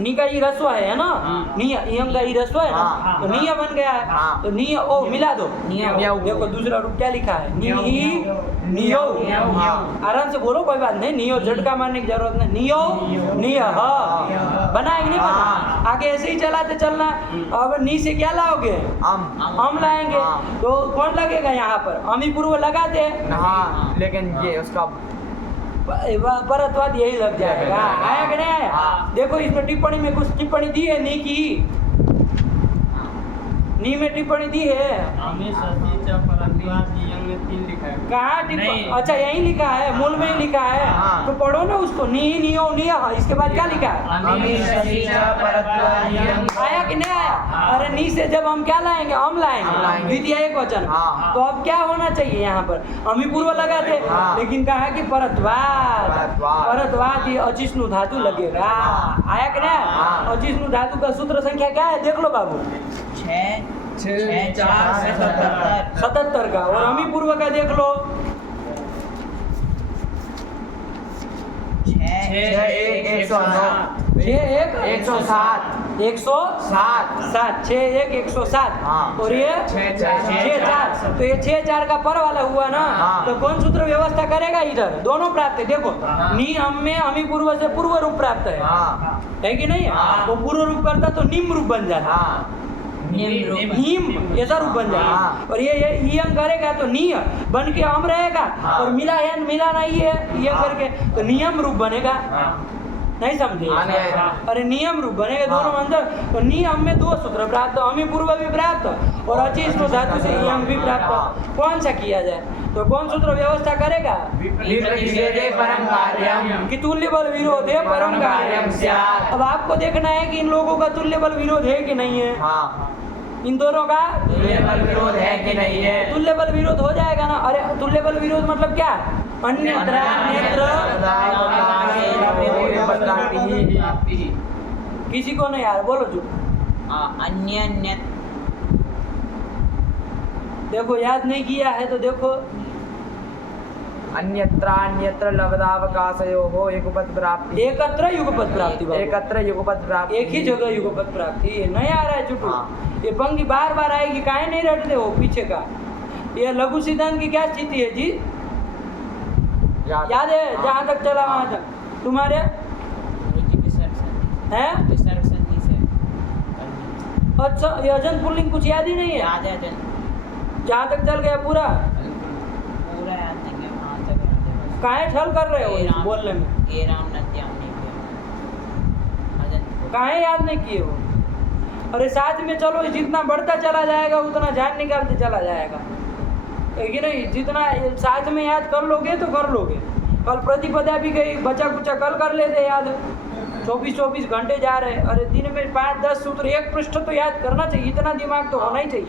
नी का ई रस्व है ना, हाँ। नी यम का ई रस्व है ना, हाँ। तो नी बन गया है। हाँ। तो नी ओ मिला दो, नियव। देखो दूसरा रूप क्या लिखा है, नी नियो। हाँ। आराम से बोलो, कोई बात नहीं, नियो झटका मारने की जरूरत नहीं, नियो नियह बना है कि नहीं बना? हाँ। आगे ऐसे ही चलाते चलना। अब नी से क्या लाओगे, हम लाएंगे। हाँ। तो कौन लगेगा यहाँ पर, अमी पूर्व लगा दे, हाँ, लेकिन ये उसका परत्वाद यही लग जाएगा। हाँ। आया कि नहीं आया? हाँ। देखो इसमें टिप्पणी में कुछ टिप्पणी दी है नी की, नी में टिप्पणी दी है कहाँ टिप्पणी? नहीं। अच्छा यही लिखा है, मूल में ही लिखा है। हाँ। तो पढ़ो ना उसको, नी नियो निया, इसके बाद क्या लिखा है? आया कि नहीं आया? अरे नी से जब हम क्या लाएंगे, हम हम लाएंगे, लाएंगे। द्वितीय एक वचन। हाँ। तो अब क्या होना चाहिए यहाँ पर, अमी पूर्व लगाते, हाँ। लेकिन कहा कि परत्वाद, परत्वाद। परत्वाद ये अचिष्णु धातु लगेगा। हाँ। आया कि नहीं? हाँ। अचिष्णु धातु का सूत्र संख्या क्या है, देख लो बाबू, 77 का। और अमी पूर्व का देख लो, 107 107 107 हाँ। और ये 6-4 तो ये 6-4 का पर वाला हुआ ना। हाँ। तो कौन सूत्र व्यवस्था करेगा, इधर दोनों प्राप्त है। देखो हाँ। नी हम में अमी पूर्व से पूर्व रूप प्राप्त है, हाँ। है कि नहीं? हाँ। वो पूर्व रूप करता तो निम रूप बन जाता, हाँ। नीम ऐसा रूप बन जाएगा। हाँ। और ये ईयम करेगा तो नी बन के हम रहेगा। हाँ। और मिला है मिला नहीं है ईयम हाँ। करके तो नियम रूप बनेगा। नहीं समझे? हाँ, नहीं। अरे नियम रूप बनेगा दोनों हाँ। अंदर। तो नियम में 2 सूत्र प्राप्त, अमी पूर्व भी प्राप्त और अचिष्णु धातु से यम भी प्राप्त। कौन सा किया जाए, तो कौन सूत्र व्यवस्था करेगा विप्रतिषेधे परम कार्यम कि तुल्य बल विरोध है परम कार्यम स्यात्। अब आपको देखना है कि इन लोगों का तुल्य बल विरोध है कि नहीं है, हाँ। इन दोनों का तुल्य बल विरोध है कि नहीं है? तुल्य बल विरोध हो जाएगा ना। अरे तुल्य बल विरोध मतलब क्या, अन्यत्र नेत्र किसी को नहीं यार, बोलो जो अन्य देखो याद नहीं किया है तो देखो, अन्यत्र लब्धावकाशयोः युगपद प्राप्ति। एकत्र युगपद प्राप्ति बाबू। एकत्र युगपद प्राप्ति। एक ही जगह युगपद प्राप्ति। ये नहीं आ रहा है चुटू, हाँ। ये पंक्ति बार बार आएगी, काहे नहीं रटते हो पीछे का। ये लघु सिद्धांत की क्या स्थिति है जी, याद है? हाँ। जहाँ तक चला वहाँ तक तुम्हारे हैं। अच्छा ये अजंत पुल्लिंग कुछ याद ही नहीं है, याद है जहाँ तक चल गया पूरा। पूरा याद नहीं है, वहाँ तक याद है बस। काहे छल कर रहे हो हे इस राम- बोलने में, हे राम नद्याम नहीं किया अजंत काहे याद नहीं किए हो? अरे साथ में चलो, जितना बढ़ता चला जाएगा उतना जान निकालते चला जाएगा, है कि नहीं? जितना साथ में याद कर लोगे तो कर लोगे। कल प्रतिपदा भी गई, बचा कुचा कल कर लेते याद। 24-24 घंटे जा रहे, अरे दिन में 5-10 सूत्र, एक पृष्ठ तो याद करना चाहिए, इतना दिमाग तो होना ही चाहिए,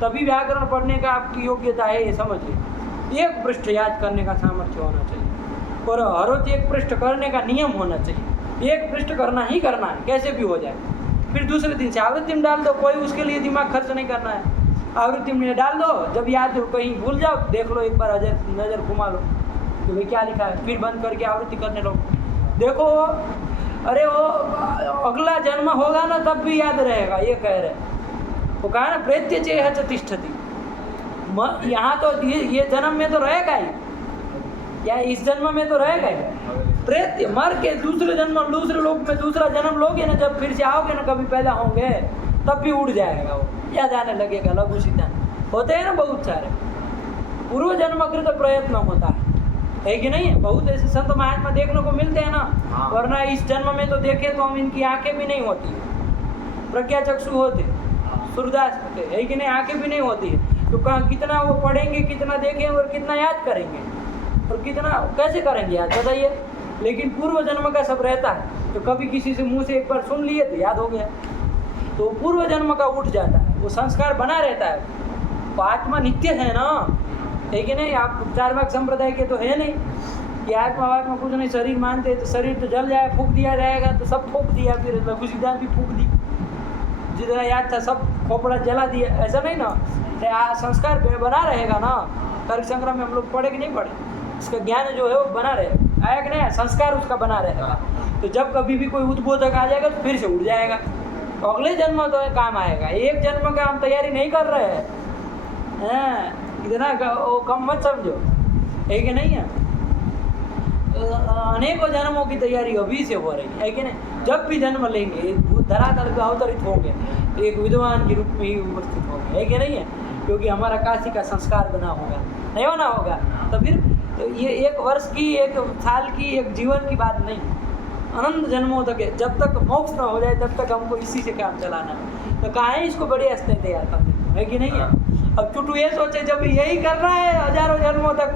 तभी व्याकरण पढ़ने का आपकी योग्यता है, ये समझ लीजिए। एक पृष्ठ याद करने का सामर्थ्य होना चाहिए और हर रोज एक पृष्ठ करने का नियम होना चाहिए। एक पृष्ठ करना ही करना है, कैसे भी हो जाए। फिर दूसरे दिन से आवृत्ति में डाल दो, कोई उसके लिए दिमाग खर्च नहीं करना है। आवृत्ति में डाल दो, जब याद हो कहीं भूल जाओ, देख लो एक बार, नज़र घुमा लो कि भाई क्या लिखा है, फिर बंद करके आवृत्ति करने लो। देखो अरे वो अगला जन्म होगा ना तब भी याद रहेगा, ये कह रहे। वो कहा ना प्रेत्य चेह च तिष्ठति, यहाँ तो ये जन्म में तो रहेगा ही, या इस जन्म में तो रहेगा ही। प्रेत्य मर के दूसरे जन्म, दूसरे लोक में दूसरा जन्म लोगे ना, जब फिर से आओगे ना, कभी पैदा होंगे तब भी उड़ जाएगा वो, याद आने लगेगा। लघु सिद्धांत होते हैं ना बहुत सारे, पूर्व जन्मकृत प्रयत्न होता है कि नहीं? बहुत ऐसे संत महात्मा देखने को मिलते हैं ना। हाँ। वरना इस जन्म में तो देखे तो हम, इनकी आंखें भी नहीं होती, प्रज्ञा चक्षु होते, सूरदास होते, है कि नहीं? आंखें भी नहीं होती है, तो कहाँ कितना वो पढ़ेंगे, कितना देखेंगे और कितना याद करेंगे, और कितना कैसे करेंगे याद, बताइए। लेकिन पूर्व जन्म का सब रहता है, तो कभी किसी से मुंह से एक बार सुन लिए तो याद हो गया, तो पूर्व जन्म का उठ जाता है, वो संस्कार बना रहता है। तो आत्मा नित्य है ना, है कि नहीं? आप चारवाक संप्रदाय के तो है नहीं कि आत्मा वात्मा कुछ नहीं, शरीर मानते तो शरीर तो जल जाए, फूंक दिया जाएगा, तो सब फूंक दिया, फिर लघु सिद्धांत भी फूंक दी, जितना याद था सब खोपड़ा जला दिया, ऐसा नहीं ना। संस्कार बना रहेगा ना, तर्क संग्रह में हम लोग पढ़े कि नहीं पढ़े, इसका ज्ञान जो है वो बना रहेगा, आया कि नहीं? संस्कार उसका बना रहेगा। तो जब कभी भी कोई उद्बोधक आ जाएगा तो फिर से उड़ जाएगा, तो अगले जन्म तो काम आएगा। एक जन्म का हम तैयारी नहीं कर रहे हैं, इतना वो कम मत समझो, है कि नहीं है? अनेकों जन्मों की तैयारी अभी से हो रही है कि नहीं? जब भी जन्म लेंगे धरातल पे अवतरित होंगे तो एक विद्वान के रूप में ही उपस्थित होंगे, है कि नहीं है? क्योंकि हमारा काशी का संस्कार बना होगा, नहीं होना होगा तो फिर तो ये एक वर्ष की, एक साल की, एक जीवन की बात नहीं, अनंत जन्मों तक है। जब तक मोक्ष न हो जाए तब तक हमको इसी से काम चलाना है। तो कहाँ है इसको बड़ी हंसते तैयार कर देते, है कि नहीं है? अब चुटू ये सोचे जब यही कर रहा है हजारों जन्मों तक,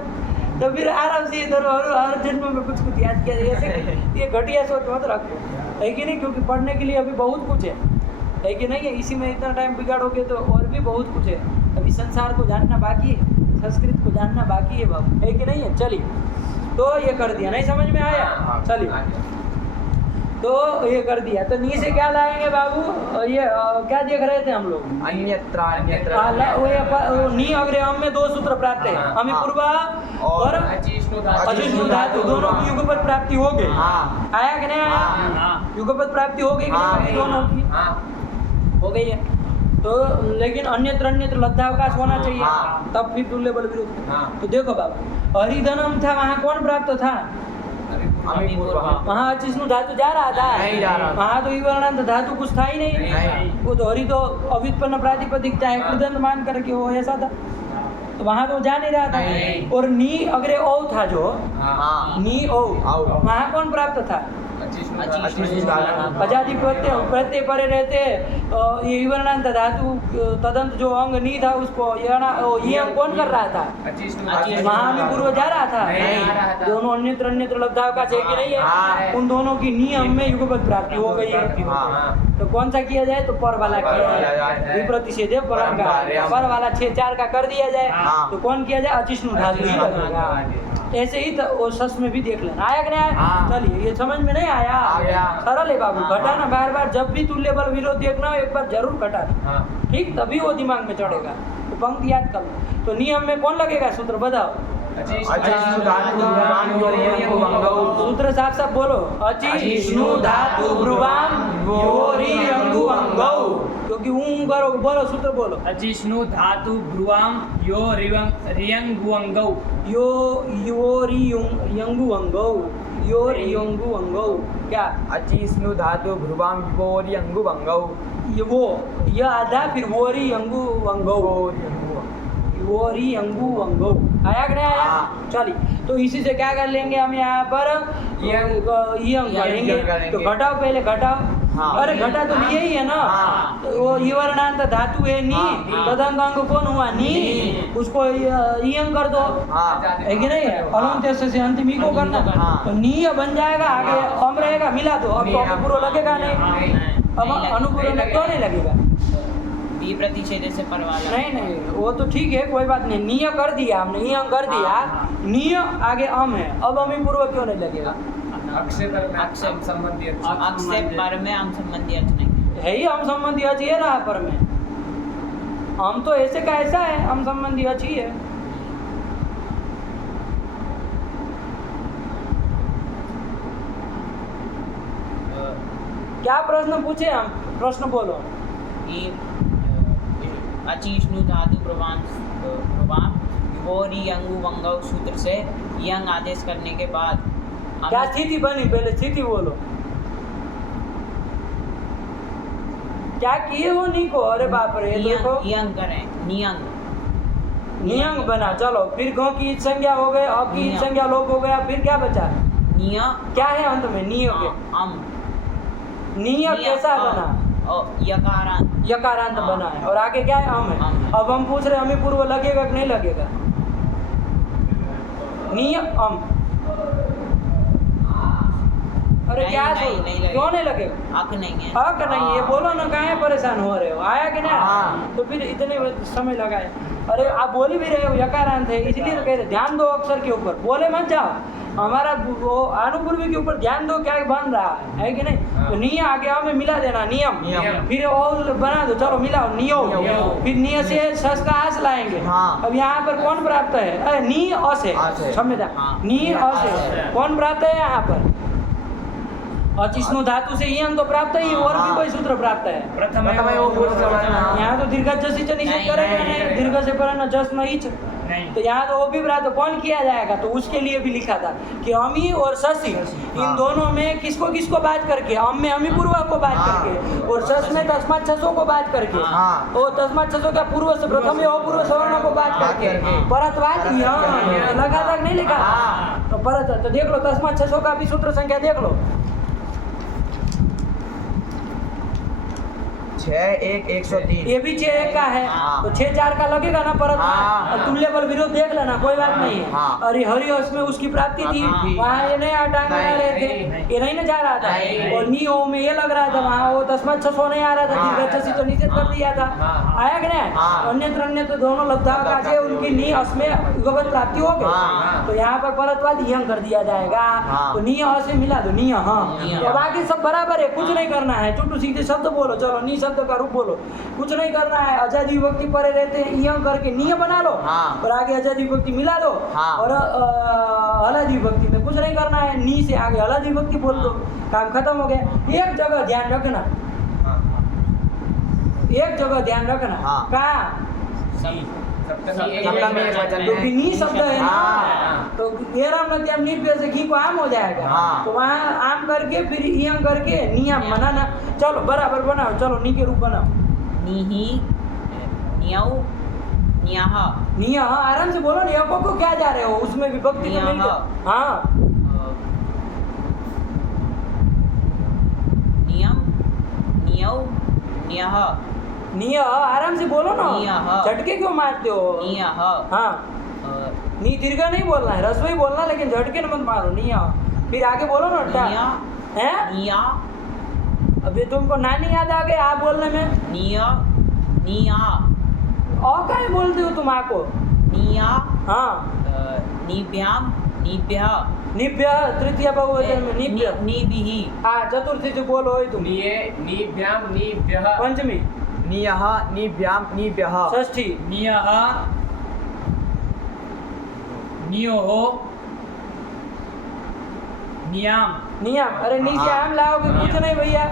तो फिर आराम से इधर हर जन्म में कुछ कुछ याद किया जाए, ऐसे ये घटिया सोच मत रखो, है कि नहीं? क्योंकि पढ़ने के लिए अभी बहुत कुछ है कि नहीं है? इसी में इतना टाइम बिगाड़ोगे तो और भी बहुत कुछ है। अभी संसार को जानना बाकी है, संस्कृत को जानना बाकी है बाबू, है कि नहीं है? चलिए, तो ये कर दिया, नहीं समझ में आया? चलिए, तो ये कर दिया, तो नी से क्या लाएंगे बाबू? ये क्या देख रहे थे हम लोग? अन्यत्र नी अग्रे हम में दो सूत्र प्राप्त है, हमें पूर्वा और अजिष्णु धातु दोनों की युगपत प्राप्ति हो गई। आया कि नहीं आया? युगपत प्राप्ति हो गई दोनों की, हो गई है। तो लेकिन अन्यत्र अन्यत्र लब्धावकाश होना चाहिए, तब फिर तुल्य बल विरोध। तो देखो बाबू, हरिधनम था, वहाँ कौन प्राप्त था? वहाँ अचिष्णु धातु जा रहा था, नहीं जा रहा था। वहाँ तो विवरणांत धातु कुछ था ही नहीं। वो तो हरि तो अव्युत्पन्न प्रातिपदिक चाहे कृदंत मान करके वो ऐसा था, तो वहाँ तो जा नहीं रहा था। और नी अग्रे औ था जो नी औ, वहाँ कौन प्राप्त था? अजादि प्रत्यय परे रहते ये विवरणांत धातु तदंत जो अंग नी था उसको ये अंग कौन कर रहा था? वहाँ में पूर्व जा रहा था। दोनों अन्यत्र अन्यत्र लब्धावकाश है कि नहीं है? उन दोनों की नियम में युगपत प्राप्ति हो गई है। तो कौन सा किया जाए? तो पर वाला किया जाए, विप्रतिषेध फलन का पर वाला 6-4 का कर दिया जाए। तो कौन किया जाए? अचिष्णु धातु ही लगेगा। ऐसे ही तो सस में भी देख लेना, आया कि नहीं आया? चलिए, ये समझ में नहीं आया? सरल है बाबू, घटाना बार बार, जब भी तुल्य बल विरोध देखना हो एक बार जरूर घटाना, ठीक? तभी वो दिमाग में चढ़ेगा। तो पंक्ति याद कर लो। तो नियम में कौन लगेगा? सूत्र बताओ। सूत्र साफ साफ बोलो, अचिष्णु धातु ब्रुवाम योरी अंगु अंगौ, क्योंकि करो, बोलो सूत्र बोलो। अचिष्णु धातु ब्रुवाम यो रियंगु अंगौ, यो योरी यंगु अंगौ, योर यंगु अंगौ, क्या? अचिष्णु धातु भ्रुवाम योरी अंगु अंगौ, ये वो यह आधा, फिर वोरी यंगु अंगौ, वोरी अंगु अंगौ। आया कि नहीं आया? चलिए, तो इसी से क्या कर लेंगे हम यहाँ पर? ये अंग करेंगे। तो घटाओ, पहले घटाओ। अरे घटा तो लिए ही है ना, तो वो विवरणांत धातु है नी, तदंग अंग कौन हुआ? नी, उसको अंग कर दो, है कि नहीं? अलंत्य से अंतिम ही को करना, तो नी बन जाएगा, आगे अम रहेगा, मिला दो। अब तो अनुपूर्व लगेगा नहीं, अब अनुपूर्व में क्यों नहीं लगेगा? प्रतिषेध से परवाला नहीं, वो तो ठीक है, कोई बात नहीं। निय कर दिया हमने, निय कर दिया, निय आगे अम है, अब अमी पूर्व क्यों नहीं लगेगा? अक्षय संबंधी अक्षय पर में हम संबंधी अर्थ नहीं है ही, हम संबंधी अच्छी है रहा पर में, हम तो ऐसे का ऐसा है, हम संबंधी अच्छी है। क्या प्रश्न पूछे हम? प्रश्न बोलो। कि अचिष्णु धातु प्रवाम योरी अंगु अंगौ सूत्र से यंग आदेश करने के बाद क्या स्थिति बनी? पहले स्थिति बोलो, क्या किए हो नी को? अरे बाप रे, देखो यंग करें, नियंग बना। चलो, फिर गौ की संज्ञा हो गए, अब की संज्ञा लोप हो गया, फिर क्या बचा? निय क्या है अंत में? निय के अम, निय कैसा बना? यकारांत बना है, और आगे क्या है? अम है। अब हम पूछ रहे हमें पूर्व लगेगा कि नहीं लगेगा? निय अम, अरे क्या क्यों नहीं लगेगा? हक नहीं है, हक नहीं है, बोलो ना, काहे परेशान हो रहे हो? आया कि नहीं? तो फिर इतने समय लगाए। अरे आप बोल भी रहे हो यकारांत है, इसलिए कह रहे ध्यान दो अक्षर के ऊपर, बोले मत जाओ। हमारा वो अनुपूर्वी के ऊपर ध्यान दो, क्या बन रहा है कि नहीं? तो निय आगे आओ में मिला देना, नियम, फिर और बना दो, चलो मिलाओ, नियो, फिर निय से सस का आस लाएंगे। अब यहाँ पर कौन प्राप्त है? अरे नी अस है, समझा? नी अस है, कौन प्राप्त है यहाँ पर? अचिष्णु धातु से इयं तो प्राप्त ही और भी कोई सूत्र प्राप्त है प्रथमयो पुरुषवर्णः। यहाँ तो दीर्घ जसी च निषेध करेगा नहीं, दीर्घ से पर न जस नहीं च, नहीं। तो यहाँ तो वो भी प्राप्त कौन किया जाएगा, तो उसके लिए भी लिखा था कि अमी और शशि इन दोनों में किसको किसको बात करके, अम में अमी पूर्व को बात करके और शश में तस्मात् छसो को बात करके, और तस्मात् छसो क्या पूर्व से प्रथम यो पूर्व सवर्ण को बात करके परतवाद लगा तक नहीं लिखा, तो परत तो देख लो तस्मात् छसो का भी सूत्र संख्या देख लो 6-1-103। ये भी 6-1 का है, तो 6-4 का लगेगा ना परत, और तुल्य बल विरोध देख लेना, कोई बात नहीं है। और ये हरिवंश में उसकी प्राप्ति थी, वहाँ ये नहीं हटाने जा रहे थे, ये नहीं ना जा रहा था, और नियो में ये लग रहा था, वहाँ वो तस्मात् छसो नहीं आ रहा था, दीर्घ छसी तो निषेध कर दिया था, आया कि नहीं। अन्य तो दोनों लब्धा का से उनकी नी असमें युगपत प्राप्ति हो गई, तो यहाँ पर परतवाद यंग कर दिया जाएगा, तो नी से मिला दो नी, हाँ तो बाकी सब बराबर है, कुछ नहीं करना है, चुटू सीधे शब्द बोलो, चलो नी शब्द का रूप बोलो, कुछ नहीं करना है। अजादी विभक्ति परे रहते हैं इयं करके निय बना लो, और आगे अजादी विभक्ति मिला दो, और हलादी विभक्ति में कुछ नहीं करना है, नी से आगे हलादी विभक्ति बोल दो, काम खत्म हो गया। एक जगह ध्यान रखना, एक जगह ध्यान रखना, कहाँ तो नी शब्द है ना, तो एराम नद्याम नी पे से घी को आम हो जाएगा, तो वहाँ आम करके फिर इयं करके नियम बनाना। चलो बराबर बनाओ, चलो नी के रूप बनाओ। निहि नियौ नियः निय, हाँ आराम से बोलो, निय को क्या जा रहे हो, उसमें विभक्ति तो मिल गया। हाँ नियम नियौ नियः निय, आराम से बोलो ना, नियः। झटके क्यों मारते हो। नियः हाँ नी दीर्घ नहीं बोलना है, रस्व ही बोलना, लेकिन झटके न मत मारो। निय, फिर आगे बोलो ना टा है। निया अभी तुमको नानी याद आ गई आप बोलने में, निया निया और क्या बोलते हो तुम आको। निया हाँ निभ्याम निभ्य निभ्य, तृतीय बहुवचन में निभ्य। निभिः हाँ चतुर्थी से बोलो ही तुम। निये निभ्याम निभ्यः। पंचमी नियः निभ्याम निभ्यः। षष्ठी नियः नियोः नियाम। नियम, अरे नी से आम लाओगे कुछ नहीं भैया,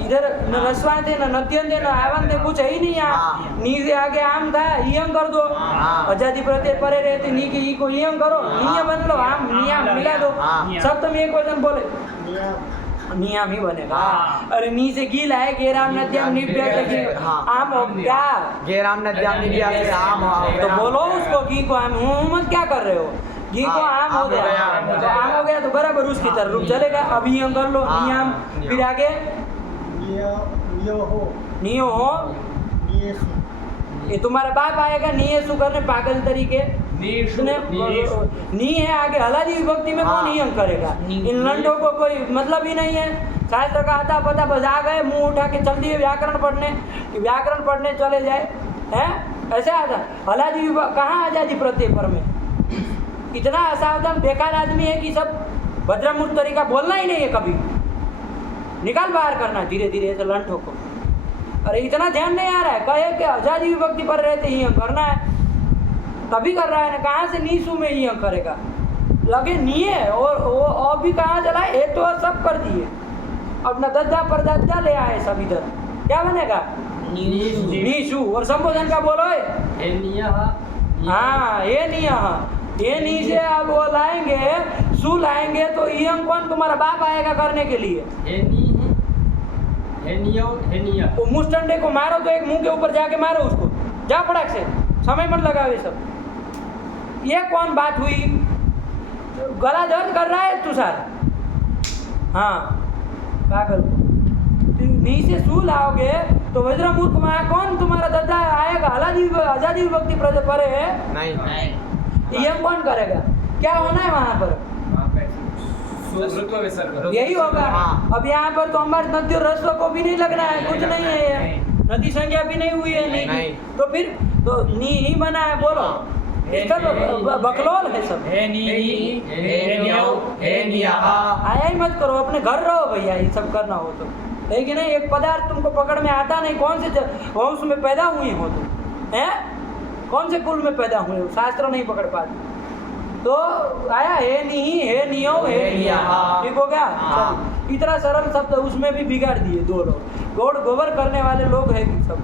इधर न रस्वा थे न नद्यन थे न आवन थे, कुछ है ही नहीं यहाँ। नी से आगे आम था, इयम कर दो, अजादी प्रत्यय परे रहते, नी के ई को इयम करो, नियम बन लो, आम नियम मिला दो, सप्तमी एक वचन बोले नियम ही बनेगा। अरे नी से गील है, गेराम नद्याम निभ्या से आम हो क्या, गेराम नद्याम निभ्या से आम हो तो बोलो उसको घी को आम, मत क्या कर रहे हो, घी को आम हो गया, तो आम हो गया तो बराबर उसकी तरह रूप चलेगा। अब नियम कर लो, नियम, फिर आगे नियो हो, ये तुम्हारा बाप आएगा नियेसु करने पागल तरीके, नी है आगे हलादी विभक्ति में कौन नियम करेगा, इन लंडों को कोई मतलब ही नहीं है। शास्त्र का आता पता बस आ गए, मुंह उठा के चल दिए व्याकरण पढ़ने चले जाए, हैं ऐसे आता हलादी कहाँ आजादी प्रत्यय पर में। इतना असावधान बेकार आदमी है कि सब भद्रमूर्त तरीका बोलना ही नहीं है, कभी निकाल बाहर करना धीरे धीरे ऐसे लंठों को। अरे इतना ध्यान नहीं आ रहा है, कहे कि आजादी विभक्ति पर रहते ही हम करना है, तभी कर रहा है ना, कहाँ से नीसू में ही हम करेगा, लगे निये और भी कहाँ चला है, तो सब कर दिए, अपना दद्दा पर दद्दा ले आए सब इधर, क्या बनेगा नीसू। और संबोधन का बोलो हाँ ये नी से आप वो लाएंगे, सू लाएंगे तो इयम कौन तुम्हारा बाप आएगा करने के लिए। वो मुस्टंडे को मारो तो एक मुंह के ऊपर जाके मारो उसको, जा फटाक से, समय मत लगाओ ये सब। ये कौन बात हुई, गला दर्द कर रहा है तुषार, हाँ पागल को नी से सू लाओगे तो वज्रमूर्ख वहाँ कौन तुम्हारा दद्दा आएगा, आजादी विभक्ति परे है नहीं, ये कौन करेगा, क्या होना है वहाँ पर, यही होगा। अब यहाँ पर तो हमारे नदी और रस्व को भी नहीं लगना है, कुछ नहीं है, ये नदी संख्या भी नहीं हुई है, नहीं तो फिर तो नी ही बना है, बोलो इसका बकलोल है सब। आया ही मत करो, अपने घर रहो भैया, ये सब करना हो तो, लेकिन नहीं एक पदार्थ तुमको पकड़ में आता नहीं, कौन से वंश में पैदा हुए हो तुम, हैं कौन से कुल में पैदा हुए हो, शास्त्र नहीं पकड़ पाते, तो आया हे नी हे नियो हे निया, ठीक हो गया। इतना सरल शब्द उसमें भी बिगाड़ दिए दो लोग, गौड़ गोबर करने वाले लोग हैं कि सब।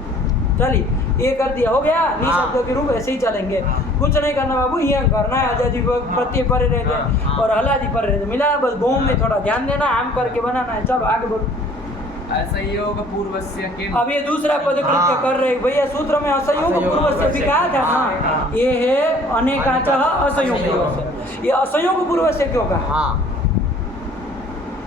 चलिए ये कर दिया, हो गया नी हाँ। शब्दों के रूप ऐसे ही चलेंगे, कुछ नहीं करना बाबू, ये करना है आजादी प्रत्यय पर रहते और हलादी पर रहते मिला, बस गोम में थोड़ा ध्यान देना, आम करके बनाना है। चलो आगे बोलो। असंयोग पूर्वस्य किम। अब ये दूसरा पदकृत्य कर रहे हैं भैया, सूत्र में असंयोग पूर्वस्य भी कहा था ना, ये है अनेकाचः असंयोग पूर्वस्य। ये असंयोग पूर्वस्य क्यों कहा? हाँ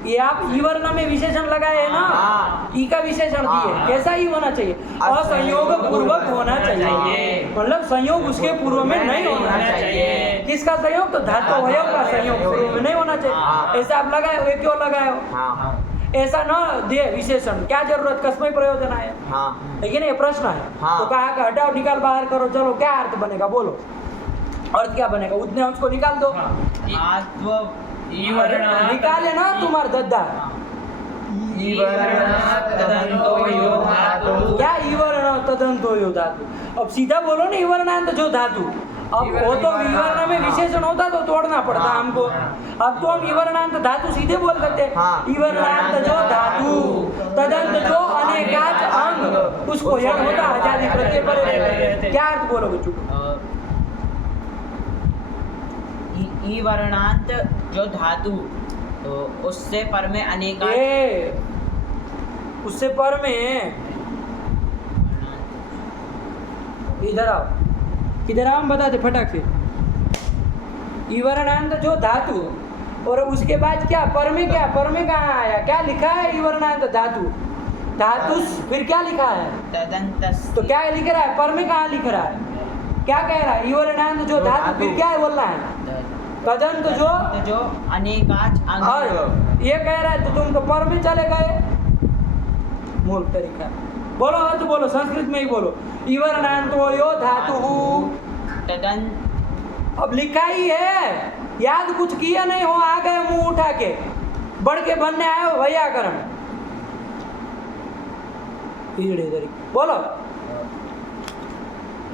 ये आप ई वर्ण में विशेषण लगाए है ना, हाँ। ई का विशेषण दिए, कैसा ही होना चाहिए? असंयोग पूर्वक होना चाहिए, मतलब संयोग उसके पूर्व में नहीं होना चाहिए। किसका संयोग? तो धातु अवयव का संयोग पूर्व में नहीं होना चाहिए। ऐसा आप लगाए हो, क्यों लगाए हो? हाँ ऐसा न दे विशेषण, क्या जरूरत, कस्मै प्रयोजन है? हाँ लेकिन ये प्रश्न है, हाँ। तो कहा कि हटाओ, निकाल, बाहर करो, चलो क्या अर्थ बनेगा, बोलो अर्थ क्या बनेगा? उतने अंश निकाल दो। निकाले ना तुम्हार दद्दा, क्या ईवर्ण तदंतो यो धातु। अब सीधा बोलो ना ईवर्णांत जो धातु, अब वो तो ईवर्ण में विशेषण होता तो तोड़ना पड़ता हमको, अब तो हम ईवर्णांत धातु सीधे बोल सकते। ईवर्णांत जो धातु तदंत जो अनेकाच अंग, उसको यण होता आजादी प्रत्यय पर। क्या अर्थ बोलोगे? चुप। ई वर्णांत जो धातु, तो उससे पर में अनेका उससे पर में, इधर आओ, किधर आओ, हम बताते फटाक से। ईवर्णांत जो धातु, और उसके बाद क्या पर में, क्या पर में कहाँ आया, क्या लिखा है? ईवर्णांत धातु, धातु फिर क्या लिखा है? तदंतस। तो क्या लिख रहा है? पर में कहाँ लिख रहा है? क्या कह रहा है? ईवर्णांत जो धातु, फिर क्या है बोलना है? तदंत जो अनेकाच अंग। और ये कह रहा है तो तुम तो पर में चले गए, मूल तरीका। बोलो अर्थ बोलो, संस्कृत में ही बोलो। ईवर्णांतो यो धातु तदंत। अब लिखा ही है, याद कुछ किया नहीं हो, आ गए मुंह उठा के, बढ़ के बनने आए हो वैयाकरण। बोलो।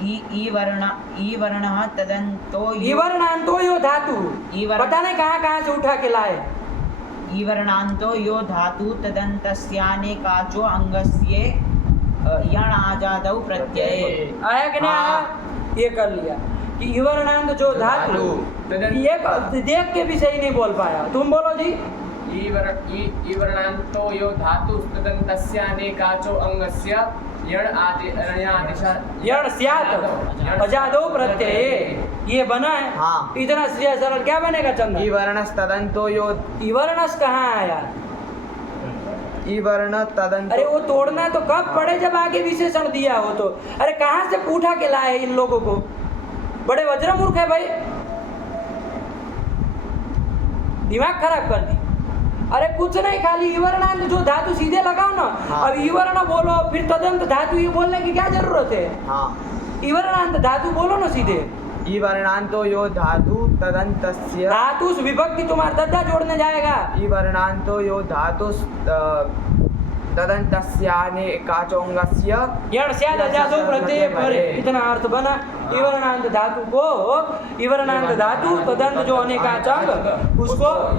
ईवर्ण तदंतो ईवर्णांतो यो धातु, ईवर्ण- पता नहीं कहाँ से उठा के लाए। ईवर्णांतो यो धातु तदंतस्यानेकाचो अंगस्ये यण आजादौ प्रत्यय। आया कि नहीं आया? ये कर लिया कि ईवर्णांत जो धातु, ये देख के भी सही नहीं बोल पाया, तुम बोलो जी। ईवर्णांतो यो धातु तदन्तस्यानेकाचो अंगस्य यण यण स्यात् अजादो प्रत्यय, ये बना है। हाँ। इतना सीधा सरल क्या बनेगा चंद्र? ईवर्णस्तदन्तो यो, ईवर्णस कहाँ आया? ईवर्ण तदंतो। अरे वो तोड़ना तो कब पड़े, जब आगे विशेषण दिया हो तो। अरे कहाँ से पूछा के लाए इन लोगों को, बड़े वज्रमूर्ख है भाई, दिमाग खराब कर दी। अरे कुछ नहीं, खाली ईवर्णांत जो धातु सीधे लगाओ ना। हाँ। अब ईवर्ण बोलो, फिर तदंत धातु, ये बोलने की क्या जरूरत है? हाँ ईवर्णांत धातु बोलो ना सीधे। ईवर्णांतो यो धातु तदन्तस्य। धातु विभक्ति तुम्हारा दद्दा जोड़ने जाएगा। ईवर्णांतो यो धातु तदन्तस्यानेकाचोऽङ्गस्य यण स्यात् अजादो प्रत्यय परे, इतना अर्थ बना। ईवर्णांत धातु को, ईवर्णांत धातु तदंत जो अनेकाचंग, उसको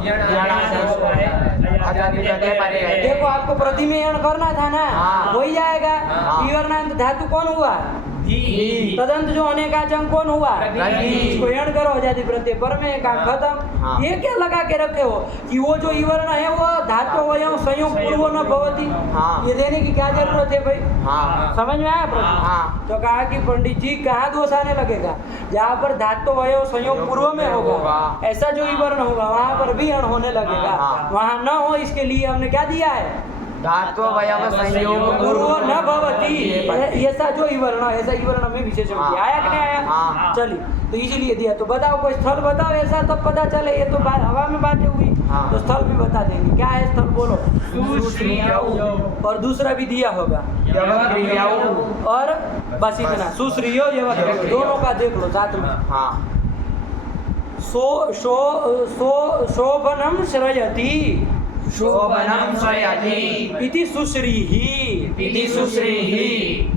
देखो आपको प्रतिमेयन करना था ना, हाँ। वही जाएगा। हाँ। ईवर्णांत धातु कौन हुआ? तदंत जो अनेकाचंग कौन हुआ? इसको यण करो, आजादी प्रत्यय पर में, काम खत्म। हाँ। ये क्या लगा के रखे हो कि वो जो ईवर्ण है वो धातु वयं संयोग पूर्व न भवति, हाँ। ये देने की क्या जरूरत है भाई? हाँ समझ में आया प्रश्न? हाँ। तो कहा कि पंडित जी कहाँ दोष आने लगेगा? जहाँ पर धातु वयव संयोग पूर्व में होगा, ऐसा जो ईवर्ण होगा वहाँ पर भी अण होने लगेगा। हाँ। वहाँ न हो, इसके लिए हमने क्या दिया है? धात्ववयव संयोग पूर्व न भवति, ऐसा जो ईवर्ण, ऐसा ईवर्ण में विशेषण दिया। आया कि नहीं आया? हाँ। चलिए, तो इसीलिए दिया। तो बताओ कोई स्थल बताओ ऐसा, तब पता चले। ये तो हवा में बातें हुई, हाँ। तो स्थल भी बता देंगे। क्या है स्थल बोलो? और दूसरा भी दिया होगा, यवक्रियौ। और बस इतना, सुश्रियो यवक्रियो, दोनों का देख लो साथ में। हाँ शोभनम श्रयति, शोभनं श्रयति इति सुश्रीः, इति सुश्रीः।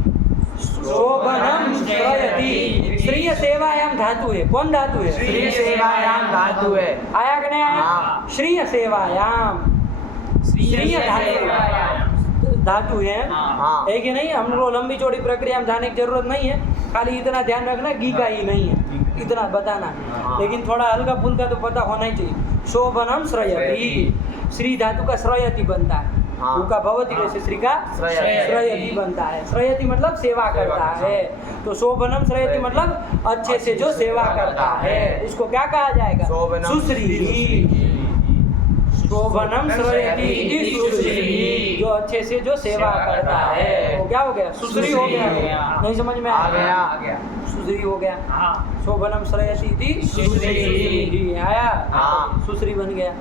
शोभनम श्रयति। श्रीय सेवायाम धातु है, कौन धातु है? श्री सेवायाम धातु है। आया कि नहीं आया? हाँ। श्रीय सेवायाम, श्रीय धातु है, हाँ। है कि नहीं? हमको लंबी चौड़ी प्रक्रिया में जाने की जरूरत नहीं है, खाली इतना ध्यान रखना गी का ही नहीं है, इतना बताना। लेकिन थोड़ा हल्का फुल्का तो पता होना ही चाहिए। शोभनम श्रयति, श्री धातु का श्रयति बनता है, हाँ। उका भवति कैसे श्री का श्रयति बनता है। श्रयति मतलब सेवा करता है, तो शोभनम श्रयति मतलब अच्छे से जो सेवा करता है उसको क्या कहा जाएगा? शोभनम सुश्री। शोभनम श्रयति इति सुश्री, जो अच्छे से जो सेवा करता है वो क्या हो गया? सुश्री हो गया। नहीं समझ में आ गया। सुश्री हो गया। हाँ। शोभनम श्रयति इति सुश्री आया, हाँ। सुश्री बन गया।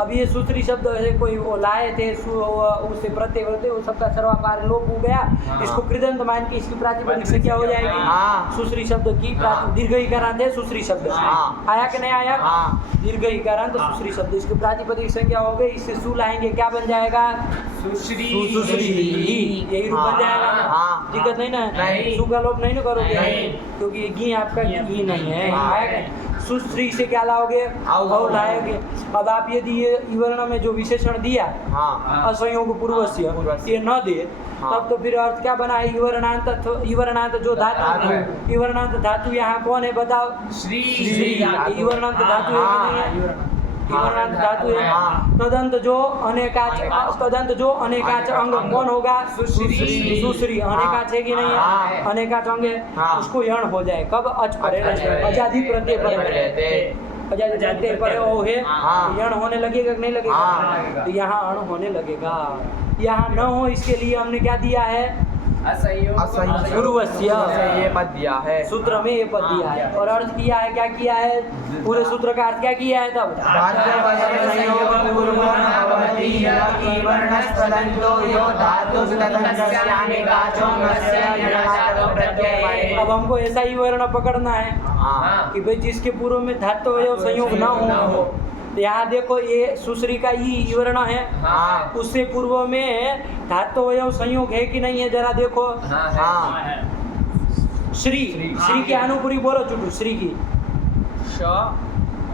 अब ये सुश्री शब्द है कोई वो लाए थे उससे प्रत्यय होते वो सबका सर्वाकार लोप हो गया। इसको कृदंत मान के इसकी प्रातिपदिक संज्ञा हो जाएगी। हाँ। सुश्री शब्द की दीर्घईकारांत है सुश्री शब्द। हाँ। आया कि नहीं आया? हाँ। दीर्घईकारांत सुश्री शब्द, इसकी प्रातिपदिक संज्ञा हो गई। इससे सु लाएंगे क्या बन जाएगा? सुश्री। सुश्री, यही रूप बन जाएगा ना? हाँ। दिक्कत नहीं ना? नहीं। सु का लोप नहीं ना करोगे? नहीं। क्योंकि घी आपका घी नहीं है। हाँ। आया कि सुश्री से क्या लाओगे? औ लाओगे। अब आप यदि ये वर्ण में जो विशेषण दिया हाँ। असंयोग पूर्वस्य ये न दे, हाँ। तब तो फिर अर्थ क्या बना है? इवर्णांत जो धातु, इवर्णांत धातु यहाँ कौन है बताओ? श्री। इवर्णांत धातु है कि नहीं है? इवर्णांत धातु है। हाँ। तदंत जो अनेकाच अंग कौन होगा? सुश्री। सुश्री अनेकाच है कि नहीं हाँ। है? अनेकाच अंग है, हाँ। उसको यण हो जाए। कब? अच परे अजाधि प्रत्यय पर अजाधि पर ओ है, हाँ। यण होने लगेगा कि नहीं लगेगा? हाँ। तो यहाँ अण होने लगेगा। यहाँ न हो इसके लिए हमने क्या दिया है? असंयोग पूर्वस्य। ये पद दिया है। सूत्र में ये पद दिया है और अर्थ किया है। क्या किया है? पूरे सूत्र का अर्थ क्या किया है तब? संयोग पूर्वो न भवति यदि वर्णस्पदन्तो यो धातुस्तदन्तस्यानेकाचो नस्य यणाचारो प्रत्यय। अब हमको ऐसा ही वर्ण पकड़ना है हाँ। कि भाई जिसके पूर्व में धातु अवयव संयोग न हो। तो यहाँ देखो ये सुश्री का ई वर्ण है, हाँ। उससे पूर्व में धातु अवयव संयोग है कि नहीं है? जरा देखो। हाँ। श्री, श्री की अनुपूरी बोलो चुटू, श्री की श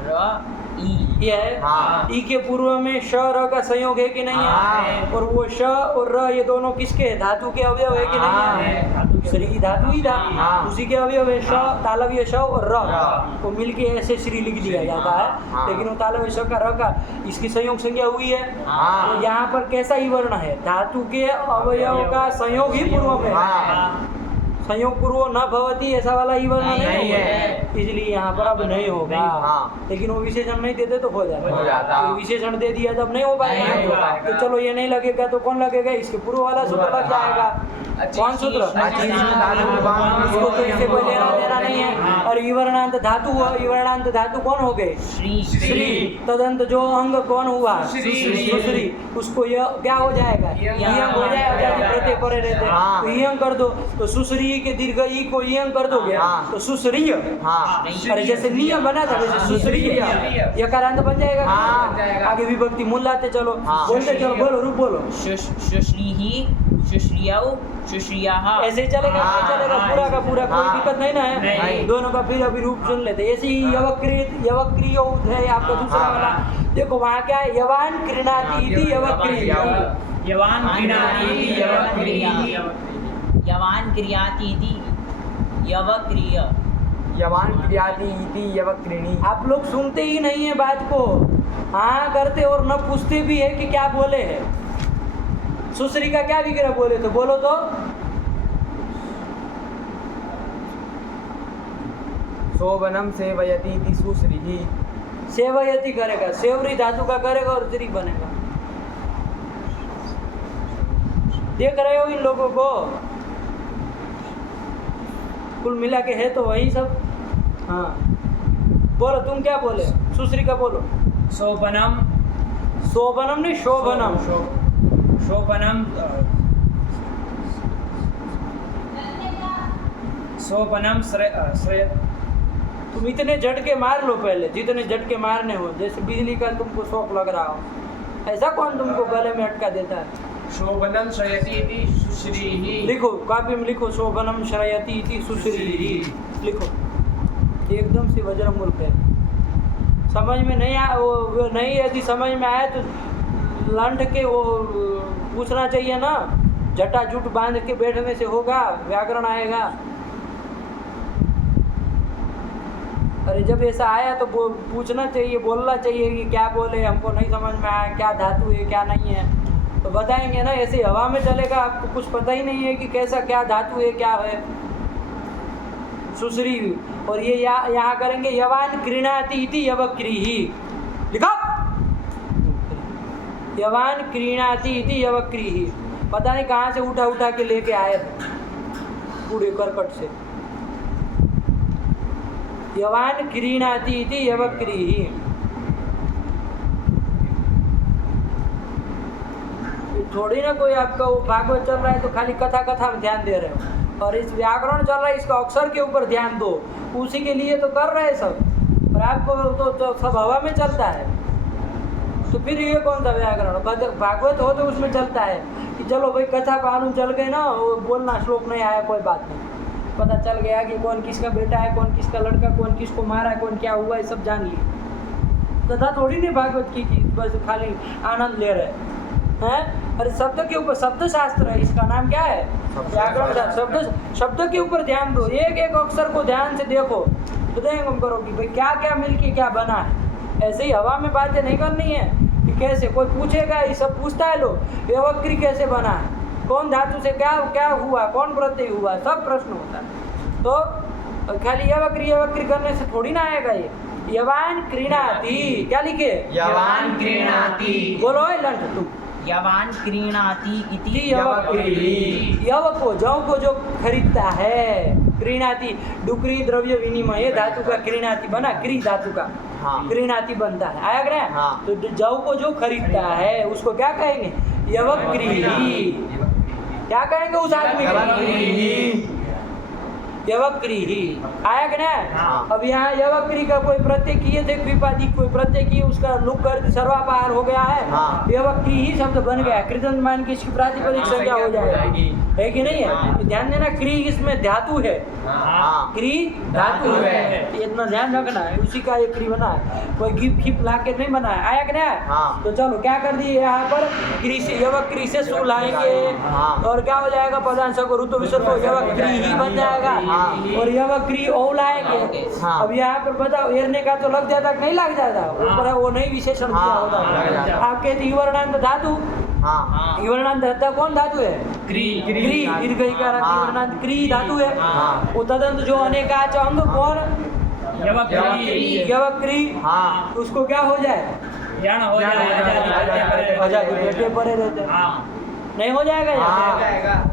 र ई ये है। हाँ। ई के पूर्व में श र का संयोग है कि नहीं है? हाँ। और वो श और र ये दोनों किसके हैं? धातु के अवयव है कि नहीं है? श्री की धातु ही था, हाँ। उसी के अवयव है। श तालव्य श और र हाँ। वो मिलके ऐसे श्री लिख दिया जाता है। हाँ। लेकिन वो तालव्य श का र का इसकी संयोग संज्ञा हुई है। हाँ। तो यहाँ पर कैसा ही वर्ण है? धातु के अवयव का संयोग ही पूर्व में। हाँ। संयोग पूर्व न भवती ऐसा वाला ही वर्ण नहीं नहीं है। है, इसलिए यहाँ पर अब नहीं होगा। हाँ। लेकिन वो विशेषण नहीं देते तो हो जाता। हो जाता। तो विशेषण दे दिया तब नहीं हो नहीं हो पाएगा। पाएगा। तो चलो ये नहीं लगेगा तो कौन लगेगा? इसके पूर्व वाला सूत्र लग जाएगा। कौन सूत्र? उसको तो इससे कोई लेना देना नहीं है। और इवर्णांत धातु हुआ, इवर्णांत धातु कौन हो गए? श्री। तदंत जो अंग कौन हुआ? सुश्री। उसको यह क्या हो जाएगा? यंग हो जाएगा। प्रत्यय परे रहते हाँ। तो यंग कर दो, तो सुश्री के दीर्घ ई को यंग कर दोगे हाँ। तो सुश्रीय। हाँ। अरे जैसे नियम बना था वैसे सुश्रीय यकारांत बन जाएगा। हाँ। आगे विभक्ति मूल लाते चलो, हाँ। बोलते चलो, बोलो रूप बोलो। शुश्रीहि शुश्रियौ शुश्रियाः। ऐसे ही चलेगा, हाँ, नहीं चलेगा पूरा का पूरा, कोई हाँ, दिक्कत नहीं ना है। नहीं। दोनों का फिर अभी रूप चुन लेते। ऐसे ही यवक्रिय है आपका दूसरा हाँ। वाला। देखो वहाँ क्या है? यवान क्रीणाति इति यवक्रिय। यवान क्रीणाति यवक्रिय। यवान क्रियाति इति यवक्रिय। यवान क्रियाति इति यवक्रिणी। आप लोग सुनते ही नहीं है बात को, हाँ करते और न पूछते भी है कि क्या बोले है। सुश्री का क्या विग्रह बोले तो बोलो तो। शोभनम सेवयति इति सुश्रीहि। सेवयति करेगा, सेवरी धातु का करेगा और श्री बनेगा। देख रहे हो इन लोगों को? कुल मिला के है तो वही सब। हाँ बोलो, तुम क्या बोले? सुश्री का बोलो। शोभनम। शोभनम नहीं, शोभनम। शोभनम। शोभनम श्रेय। तुम इतने झटके मार लो पहले, जितने झटके मारने हो, जैसे बिजली का तुमको शौक लग रहा हो। ऐसा कौन तुमको गले में अटका देता है? शोभनम श्रयति इति सुश्रीहि। लिखो, कॉपी में लिखो, शोभनम श्रयति इति सुश्रीहि लिखो। एकदम से वज्रमूल पे समझ में नहीं वो नहीं, यदि समझ में आए तो लंठ के वो पूछना चाहिए ना, जटा जुट बांध के बैठने से होगा व्याकरण आएगा? अरे जब ऐसा आया तो पूछना चाहिए, बोलना चाहिए कि क्या बोले, हमको नहीं समझ में आया, क्या धातु है क्या नहीं है, तो बताएंगे ना। ऐसे हवा में चलेगा, आपको कुछ पता ही नहीं है कि कैसा क्या धातु है क्या है। सुश्री, और ये यहाँ करेंगे यवान क्रीणाति इति यवक्रीहि, लिखा यवान क्रीणाति इति यवक्रीहि। पता नहीं कहाँ से उठा के लेके आए पूरे करकट से। यवान क्रीणाति इति यवक्रीहि। थोड़ी ना कोई आपका वो भागवत चल रहा है तो खाली कथा में ध्यान दे रहे हो, और इस व्याकरण चल रहा है इसका अक्षर के ऊपर ध्यान दो, उसी के लिए तो कर रहे हैं सब। और आपको तो सब हवा में चलता है, तो फिर ये कौन सा व्याकरण? भागवत हो तो उसमें चलता है कि चलो भाई कथा पालू चल गए ना, वो बोलना श्लोक नहीं आया कोई बात नहीं, पता चल गया कि कौन किसका बेटा है, कौन किसका लड़का, कौन किसको मारा है, कौन क्या हुआ है, सब जान लिए। कथा थोड़ी नहीं भागवत की बस खाली आनंद ले रहे हैं। अरे शब्द के ऊपर, शब्द शास्त्र है, इसका नाम क्या है? व्याकरण। शब्द के ऊपर ध्यान दो, एक एक अक्षर को ध्यान से देखो, हृदयंगम करो कि भाई क्या क्या मिलके क्या बना है। ऐसे ही हवा में बातें नहीं करनी है कि कैसे कोई पूछेगा, ये सब पूछता है लोग, यवक्री कैसे बना है, कौन धातु से क्या क्या हुआ, कौन प्रत्यय हुआ, सब प्रश्न होता है। तो खाली यवक्री करने से थोड़ी ना आएगा ये। यवान क्रीणाति, क्या लिखे? यवान क्रीणाति। बोलो लंठ तुम। यवान क्रीणाति इति यवक्रीहि। यव को, जौ को जो खरीदता है, क्रीणाति डुकरी द्रव्य विनिमय धातु का क्रीणाति बना, क्री धातु का हाँ। क्रीणाति बनता है, आया क्या? हाँ। तो जौ को जो खरीदता है उसको क्या कहेंगे? यवक्रीहि। क्या कहेंगे उस आदमी को? यवक्रीहि। आया कि ना? हाँ। अब यहाँ यवक्री का कोई प्रत्यय किए थे, विपादी कोई प्रत्यय किए, उसका लुक कर सर्वापहार हो गया है, हाँ। यवक्री ही शब्द बन गया, कृतंत मान की इसकी प्रातिपदिक संज्ञा हो जाएगी, है कि नहीं है? हाँ। ध्यान देना, क्री इसमें धातु है, हाँ। क्री धातु है, इतना ध्यान रखना है, उसी का ये क्री बना है, कोई गिप खिप ला के नहीं बना है। आया कि नहीं? हाँ। तो चलो क्या कर दिए यहाँ पर, क्री से यवक्री से सु लाएंगे, हाँ। और क्या हो जाएगा? पदांश को ऋतु विसर्ग को यवक्री ही बन जाएगा, हाँ। और यवक्री ओ लाएंगे। हाँ। अब यहाँ पर बताओ, एरने का तो लग जाता नहीं लग जाता, ऊपर वो नहीं विशेषण दिया हाँ, होता लग है। जाता। आप कहते युवर्णांत धातु, हाँ। युवर्णांत धातु कौन धातु है? क्री। क्री, दीर्घ इकार हाँ। युवर्णांत क्री धातु है। हाँ। वो तदंत जो अनेकाच अंग कौन? यवक्री। यवक्री। हाँ। उसको क्या हो जाए? यण हो जाए, आजादी बैठे पड़े रहते हैं। हाँ। नहीं हो जाएगा हाँ। यहाँ?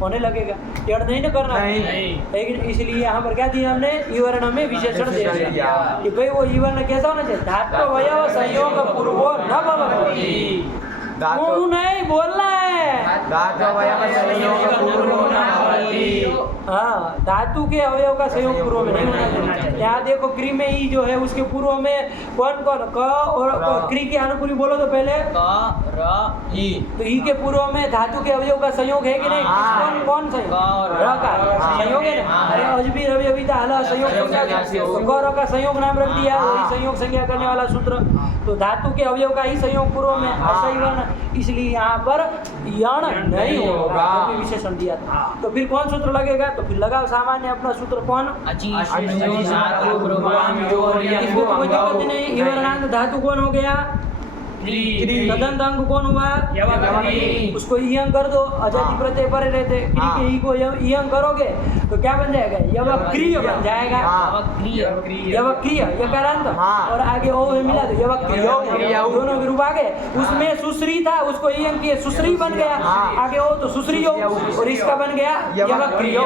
होने लगेगा, यड़ नहीं ना करना। नहीं। लेकिन इसलिए यहाँ पर क्या दिया हमने? ईवर्ण में विशेषण दे दिया कि भाई वो ईवर्ण कैसा होना चाहिए? धातु वयव संयोग पूर्वो न भवति। धातु नहीं बोलना है, धातु वयव संयोग पूर्वो न भवति। हाँ, धातु के अवयव का संयोग पूर्व में नहीं होना चाहिए। यहाँ देखो, क्री में ई जो है उसके पूर्व में कौन कौन? क और क्री के अनुपूरी बोलो तो पहले क र ई। तो ई के पूर्व में धातु के अवयव का संयोग है कि नहीं? हाँ। कौन कौन संयोग? क, र का हाँ। संयोग है ना? हाँ। अरे अजबी रवि अविता हला संयोग संज्ञा, क र का संयोग नाम रख दिया, हाँ। वही संयोग संज्ञा करने वाला सूत्र। तो धातु के अवयव का ही संयोग पूर्व में, हाँ। ऐसा ही वर्ण, इसलिए यहाँ पर यण नहीं होगा, हाँ। जो भी विशेषण दिया था। तो फिर कौन सूत्र लगेगा? तो फिर लगाओ सामान्य अपना सूत्र, कौन? अचि अचि धातु ब्रुवाम इसमें तो कोई दिक्कत नहीं। ईवर्णांत धातु कौन हो गया? क्री। तदंत अंग कौन हुआ? यवक्री। उसको ईयं कर दो, अजाति हाँ। प्रत्यय परे रहते, क्री हाँ। के ई को ईयं करोगे तो क्या बन जाएगा? यवक्रिय बन जाएगा। हाँ। यवक्रिय यकारांत, हाँ। और आगे ओ में मिला दो, यवक्रिय, दोनों के रूप आ गए। उसमें सुश्री था, उसको ईयं किए, सुश्री बन गया। हाँ। आगे ओ तो सुश्रियो, और इसका बन गया यवक्रियो।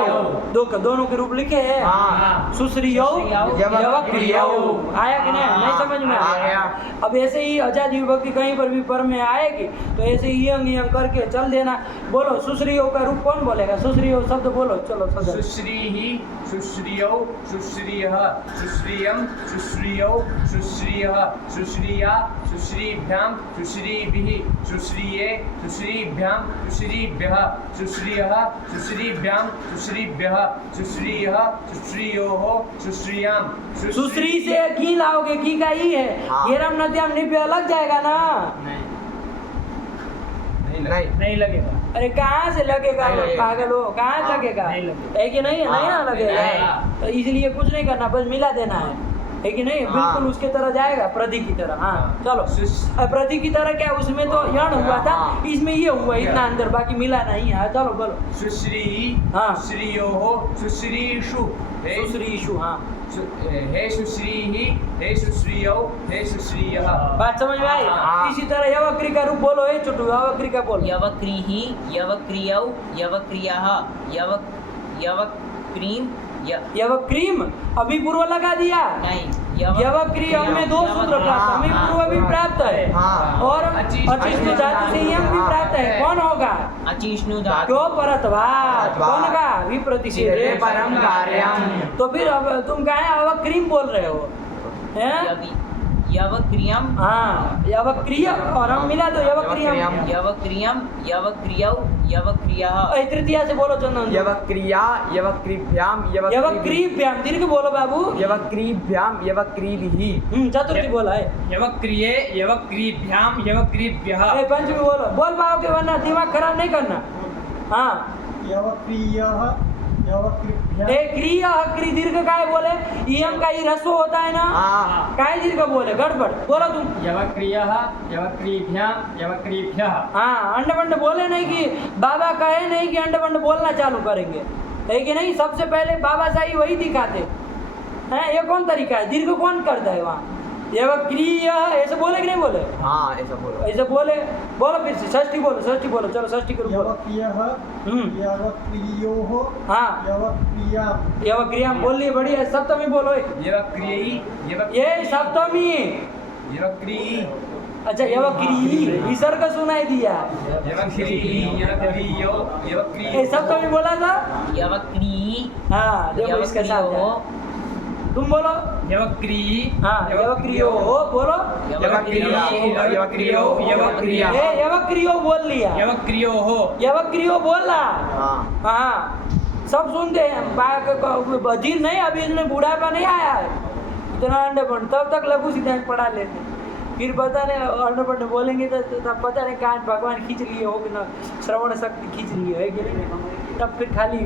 दोनों के रूप लिखे हैं, हाँ। सुश्रियो यवक्रियो। आया कि नहीं समझ में? आ गया। अब ऐसे ही अजादी विभक्ति कहीं पर भी पर में आएगी तो ऐसे ईयं ईयं करके चल देना। बोलो सुश्रियो का रूप कौन बोलेगा? सुश्रियो शब्द बोलो, चलो शब्द। सुश्रीहि, सुश्रियौ, सुश्रियः, सुश्रियं, सुश्रियौ, सुश्रियः, सुश्रिया, सुश्रीभ्यां, सुश्रीभिः, सुश्रिये, सुश्रीभ्यां, सुश्रीभ्यः, सुश्रियः, सुश्रीभ्यां, सुश्रीभ्यः, सुश्रियः, सुश्रियोः, सुश्रियां। सुश्री से की लाओगे, की का ई है, हाँ। घेरम नद्याम निभ्य लग जाएगा ना। नहीं लगेगा। अरे कहाँ से लगेगा नहीं लगेगा। पागल हो, कहाँ से लगेगा? नहीं लगेगा। है कि नहीं? नहीं ना लगेगा। नहीं। तो इसलिए कुछ नहीं करना, बस मिला देना है कि नहीं? हाँ। बिल्कुल उसके तरह जाएगा, प्रति की तरह। हाँ चलो। सुश- अब प्रति की तरह क्या, उसमें तो यण हुआ था, हाँ। इसमें ये हुआ, इतना अंदर, बाकी मिला नहीं है। चलो बोलो। सुश्री हाँ। सुश्रियोः सुश्रीषु हे सुश्रीषु। हाँ हे सुश्रीहि हे सुश्रियौ हे सुश्रियः। बात समझ में आई? हाँ। इसी तरह यवक्री का रूप बोलो। ये छोटू यवक्री का बोलो। यवक्रीहि यवक्रियौ यवक्रियः यवक्रीं यवक्रीम अभी पूर्व लगा दिया। नहीं यवक्री में दो सूत्र प्राप्त, हमें पूर्व भी प्राप्त है हाँ। और अचिष्णु धातु से यम भी प्राप्त है। कौन होगा? अचिष्णु धातु क्यों परतवाद? कौन का? विप्रतिषेधे परम कार्यम। तो फिर अब तुम कहे अवक्रीम बोल रहे हो हैं? यवक्रियम हाँ यवक्रिय और हम मिला दो यवक्रियम। यवक्रियम यवक्रियौ यवक्रियः तृतीया से बोलो चंदन। यवक्रिया यवक्रिभ्याम यवक्रीभ्याम दीर्घ बोलो बाबू। यवक्रीभ्याम यवक्रीभिः। चतुर्थी बोला है। यवक्रिये यवक्रीभ्याम यवक्रीभ्यः। पंचमी बोलो, बोल पाओगे वरना दिमाग खराब नहीं करना। हाँ यवक्रियः यवक्रिभ्यः क्रिय क्री दीर्घ काय बोले? इयम का ही रस्व होता है ना, हाँ। काय दीर्घ बोले? गड़बड़ बोलो तुम। यवक्रियः यवक्रिभ्याम यवक्रिभ्यः। हाँ अंडबंड बोले नहीं कि बाबा कहे नहीं कि अंडबंड बोलना चालू करेंगे, है कि नहीं? सबसे पहले बाबा साही वही दिखाते हैं। ये कौन तरीका है? दीर्घ कौन करता है वहाँ? यवक्रिय ऐसे बोले कि नहीं बोले? हाँ ऐसा बोलो। ऐसे बोले। बोलो फिर से षष्ठी बोलो, षष्ठी बोलो। चलो षष्ठी करो बोलो। यवक्रियः यवक्रियोः हाँ यवक्रियाम यवक्रियाम बोल लिए, बढ़िया। सप्तमी बोलो। यवक्रियि ये सप्तमी। यवक्रियि अच्छा यवक्री विसर्ग सुनाई दिया। यवक्रियि यवक्रियो ये यवक्रियि सप्तमी बोला था। यवक्री हाँ देखो इसके साथ यवक्रियो है। तुम बोलो। यवक्रियि हाँ यवक्रियो हो बोलो। यवक्रिया यवक्रियो यवक्रिया। ये यवक्रियो बोल लिया। यवक्रियोः यवक्रियो बोला। हाँ। हाँ सब सुनते हैं। बजीर नहीं, अभी इसमें बुढ़ापा नहीं आया है इतना अंडपन, तब तक लघु सिद्धांत पढ़ा लेते। फिर पता नहीं अंडपन बोलेंगे तो तब पता नहीं कहाँ भगवान खींच लिए हो कि ना श्रवण शक्ति खींच लिए है कि नहीं, तब फिर खाली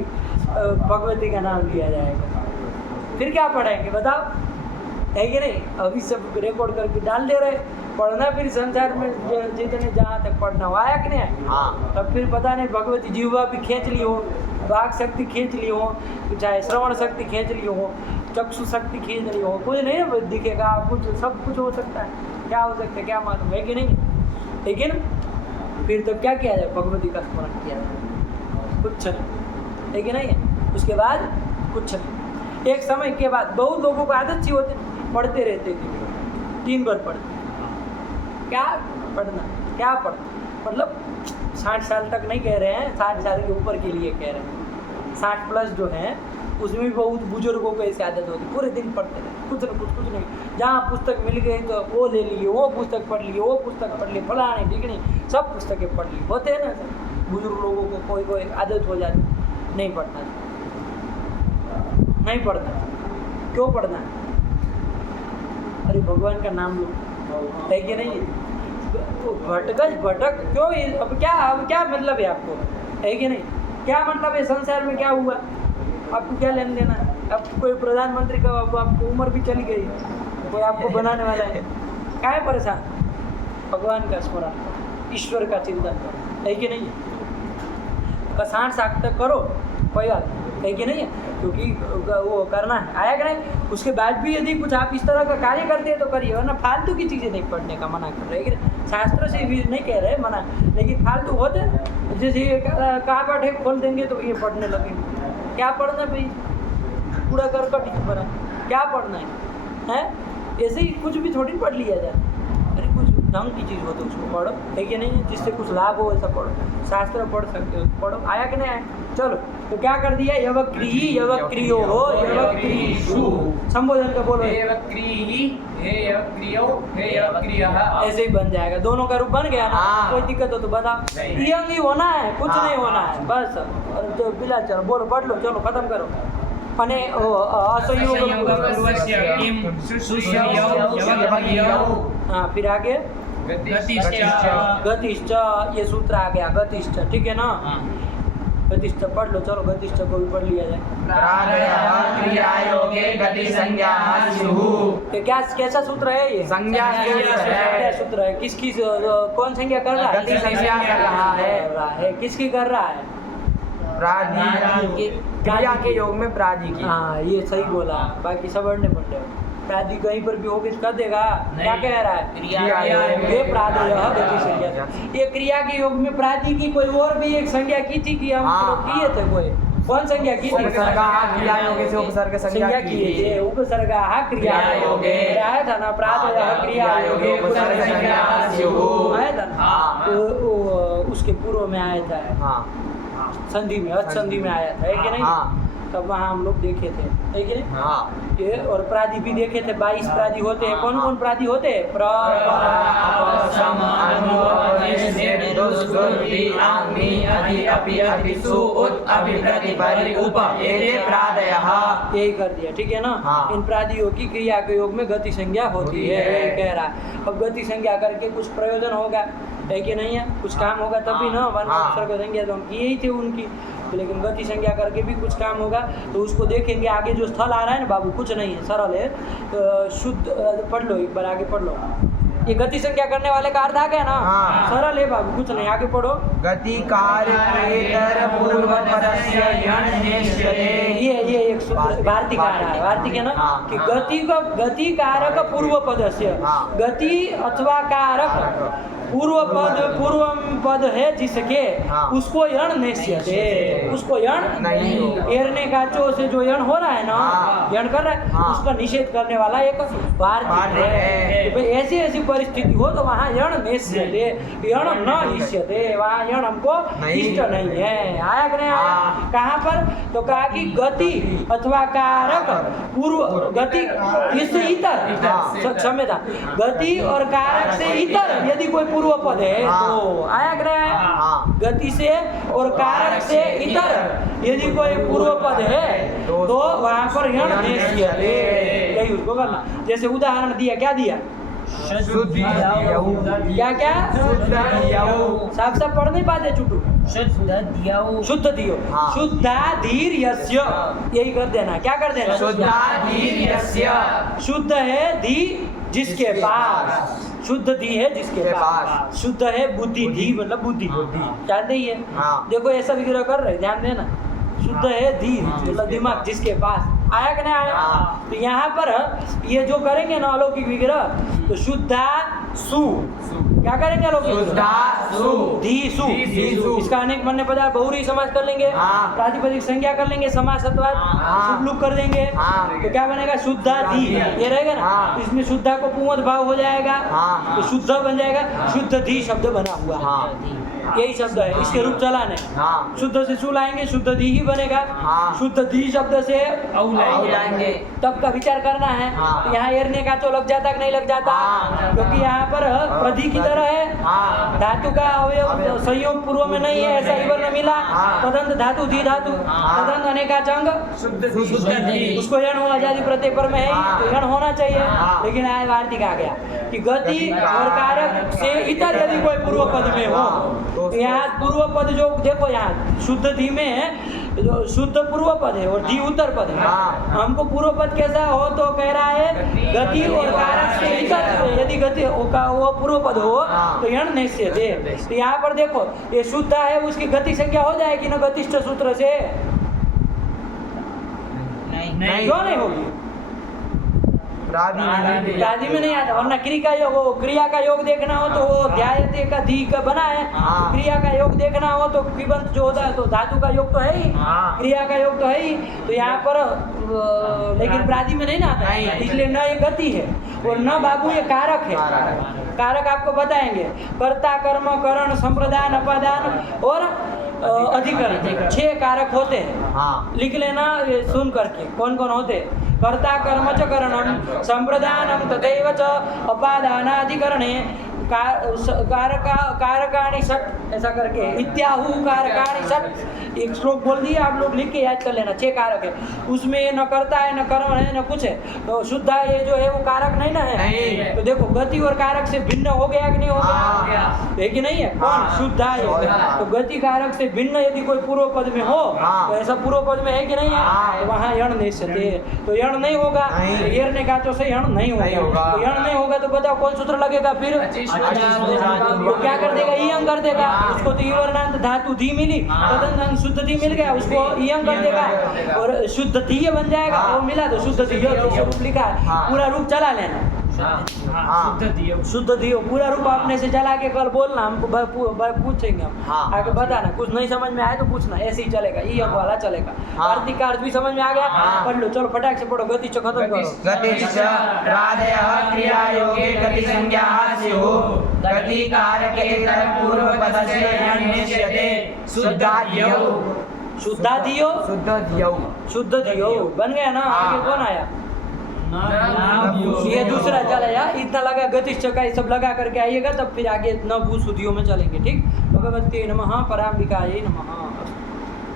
भगवती का नाम लिया जाएगा। फिर क्या पढ़ाएंगे बताओ, है कि नहीं? अभी सब रिकॉर्ड करके डाल दे रहे। पढ़ना फिर संसार में जितने जहाँ तक पढ़ना हो आया कि नहीं आया? हाँ। तब फिर पता नहीं भगवती जीवा भी खींच ली हो, वाक शक्ति खींच ली हो, चाहे श्रवण शक्ति खींच ली हो, चक्षु शक्ति खींच ली हो, कुछ नहीं ना दिखेगा। कुछ सब कुछ हो सकता है। क्या हो सकता है क्या मालूम, है कि नहीं? लेकिन फिर तो क्या किया जाए? भगवती का स्मरण किया जाए, कुछ नहीं, है कि नहीं? उसके बाद कुछ नहीं। एक समय के बाद बहुत लोगों को आदत सी होती, पढ़ते रहते थे, 3 बार पढ़ते। क्या पढ़ना, क्या पढ़ना? मतलब 60 साल तक नहीं कह रहे हैं, 60 साल के ऊपर के लिए कह रहे हैं। 60 प्लस जो है उसमें भी बहुत बुजुर्गों को ऐसी आदत होती, पूरे दिन पढ़ते रहे, कुछ न कुछ नहीं। जहाँ पुस्तक मिल गई तो वो ले लिए, वो पुस्तक पढ़ लिए, वो पुस्तक पढ़ लिए, फलाने ढिकनी सब पुस्तकें पढ़ ली। होते हैं ना सर बुजुर्ग लोगों को, कोई कोई आदत हो जाती, नहीं पढ़ना, नहीं पढ़ना। क्यों पढ़ना है? अरे भगवान का नाम लो, है कि नहीं? भटक क्यों? अब क्या मतलब है आपको, है कि नहीं? क्या मतलब है? संसार में क्या हुआ आपको, क्या लेन देना? अब कोई प्रधानमंत्री का आपको उम्र भी चली गई, कोई आपको बनाने वाला है, क्या है परेशान? भगवान का स्मरण, ईश्वर का चिंतन, है कि नहीं? 60 साल तक करो, कोई बात है कि नहीं? क्योंकि वो करना है, आया कि नहीं? उसके बाद भी यदि कुछ आप इस तरह का कार्य करते हैं तो करिए, वरना फालतू की चीज़ें नहीं पढ़ने का मना कर रहे हैं। लेकिन शास्त्र से भी नहीं कह रहे मना, लेकिन फालतू होते हैं। जैसे कहाँ बैठे खोल देंगे तो ये पढ़ने लगेंगे। क्या पढ़ना भाई? पूरा करकट ही बना, क्या पढ़ना है? ऐसे ही कुछ भी थोड़ी पढ़ लिया जाए। अरे कुछ ढंग की चीज़ हो तो उसको पढ़ो, है कि नहीं? जिससे कुछ लाभ हो ऐसा पढ़ो। शास्त्र पढ़ सकते हो, पढ़ो। आया कि नहीं आया? चलो तो क्या कर दिया? यवक्री यवक्रियो हो यवक्रीषु। संबोधन का बोलो। हे यवक्रियि हे यवक्रियो हे यवक्रियः। ऐसे ही बन जाएगा, दोनों का रूप बन गया ना। हाँ। कोई दिक्कत हो तो बताओ। नहीं। यंग ही होना है, कुछ हाँ। नहीं होना है बस। और जो बिला चलो बोलो, पढ़ लो, चलो खत्म करो। अने असंयोग पूर्वस्य किं सुश्रियौ यवक्रियौ। हाँ फिर आगे गतिश्च, ये सूत्र आ गया गतिश्च, ठीक है ना। गतिश्च पढ़ लो, चलो गतिश्च को भी पढ़ लिया जाए। प्रादयः क्रियायोगे गति संज्ञाः स्युः। ये क्या कैसा सूत्र है ये? संज्ञा क्या सूत्र है? किसकी कौन संज्ञा कर रहा है? गति संज्ञा कर रहा है। किसकी कर रहा है? प्रादि की, क्रिया के योग में प्रादि की। हाँ ये सही बोला, बाकी सब अड़ने पड़ते हो। प्रादि कहीं पर भी होगी कर देगा। क्या कह रहा है? ये प्रादयः गति संज्ञा। ये क्रिया के योग में प्रादि की कोई और भी एक संज्ञा की थी कि हम किए थे? कोई कौन संज्ञा की थी? उपसर्गः क्रियायोगे से उपसर्ग संज्ञा किए थे। उपसर्गः क्रियायोगे आया था ना। प्रादयः क्रियायोगे उपसर्ग संज्ञाः स्युः आया था ना। तो उसके पूर्व में आया था, हाँ संधि में, संधि में आया था, है कि नहीं? हाँ। तब वहाँ हम लोग देखे थे, है कि नहीं? हाँ। ये और प्रादि भी देखे थे। 22 प्रादि होते हैं। कौन कौन प्रादि होते हैं? प्र, सम, अनु, अनिश, निर, दुस, गुर, ति, आंग, नि, अधि, अपि, अति, सु, उत, अभि, प्रति, परि, उप, एते प्रादयः। यही कर दिया, ठीक है ना। हाँ। इन प्रादियों की क्रिया के योग में गति संज्ञा होती है, ये कह रहा है। अब गति संज्ञा करके कुछ प्रयोजन होगा, है कि नहीं है? कुछ काम होगा तभी ना। वरना उपसर्ग संज्ञा तो हम किए ही थे उनकी, लेकिन गति संज्ञा करके भी कुछ काम होगा तो उसको देखेंगे। आगे जो स्थल आ रहा है ना बाबू, कुछ नहीं है, सरल है। शुद्ध पढ़ लो, एक बार आगे पढ़ लो। ये गति संज्ञा करने वाले का अर्थ आ गया ना। हाँ। सरल है बाबू, कुछ नहीं, आगे पढ़ो। गति कार्येतर पूर्वपदस्य यण् नेष्यते। ये एक सूत्र भारती का रहा है, भारती के ना हाँ। कि गति कारक पूर्व पदस्य। हाँ। गति अथवा कारक पूर्व पद है जिसके, हाँ। उसको यण नेष्यते, उसको यण नहीं होगा। एरने का चो से जो यण हो रहा है ना, हाँ। यण कर रहा है, हाँ। उसका निषेध करने वाला एक भारती है। तो भाई ऐसी ऐसी परिस्थिति हो तो वहाँ यण नेष्यते, यण न निष्यते, वहाँ यण हमको नहीं। इष्ट नहीं है। आया कि नहीं आया? हाँ। कहाँ पर? तो कहा कि गति अथवा कारक पूर्व गति इससे इतर, हाँ। क्षम्यता, गति और कारक से इतर यदि कोई पूर्व पद है तो आया कि नहीं आया? हाँ। गति से और कारक से इतर यदि कोई पूर्व पद है तो वहाँ पर यण नेष्यते, यही उसको करना। जैसे उदाहरण दिया, क्या दिया? शुद्ध यौ। क्या क्या? शुद्ध यौ। साफ साफ पढ़ नहीं पाते चुटू। शुद्ध दियो। हाँ। शुद्धाधीर यस्य, यही कर देना। क्या कर देना? शुद्धाधीर्यस्य। शुद्ध है धी जिसके पास, शुद्ध धी है जिसके पास। शुद्ध है बुद्धि, धी मतलब बुद्धि, जानते ही है। हाँ। देखो ऐसा विग्रह कर रहे, ध्यान देना। शुद्ध है धी मतलब दिमाग जिसके पास। आया कि नहीं आया? हाँ। तो यहाँ पर ये जो करेंगे ना अलौकिक विग्रह, तो शुद्धा सु, क्या करेंगे अलौकिक? शुद्धा सु। धीसु। धीसु। इसका अनेक वन्य पदार्थ बहुरी समास कर लेंगे, हाँ। प्रातिपदिक संज्ञा कर लेंगे, समास अथवा हाँ। शुभ लुक कर देंगे। हाँ। तो क्या बनेगा? शुद्धा धी, ये रहेगा ना। हाँ। इसमें शुद्धा को पुंवत भाव हो जाएगा, हाँ। तो शुद्ध बन जाएगा। शुद्ध धी शब्द बना हुआ, हाँ। यही शब्द है, इसके रूप चलाने। हाँ। शुद्ध से सु लाएंगे, शुद्ध धी ही बनेगा। हाँ। शुद्ध धी शब्द से औ लाएंगे। तब का विचार करना है। हाँ। तो यहाँ एरने का तो लग जाता कि नहीं लग जाता? हाँ। क्योंकि यहाँ पर प्रधि की तरह है, हाँ। धातु का अवयव संयोग पूर्व में नहीं है, ऐसा ही वर्ण मिला। हाँ। तदंत धातु धी धातु, हाँ। तदंत अनेकाचंग, शुद्ध उसको यण हो आजादी प्रत्यय पर में है, हाँ। तो यण होना चाहिए। हाँ। लेकिन आया वार्तिक आ गया कि गति और कारक से इतर यदि कोई पूर्व पद में हो, तो तो यहाँ पूर्व पद जो देखो, यहाँ शुद्ध धी में जो शुद्ध पूर्व पद है और धी उत्तर पद है। हाँ। हमको पूर्व पद कैसा हो तो कह रहा है गति और कारक से इतर यदि गति वो पूर्व पद हो हाँ। तो यण नेष्यते। तो यहाँ पर देखो ये शुद्ध है, उसकी गति संज्ञा हो जाएगी ना गतिष्ठ सूत्र से? नहीं। क्यों नहीं होगी? प्रादि में नहीं आता, वरना क्रिया का योग देखना हो तो वो ध्यायते का धी का बना है। हाँ। क्रिया का योग देखना हो तो कृबंत जो होता है तो धातु का योग तो है ही, हाँ। क्रिया का योग तो है ही। तो यहाँ पर लेकिन प्रादि में नहीं ना आता, नहीं। इसलिए न ये गति है और न बाबू ये कारक है। कारक। कारक आपको बताएंगे, कर्ता कर्म करण संप्रदान अपादान और अधिकरण, 6 कारक होते हैं। हाँ। लिख लेना ये सुन करके कौन कौन होते। कर्ता कर्म च करणम संप्रदानम तथैव च अपादानाधिकरणे कारकाणि षट ऐसा करके इत्याहु कारकाणि षट एक श्लोक बोल दिया, आप लोग लिख के याद कर लेना। 6 कारक है, उसमें ये न कर्ता है, न कर्म है, न कुछ है। तो शुद्धा ये जो है वो कारक नहीं ना है। नहीं। तो देखो गति और कारक से भिन्न हो गया कि नहीं हो हाँ। गया? है कि नहीं है? कौन? हाँ। शुद्धा है। हाँ। तो गति कारक से भिन्न यदि कोई पूर्व पद में हो हाँ। तो ऐसा पूर्व पद में है कि नहीं है? हाँ। तो वहाँ यण नहीं सकते, तो यण नहीं होगा। नहीं। तो एर ने कहा तो से यण नहीं नहीं होगा। होगा। तो यण नहीं होगा तो बताओ कौन सूत्र लगेगा फिर? तो क्या कर देगा? ईयंग कर देगा। हाँ। उसको तो ईवर्णांत धातु धी मिली, तदनंतर शुद्ध धी मिल गया, उसको ईयंग कर देगा और शुद्ध धीय बन जाएगा। हाँ। वो मिला तो शुद्ध धीय जैसे रूप लिखा है, हाँ। पूरा रूप चला लेना। हाँ। शुद्ध दियो। शुद्ध दियो पूरा रूप आपने से चला के कल बोलना, हमको पूछेंगे हम। हाँ। आगे बताना, कुछ नहीं समझ में आए तो पूछना, ऐसे ही चलेगा, ये वाला चलेगा। हाँ। आर्थिक कार्य भी समझ में आ गया? हाँ। पढ़ लो, चलो फटाक से पढ़ो, गति खत्म करो। गतिश्च राधयः क्रियायोगे गतिसंज्ञाः स्युः गतिकारकेतर पूर्वपदस्य यण्यस्यते शुद्धाद्यौ शुद्धाधियो, शुद्धद्यौ शुद्ध दियो बन गया ना। हाँ। आगे कौन आया? ये दूसरा चलेगा। इतना लगा गतिश्च का, ये सब लगा करके आइएगा, तब फिर आगे न भू सुधियों में चलेंगे। ठीक, भगवते नमः, पराम्बिकायै नमः।